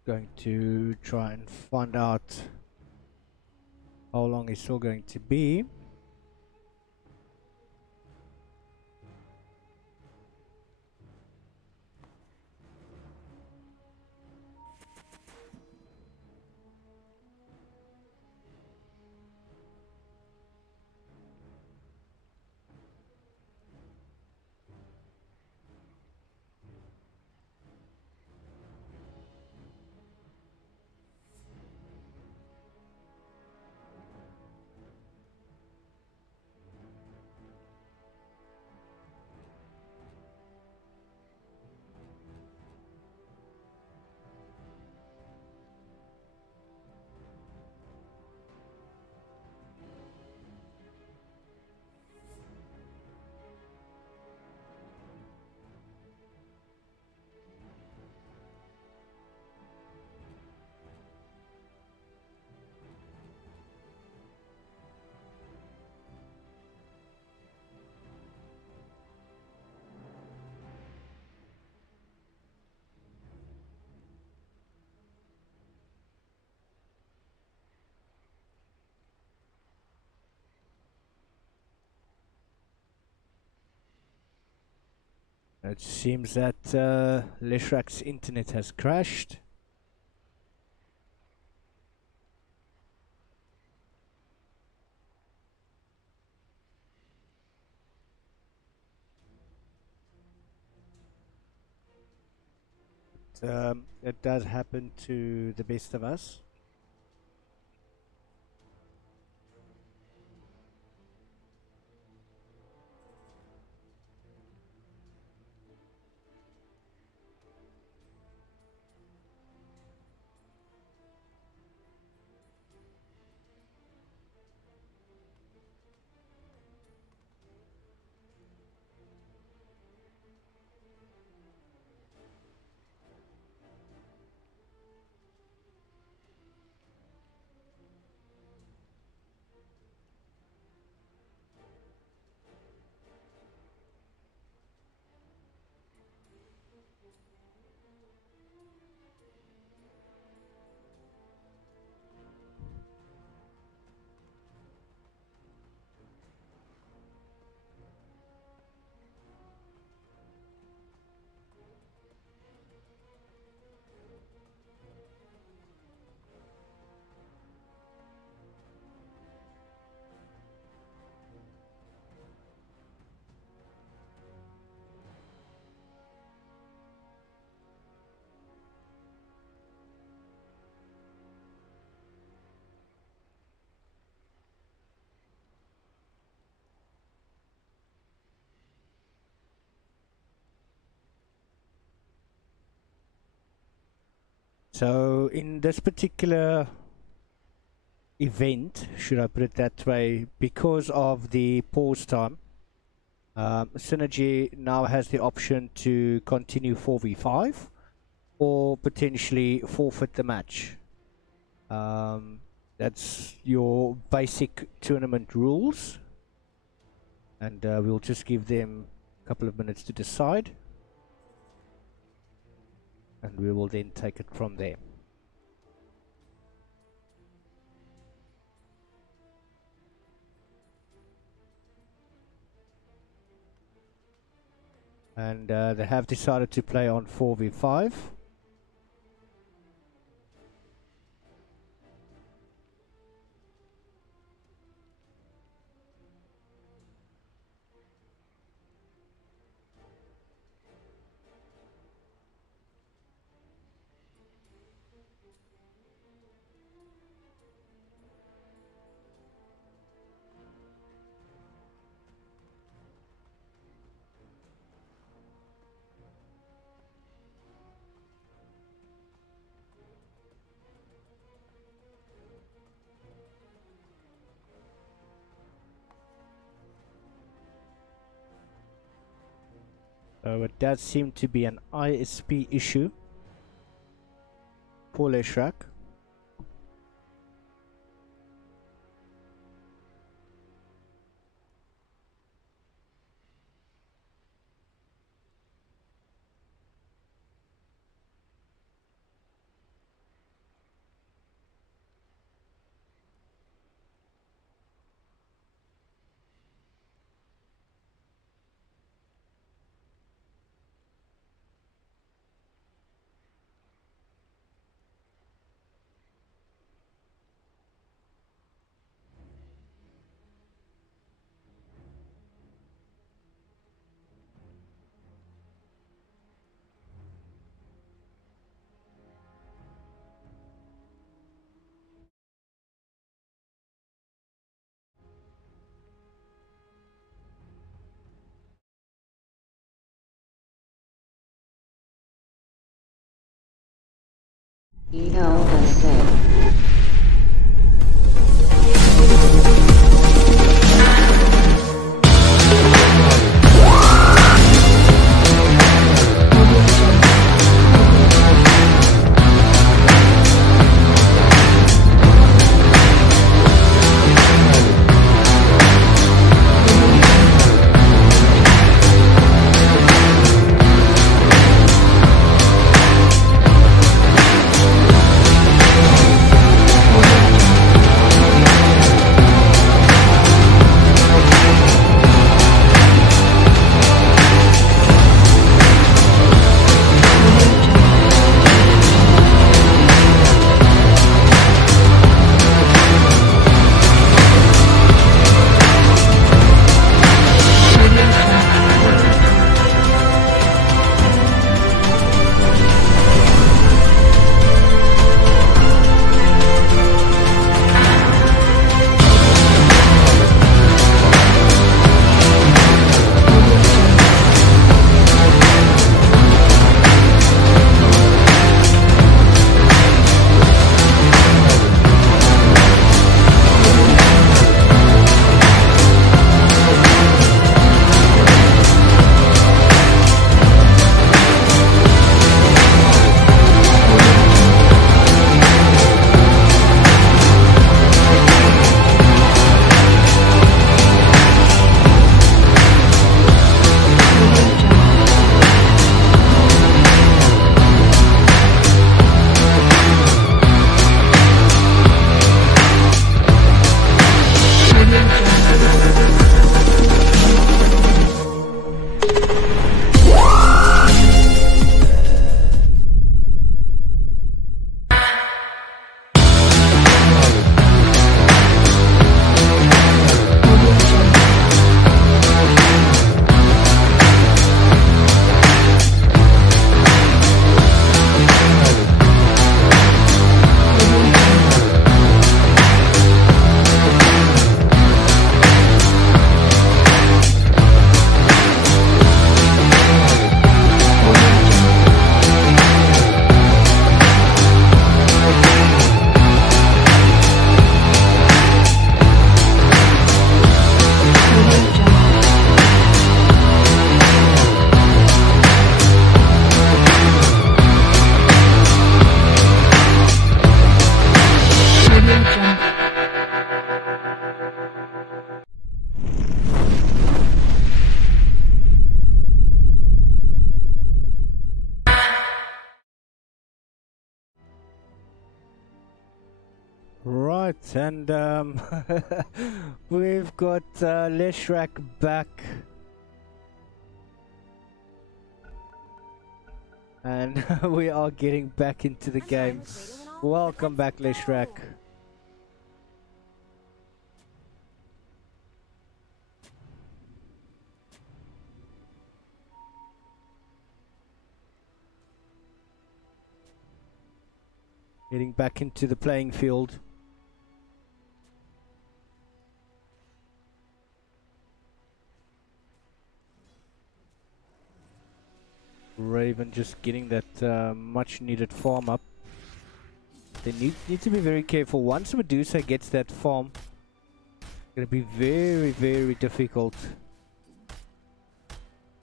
Going to try and find out how long it's still going to be. It seems that Leshrak's internet has crashed. it does happen to the best of us. So in this particular event, should I put it that way, because of the pause time, Synergy now has the option to continue 4v5 or potentially forfeit the match. That's your basic tournament rules, and we'll just give them a couple of minutes to decide, and we will then take it from there. And they have decided to play on 4v5. So it does seem to be an ISP issue for Leshrak. ELSA. and we've got Leshrak back. And we are getting back into the game. Welcome back, Leshrak. Getting back into the playing field. Raven just getting that much needed farm up. They need to be very careful. Once Medusa gets that farm, it's going to be very, very difficult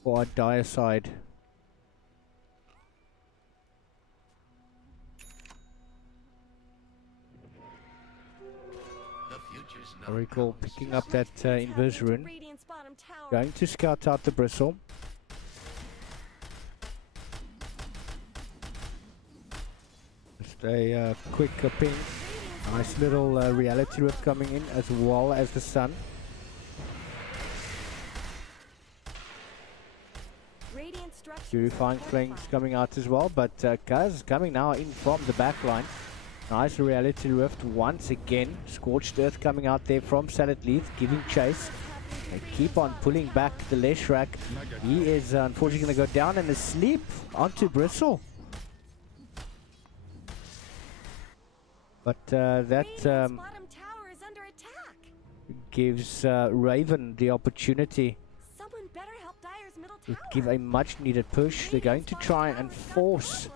for our dire side. I recall picking up that invis rune. Going to scout out the bristle. Just a quick ping. Nice little reality rift coming in, as well as the sun. Purifying flames coming out as well, but Kaz coming now in from the back line. Nice reality rift once again. Scorched earth coming out there from Salad Leaf, giving chase. They keep on pulling back the Leshrak. He is unfortunately going to go down and asleep onto Bristle. But that gives Raven the opportunity to give a much needed push. They're going to try and force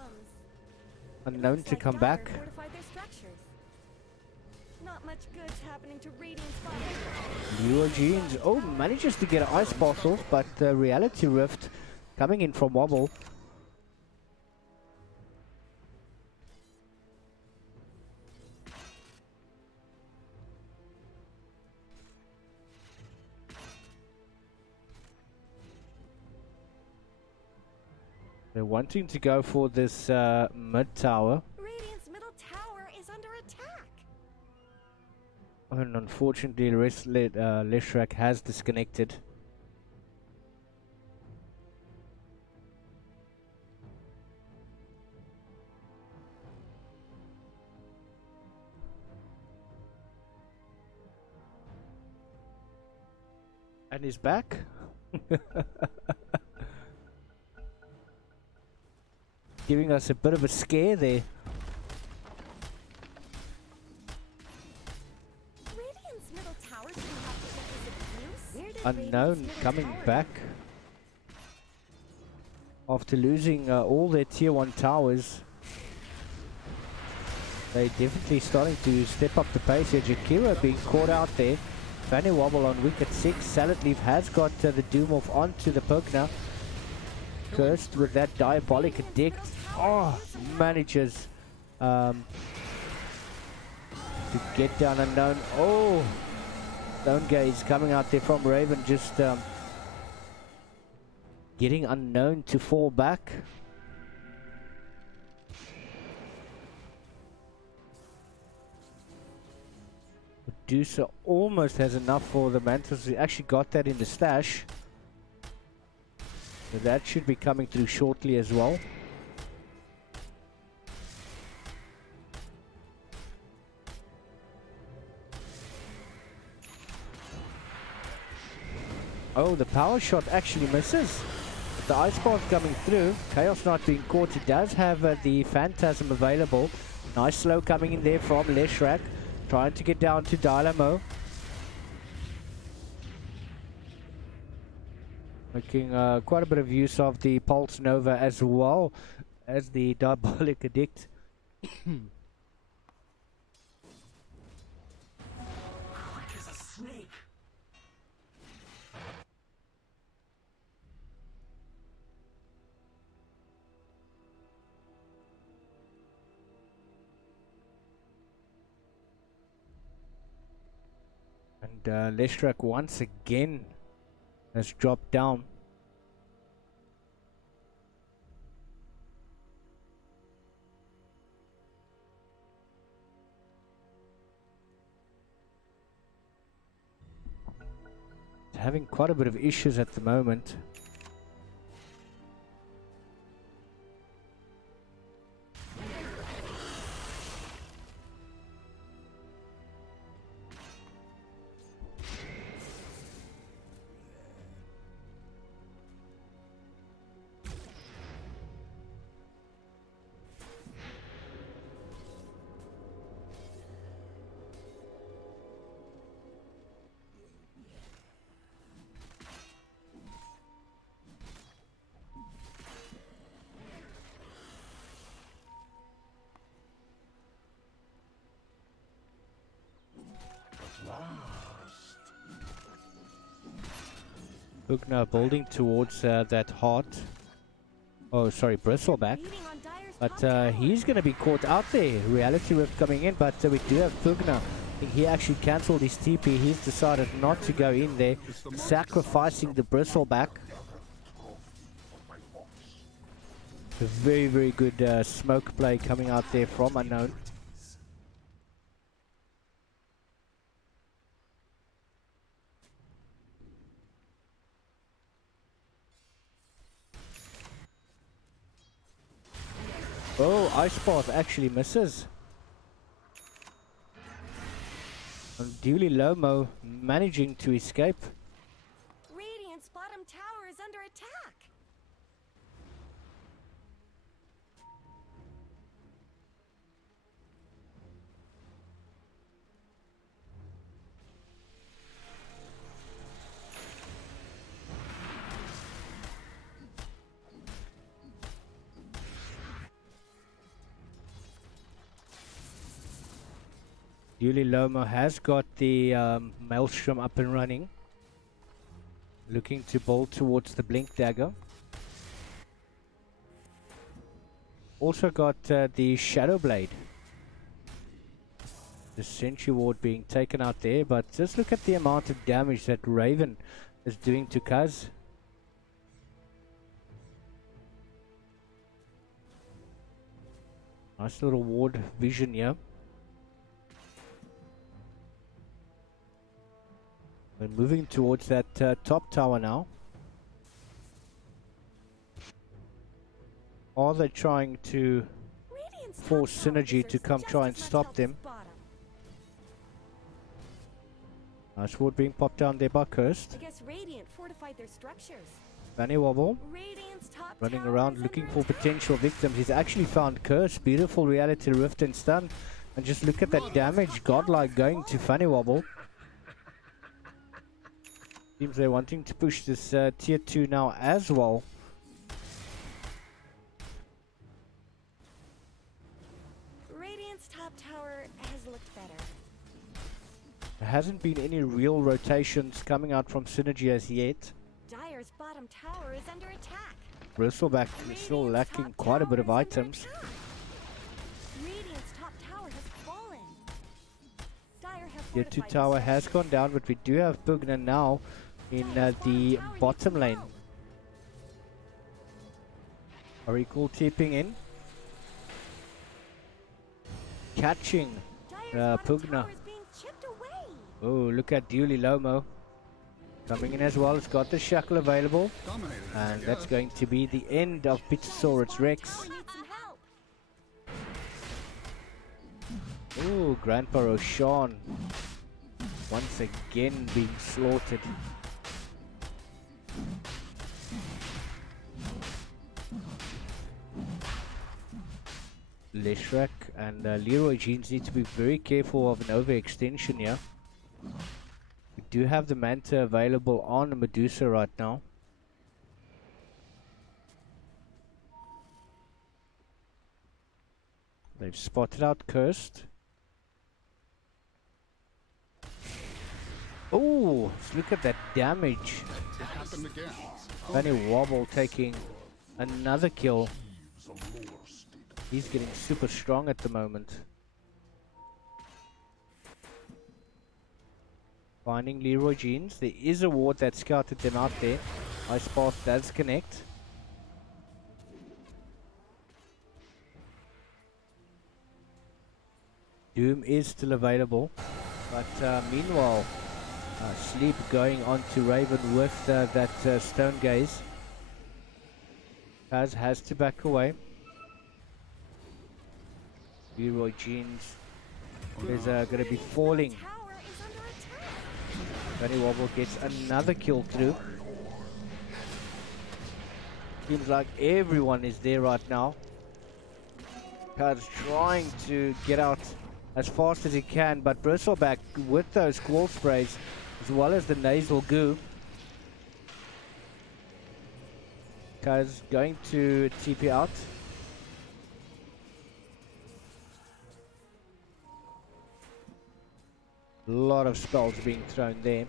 Unknown to come back. Lure Jeans, oh, manages to get an ice bottle, but the reality rift coming in from Wobble. They're wanting to go for this mid tower. Radiant's middle tower is under attack. And unfortunately, the rest Leshrak has disconnected. And he's back. Giving us a bit of a scare there. Radiant's middle tower shouldn't have to get this abuse. Unknown coming back after losing all their tier 1 towers. They definitely starting to step up the pace here. Jakira being caught out there. Fanny Wobble on wicket 6. Salad Leaf has got the Doom off onto the poke now. Cursed with that diabolic addict. Oh, manages to get down Unknown. Oh, Stone Gaze coming out there from Raven, just getting Unknown to fall back. Medusa almost has enough for the Mantis. We actually got that in the stash. So that should be coming through shortly as well. Oh, the power shot actually misses. But the ice path coming through. Chaos not being caught. It does have the Phantasm available. Nice slow coming in there from Leshrak. Trying to get down to Dynamo. Making quite a bit of use of the Pulse Nova as well as the Diabolic Addict. And Leshrak once again has dropped down. having quite a bit of issues at the moment. Bugner building towards that heart. Oh, sorry, Bristleback. But he's going to be caught out there. Reality Rift coming in, but we do have Bugner. I think he actually cancelled his TP. He's decided not to go in there, sacrificing the Bristleback. A very, very good smoke play coming out there from Unknown. Oh, Ice Path actually misses. And Duly Lomo managing to escape. Radiant's bottom tower is under attack. Duly Lomo has got the Maelstrom up and running. Looking to bolt towards the Blink Dagger. Also got the Shadow Blade. The Sentry Ward being taken out there, but just look at the amount of damage that Raven is doing to Kaz. Nice little ward vision here. We're moving towards that top tower now. Are they trying to force Synergy to come try and stop them? Nice ward being popped down there by Cursed. I guess Radiant fortified their structures. Fanny Wobble Radiant's top running tower around is looking under for attack. potential victims. He's actually found Cursed. Beautiful Reality Rift and stun. And just look at that damage. Godlike going to Fanny Wobble. Seems they're wanting to push this tier 2 now as well. Radiant's top tower has looked better. There hasn't been any real rotations coming out from Synergy as yet. Dire's bottom tower is under attack. Bristleback is still lacking quite a bit of items. Radiant's top tower has fallen. Dire have Tier 2 fortified tower their has gone down, but we do have Bugner now in the bottom lane. Oracle tipping in. Catching Pugna. Oh, look at Duly Lomo. Coming in as well. It's got the shackle available. And that's going to be the end of Pitosaurus Rex. Oh, Grandpa Roshan. Once again being slaughtered. Leshrak and Leroy Jeans need to be very careful of an overextension here. We do have the Manta available on Medusa right now. They've spotted out Cursed. Oh, look at that damage. Fanny Wobble taking another kill. He's getting super strong at the moment. Finding Leroy Jeans. There is a ward that scouted them out there. Ice Path does connect. Doom is still available. But meanwhile, Sleep going on to Raven with that stone gaze. Kaz has to back away. Leroy Jeans is going to be falling. Tower is under attack. Fanny Wobble gets another kill through. Seems like everyone is there right now. Kaz trying to get out as fast as he can, but Bristleback with those squall sprays as well as the nasal goo. Kaz going to TP out. A lot of spells being thrown there.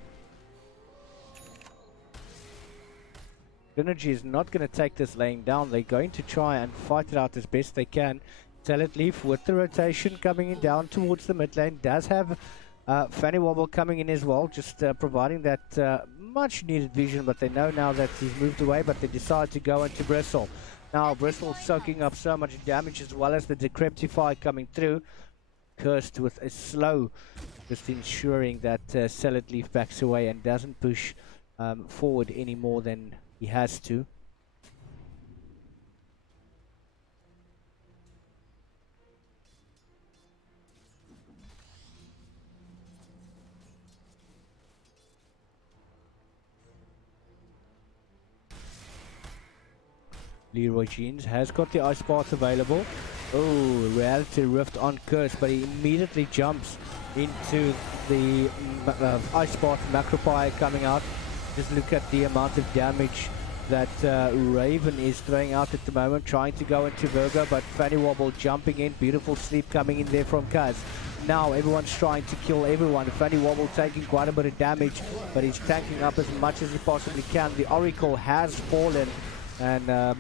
Synergy is not going to take this laying down. They're going to try and fight it out as best they can. Salad Leaf with the rotation coming in down towards the mid lane. Does have Fanny Wobble coming in as well, just providing that much needed vision, but they know now that he's moved away, but they decide to go into Bristle. Now Bristle soaking up so much damage as well as the Decryptify coming through. Cursed with a slow, just ensuring that Salad Leaf backs away and doesn't push forward any more than he has to. Leroy Jeans has got the Ice Path available. Oh, Reality Rift on Curse, but he immediately jumps into the Ice Path Macropire coming out. Just look at the amount of damage that Raven is throwing out at the moment, trying to go into Virgo, but Fanny Wobble jumping in. Beautiful sleep coming in there from Kaz. Now everyone's trying to kill everyone. Fanny Wobble taking quite a bit of damage, but he's tanking up as much as he possibly can. The Oracle has fallen and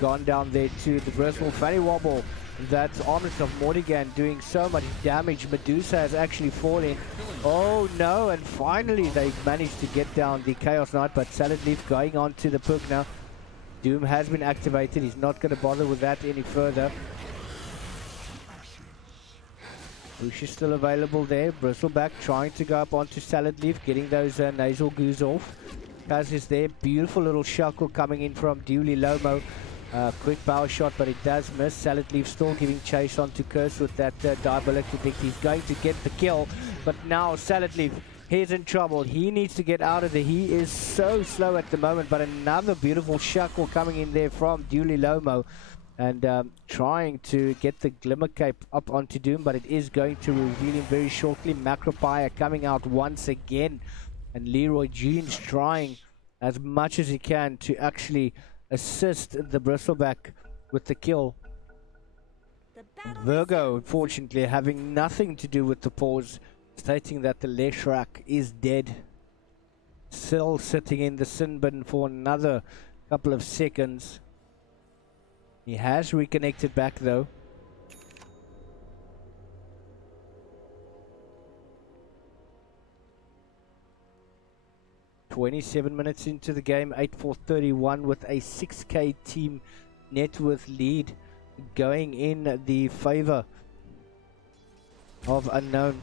gone down there to the Bristle. Fanny Wobble, that's Armless of Mordigan doing so much damage. Medusa has actually fallen. Oh no, and finally they managed to get down the Chaos Knight, but Salad Leaf going on to the Pug now. Doom has been activated. He's not going to bother with that any further. Bush is still available there. Bristleback trying to go up onto Salad Leaf, getting those nasal goos off. Kaz is there. Beautiful little shackle coming in from Dooley Lomo. Quick power shot, but it does miss. Salad Leaf still giving chase onto Curse with that diabolical pick. He's going to get the kill, but now Salad Leaf, he's in trouble. He needs to get out of there. He is so slow at the moment, but another beautiful shackle coming in there from Dooley Lomo. And trying to get the Glimmer Cape up onto Doom, but it is going to reveal him very shortly. Macropire coming out once again, and Leroy Jeans trying as much as he can to actually assist the Bristleback with the kill. Virgo, unfortunately, having nothing to do with the pause, stating that the Leshrak is dead. Still sitting in the sin bin for another couple of seconds. He has reconnected back though. "27 minutes into the game, 8-4-31 with a 6k team net worth lead going in the favor of Unknown.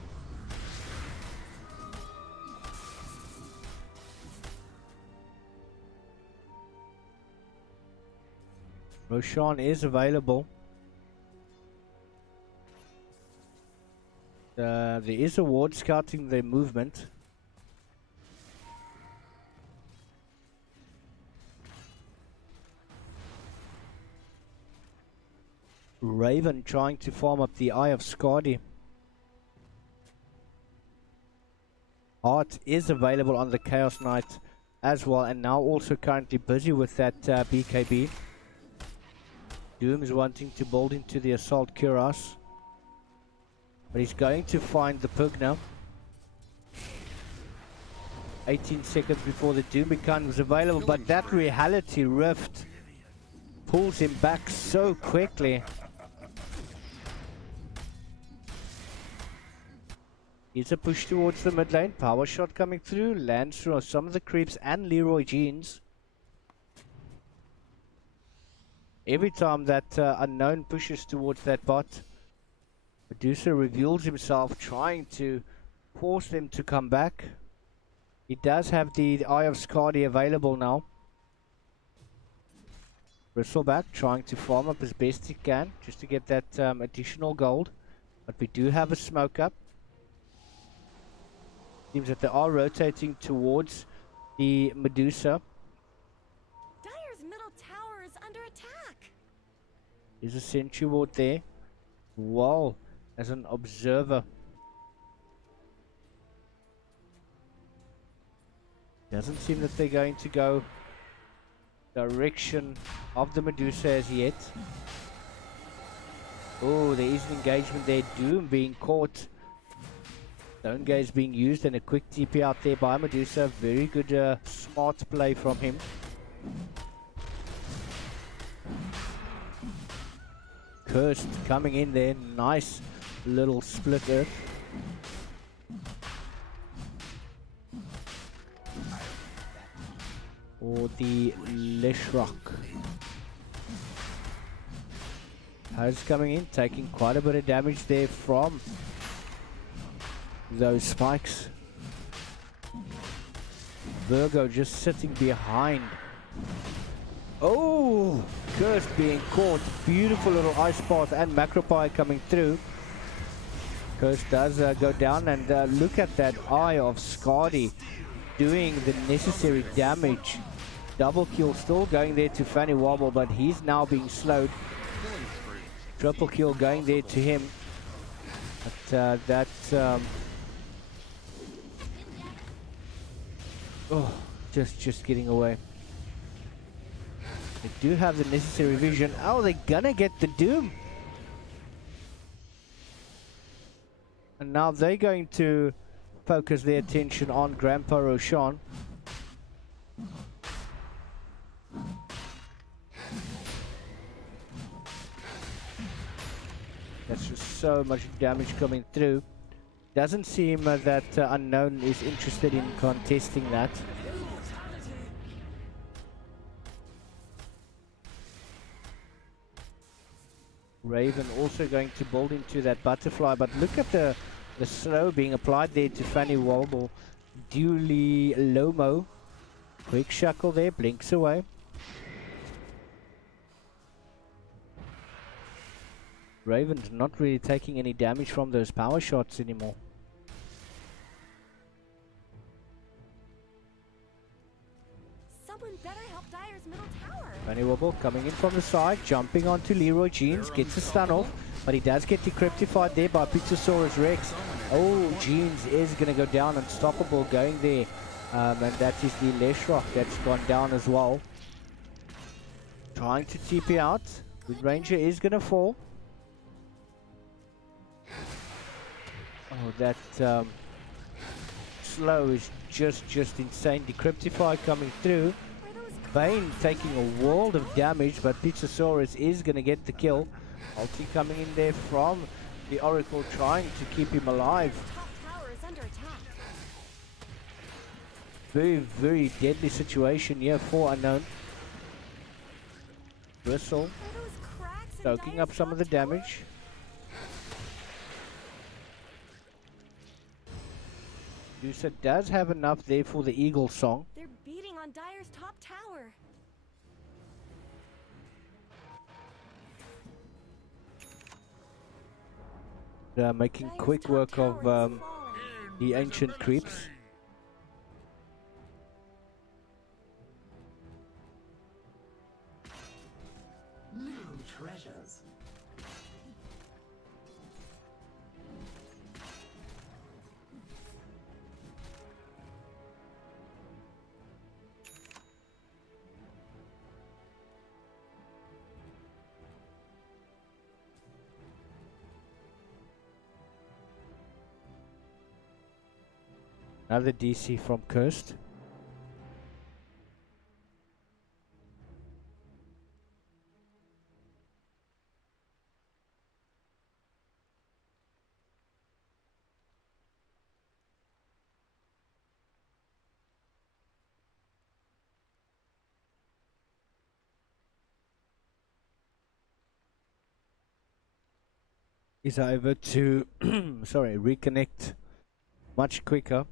Roshan is available. There is a ward scouting their movement. Raven trying to farm up the Eye of Skadi. Art is available on the Chaos Knight as well, and now also currently busy with that BKB. Doom is wanting to build into the Assault Cuirass, but he's going to find the Pug now. 18 seconds before the Doom becomes available, but that Reality Rift pulls him back so quickly. Here's a push towards the mid lane. Power shot coming through, lands through some of the creeps and Leroy Jeans. Every time that Unknown pushes towards that bot, Medusa reveals himself, trying to force them to come back. He does have the Eye of Skadi available now. Bristleback trying to farm up as best he can just to get that additional gold. But we do have a smoke up. Seems that they are rotating towards the Medusa. Dyer's middle tower is under attack. There's a sentry ward there. Wow, as an observer. Doesn't seem that they're going to go direction of the Medusa as yet. Oh, there is an engagement there. Doom being caught. Stone gaze being used and a quick TP out there by Medusa. Very good smart play from him. Cursed coming in there. Nice little split earth. Or the Leshrock. Harris coming in, taking quite a bit of damage there from those spikes. Virgo just sitting behind. Oh! Curse being caught. Beautiful little ice path and Macropie coming through. Curse does go down and look at that Eye of Skadi doing the necessary damage. Double kill still going there to Fanny Wobble, but he's now being slowed. Triple kill going there to him. But oh, just getting away. They do have the necessary vision. Oh, they're gonna get the Doom. And now they're going to focus their attention on Grandpa Roshan. That's just so much damage coming through. Doesn't seem that Unknown is interested in contesting that. Raven also going to build into that butterfly, but look at the slow being applied there to Fanny Wobble. Duly Lomo. Quick shackle there, blinks away. Raven's not really taking any damage from those power shots anymore. Someone better help Dyer's middle tower. Fanny Wobble coming in from the side, jumping onto Leroy Jeans, gets a stun off, but he does get decryptified there by Pizzasaurus Rex. Oh, Jeans is going to go down, unstoppable going there. And that is the Leshrock that's gone down as well. Trying to TP out. Good Ranger is going to fall. Oh, that slow is just insane. Decryptify coming through. Bane taking a world of damage, but Pizzasaurus is going to get the kill. Ulti coming in there from the Oracle, trying to keep him alive. Very deadly situation here for Unknown. Bristle soaking up some of the damage. Medusa does have enough there for the Eagle Song. They're beating on Dyer's top tower. Making quick work of the ancient creeps. New treasures. Another DC from Cursed. Is over to sorry, reconnect much quicker.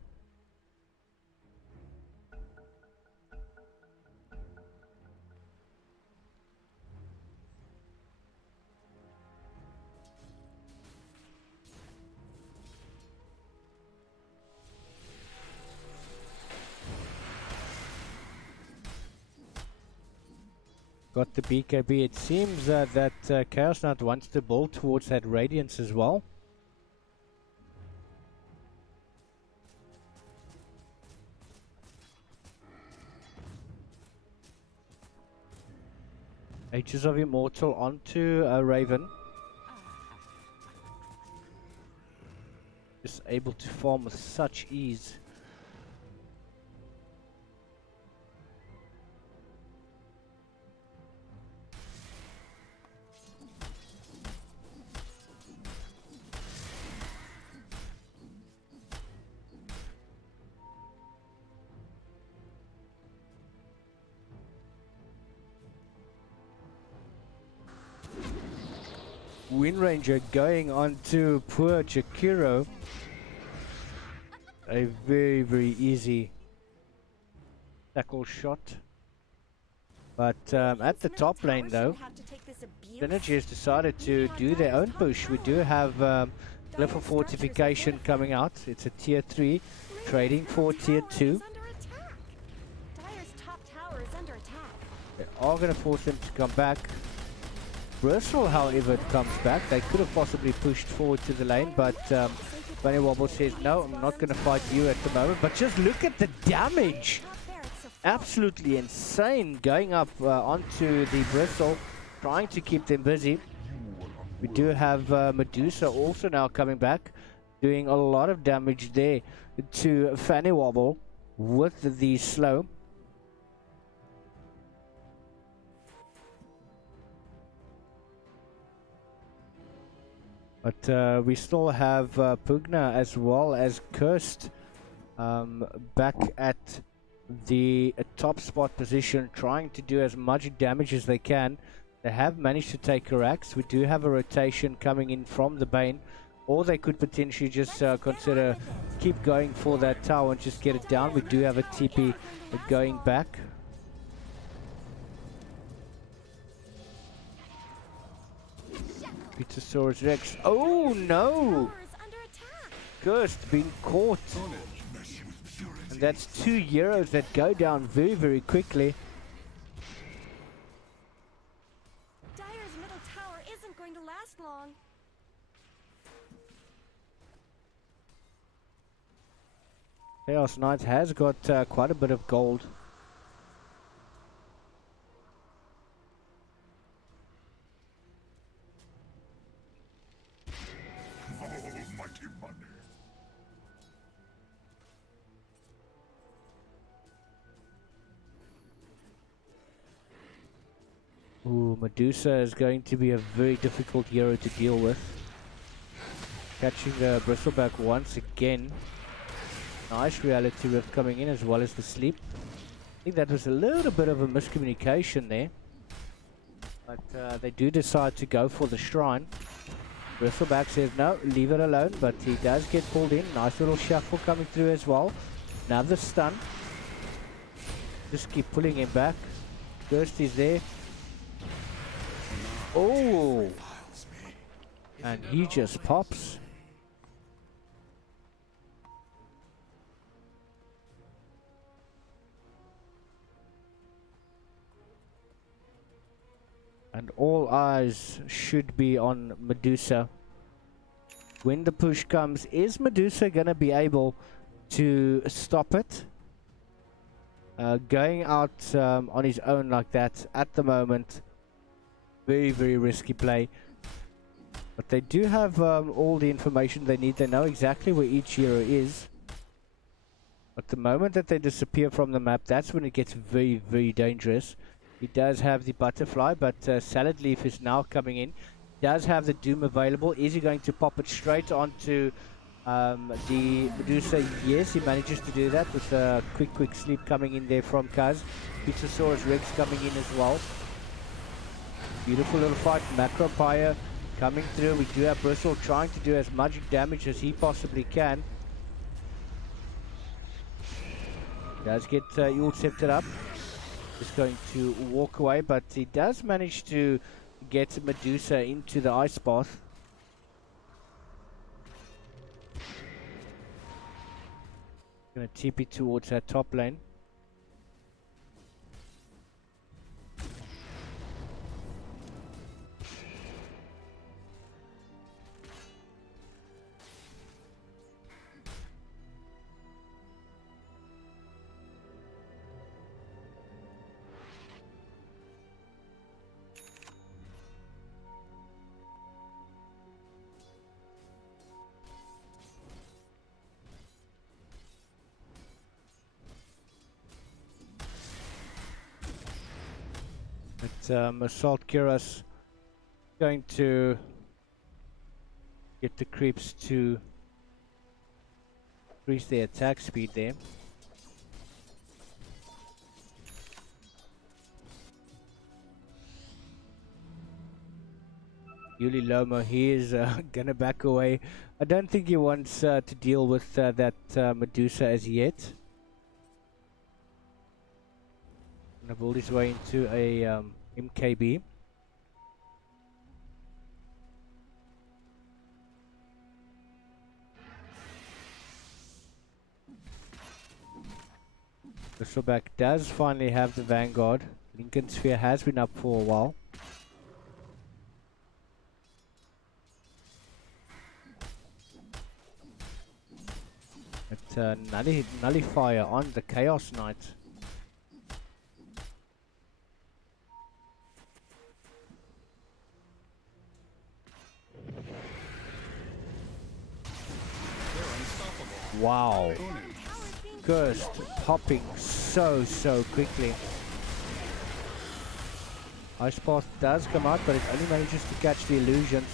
got the BKB. It seems that Chaos Knight wants to build towards that Radiance as well. Ages of Immortal onto a Raven. Just able to farm with such ease. Wind Ranger going on to poor Jakiro. A very, very easy tackle shot. But at the top lane though, Synergy has decided to do their own push. We do have Glyph of Fortification coming out. It's a tier 3, trading for tier 2. They are going to force them to come back. Bristle, however, comes back. They could have possibly pushed forward to the lane, but Bunny Wobble says, no, I'm not going to fight you at the moment. But just look at the damage. Absolutely insane going up onto the Bristle, trying to keep them busy. We do have Medusa also now coming back, doing a lot of damage there to Fanny Wobble with the slow. But we still have Pugna as well as Cursed back at the top spot position, trying to do as much damage as they can. They have managed to take her axe. We do have a rotation coming in from the Bane, or they could potentially just consider keep going for that tower and just get it down. We do have a TP going back. Pizzasaurus Rex. Oh no! Cursed being caught. And that's 2 heroes that go down very, very quickly. Dire's middle tower isn't going to last long. Chaos Knight has got quite a bit of gold. Almighty money. Ooh, Medusa is going to be a very difficult hero to deal with. Catching the Bristleback once again. Nice Reality Rift coming in as well as the sleep. I think that was a little bit of a miscommunication there. But they do decide to go for the Shrine. Bristleback says no, leave it alone, but he does get pulled in. Nice little shuffle coming through as well. Another stun. Just keep pulling him back. Ghost is there. Oh! And he just pops. And all eyes should be on Medusa. When the push comes, is Medusa gonna be able to stop it? Going out on his own like that at the moment, very, very risky play. But they do have all the information they need. They know exactly where each hero is. But the moment that they disappear from the map, that's when it gets very, very dangerous. He does have the butterfly, but Salad Leaf is now coming in. Does have the Doom available. Is he going to pop it straight onto the Medusa? Yes, he manages to do that with a quick sleep coming in there from Kaz. Pizzasaurus Rex coming in as well. Beautiful little fight. Macropire coming through. We do have Bristle trying to do as much damage as he possibly can. Does get Yule Scepter up. Just going to walk away, but he does manage to get Medusa into the ice bath. Gonna TP towards that top lane. Assault Cuirass going to get the creeps to increase their attack speed there. Yuli Lomo, he is gonna back away. I don't think he wants to deal with that Medusa as yet. Gonna build his way into a MKB. Bristleback does finally have the Vanguard. Lincoln Sphere has been up for a while. But Nullifier on the Chaos Knight. Wow. Cursed popping so quickly. Ice Path does come out, but it only manages to catch the illusions.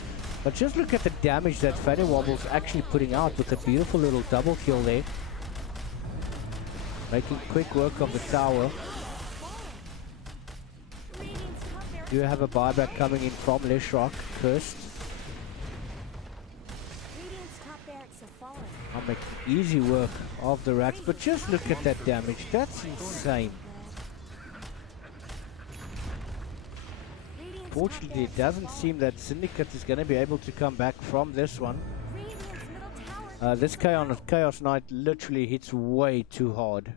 But just look at the damage that Fanny Wobble's actually putting out with a beautiful little double kill there. Making quick work of the tower. Do have a buyback coming in from Leshrock. Cursed. I'll make easy work of the racks, but just look at that damage. That's insane. Fortunately, it doesn't seem that Syndicate is going to be able to come back from this one. This Chaos Knight literally hits way too hard.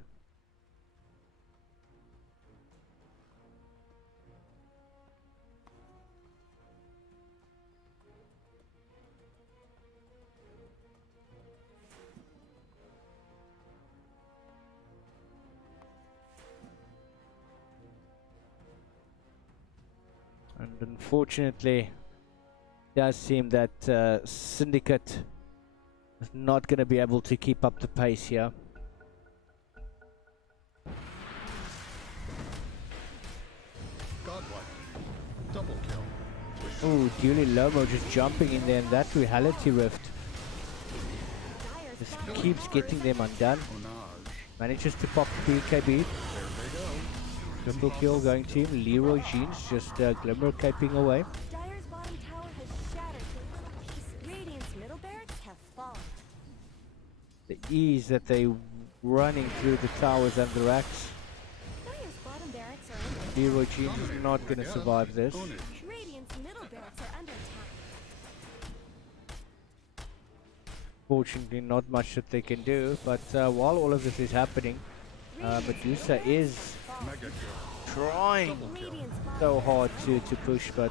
And unfortunately, it does seem that Syndicate is not going to be able to keep up the pace here. Double kill. Ooh, Duly Lomo just jumping in there, and that Reality Rift just keeps getting them undone. Manages to pop the BKB. Triple kill going to him. Leroy Jeans just glimmer caping away. Dyer's bottom tower has shattered to piece. Radiant's middle barracks have fallen. The ease that they running through the towers and the racks. Dyer's bottom barracks are under Leroy Jeans is not going to survive this. Radiant's middle barracks are under attack. Fortunately, not much that they can do. But while all of this is happening, Medusa is trying so hard to push, but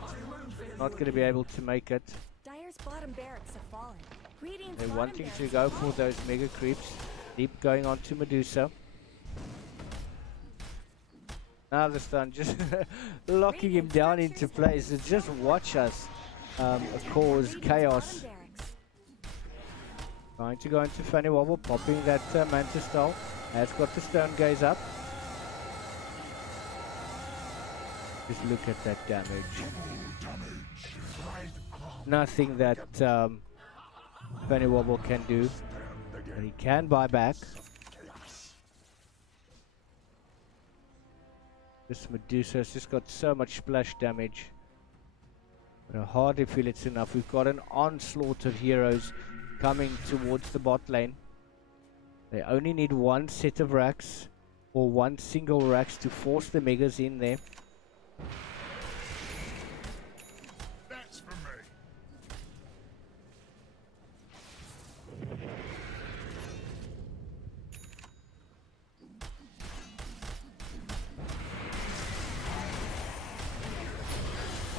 not going to be able to make it. Dyer's bottom barracks have fallen. Radiant's They're bottom wanting to barracks go have for fallen. those mega creeps. Deep going on to Medusa. Now the stun just locking him down into place. So just watch us cause chaos. Trying to go into Fanny Wobble, popping that Manta Style. Has got the stone gaze up. Just look at that damage. Nothing that Fanny Wobble can do. But he can buy back. This Medusa has just got so much splash damage. But I hardly feel it's enough. We've got an onslaught of heroes coming towards the bot lane. They only need one set of racks or one single racks to force the megas in there. That's for me.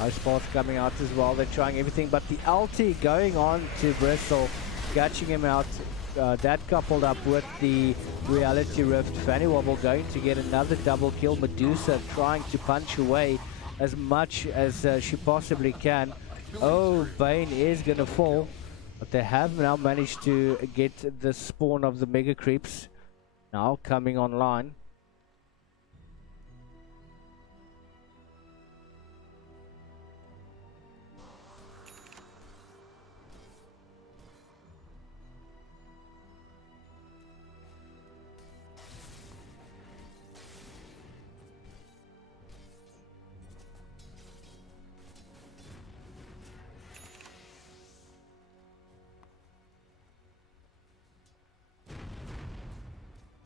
Ice Path coming out as well. They're trying everything, but the ulti going on to Bristle, catching him out. That coupled up with the Reality Rift. Fanny Wobble going to get another double kill. Medusa trying to punch away as much as she possibly can. Oh, Bane is going to fall. But they have now managed to get the spawn of the Mega Creeps now coming online.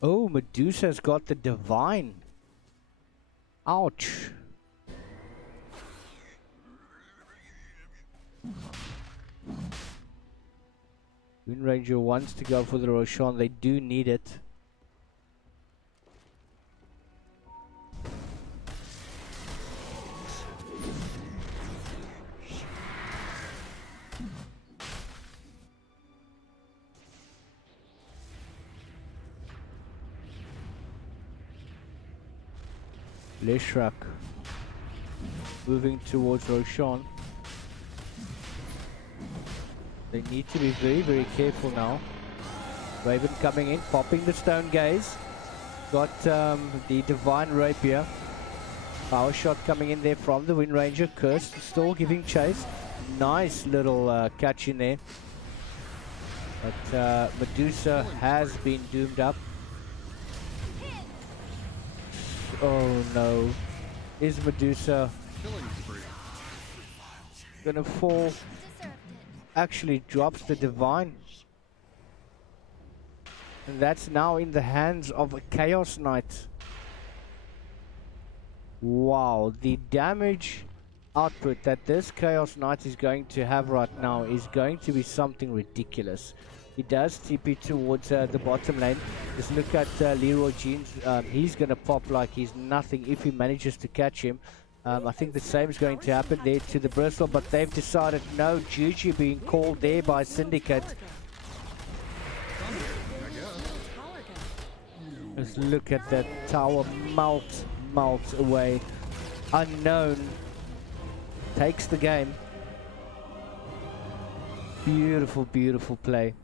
Oh, Medusa's got the divine. Ouch. Wind Ranger wants to go for the Roshan. They do need it. Leshrak moving towards Roshan. They need to be very, very careful now. Raven coming in, popping the stone gaze. Got the divine rapier. Power shot coming in there from the Wind Ranger. Curse still giving chase. Nice little catch in there. But Medusa has been doomed up. Oh no. Is Medusa gonna fall? Actually drops the divine. And that's now in the hands of a Chaos Knight. Wow, the damage output that this Chaos Knight is going to have right now is going to be something ridiculous. He does TP towards the bottom lane. Just look at Leroy Jeans. He's going to pop like he's nothing if he manages to catch him. I think the same is going to happen there to the Bristol, but they've decided no duty being called there by Syndicate. Just look at that tower melts away. Unknown takes the game. Beautiful, beautiful play.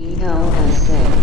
ELSA.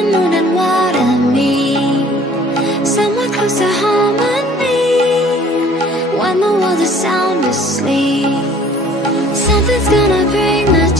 the moon and water me, somewhere close to harmony. When the world is sound asleep, something's gonna bring the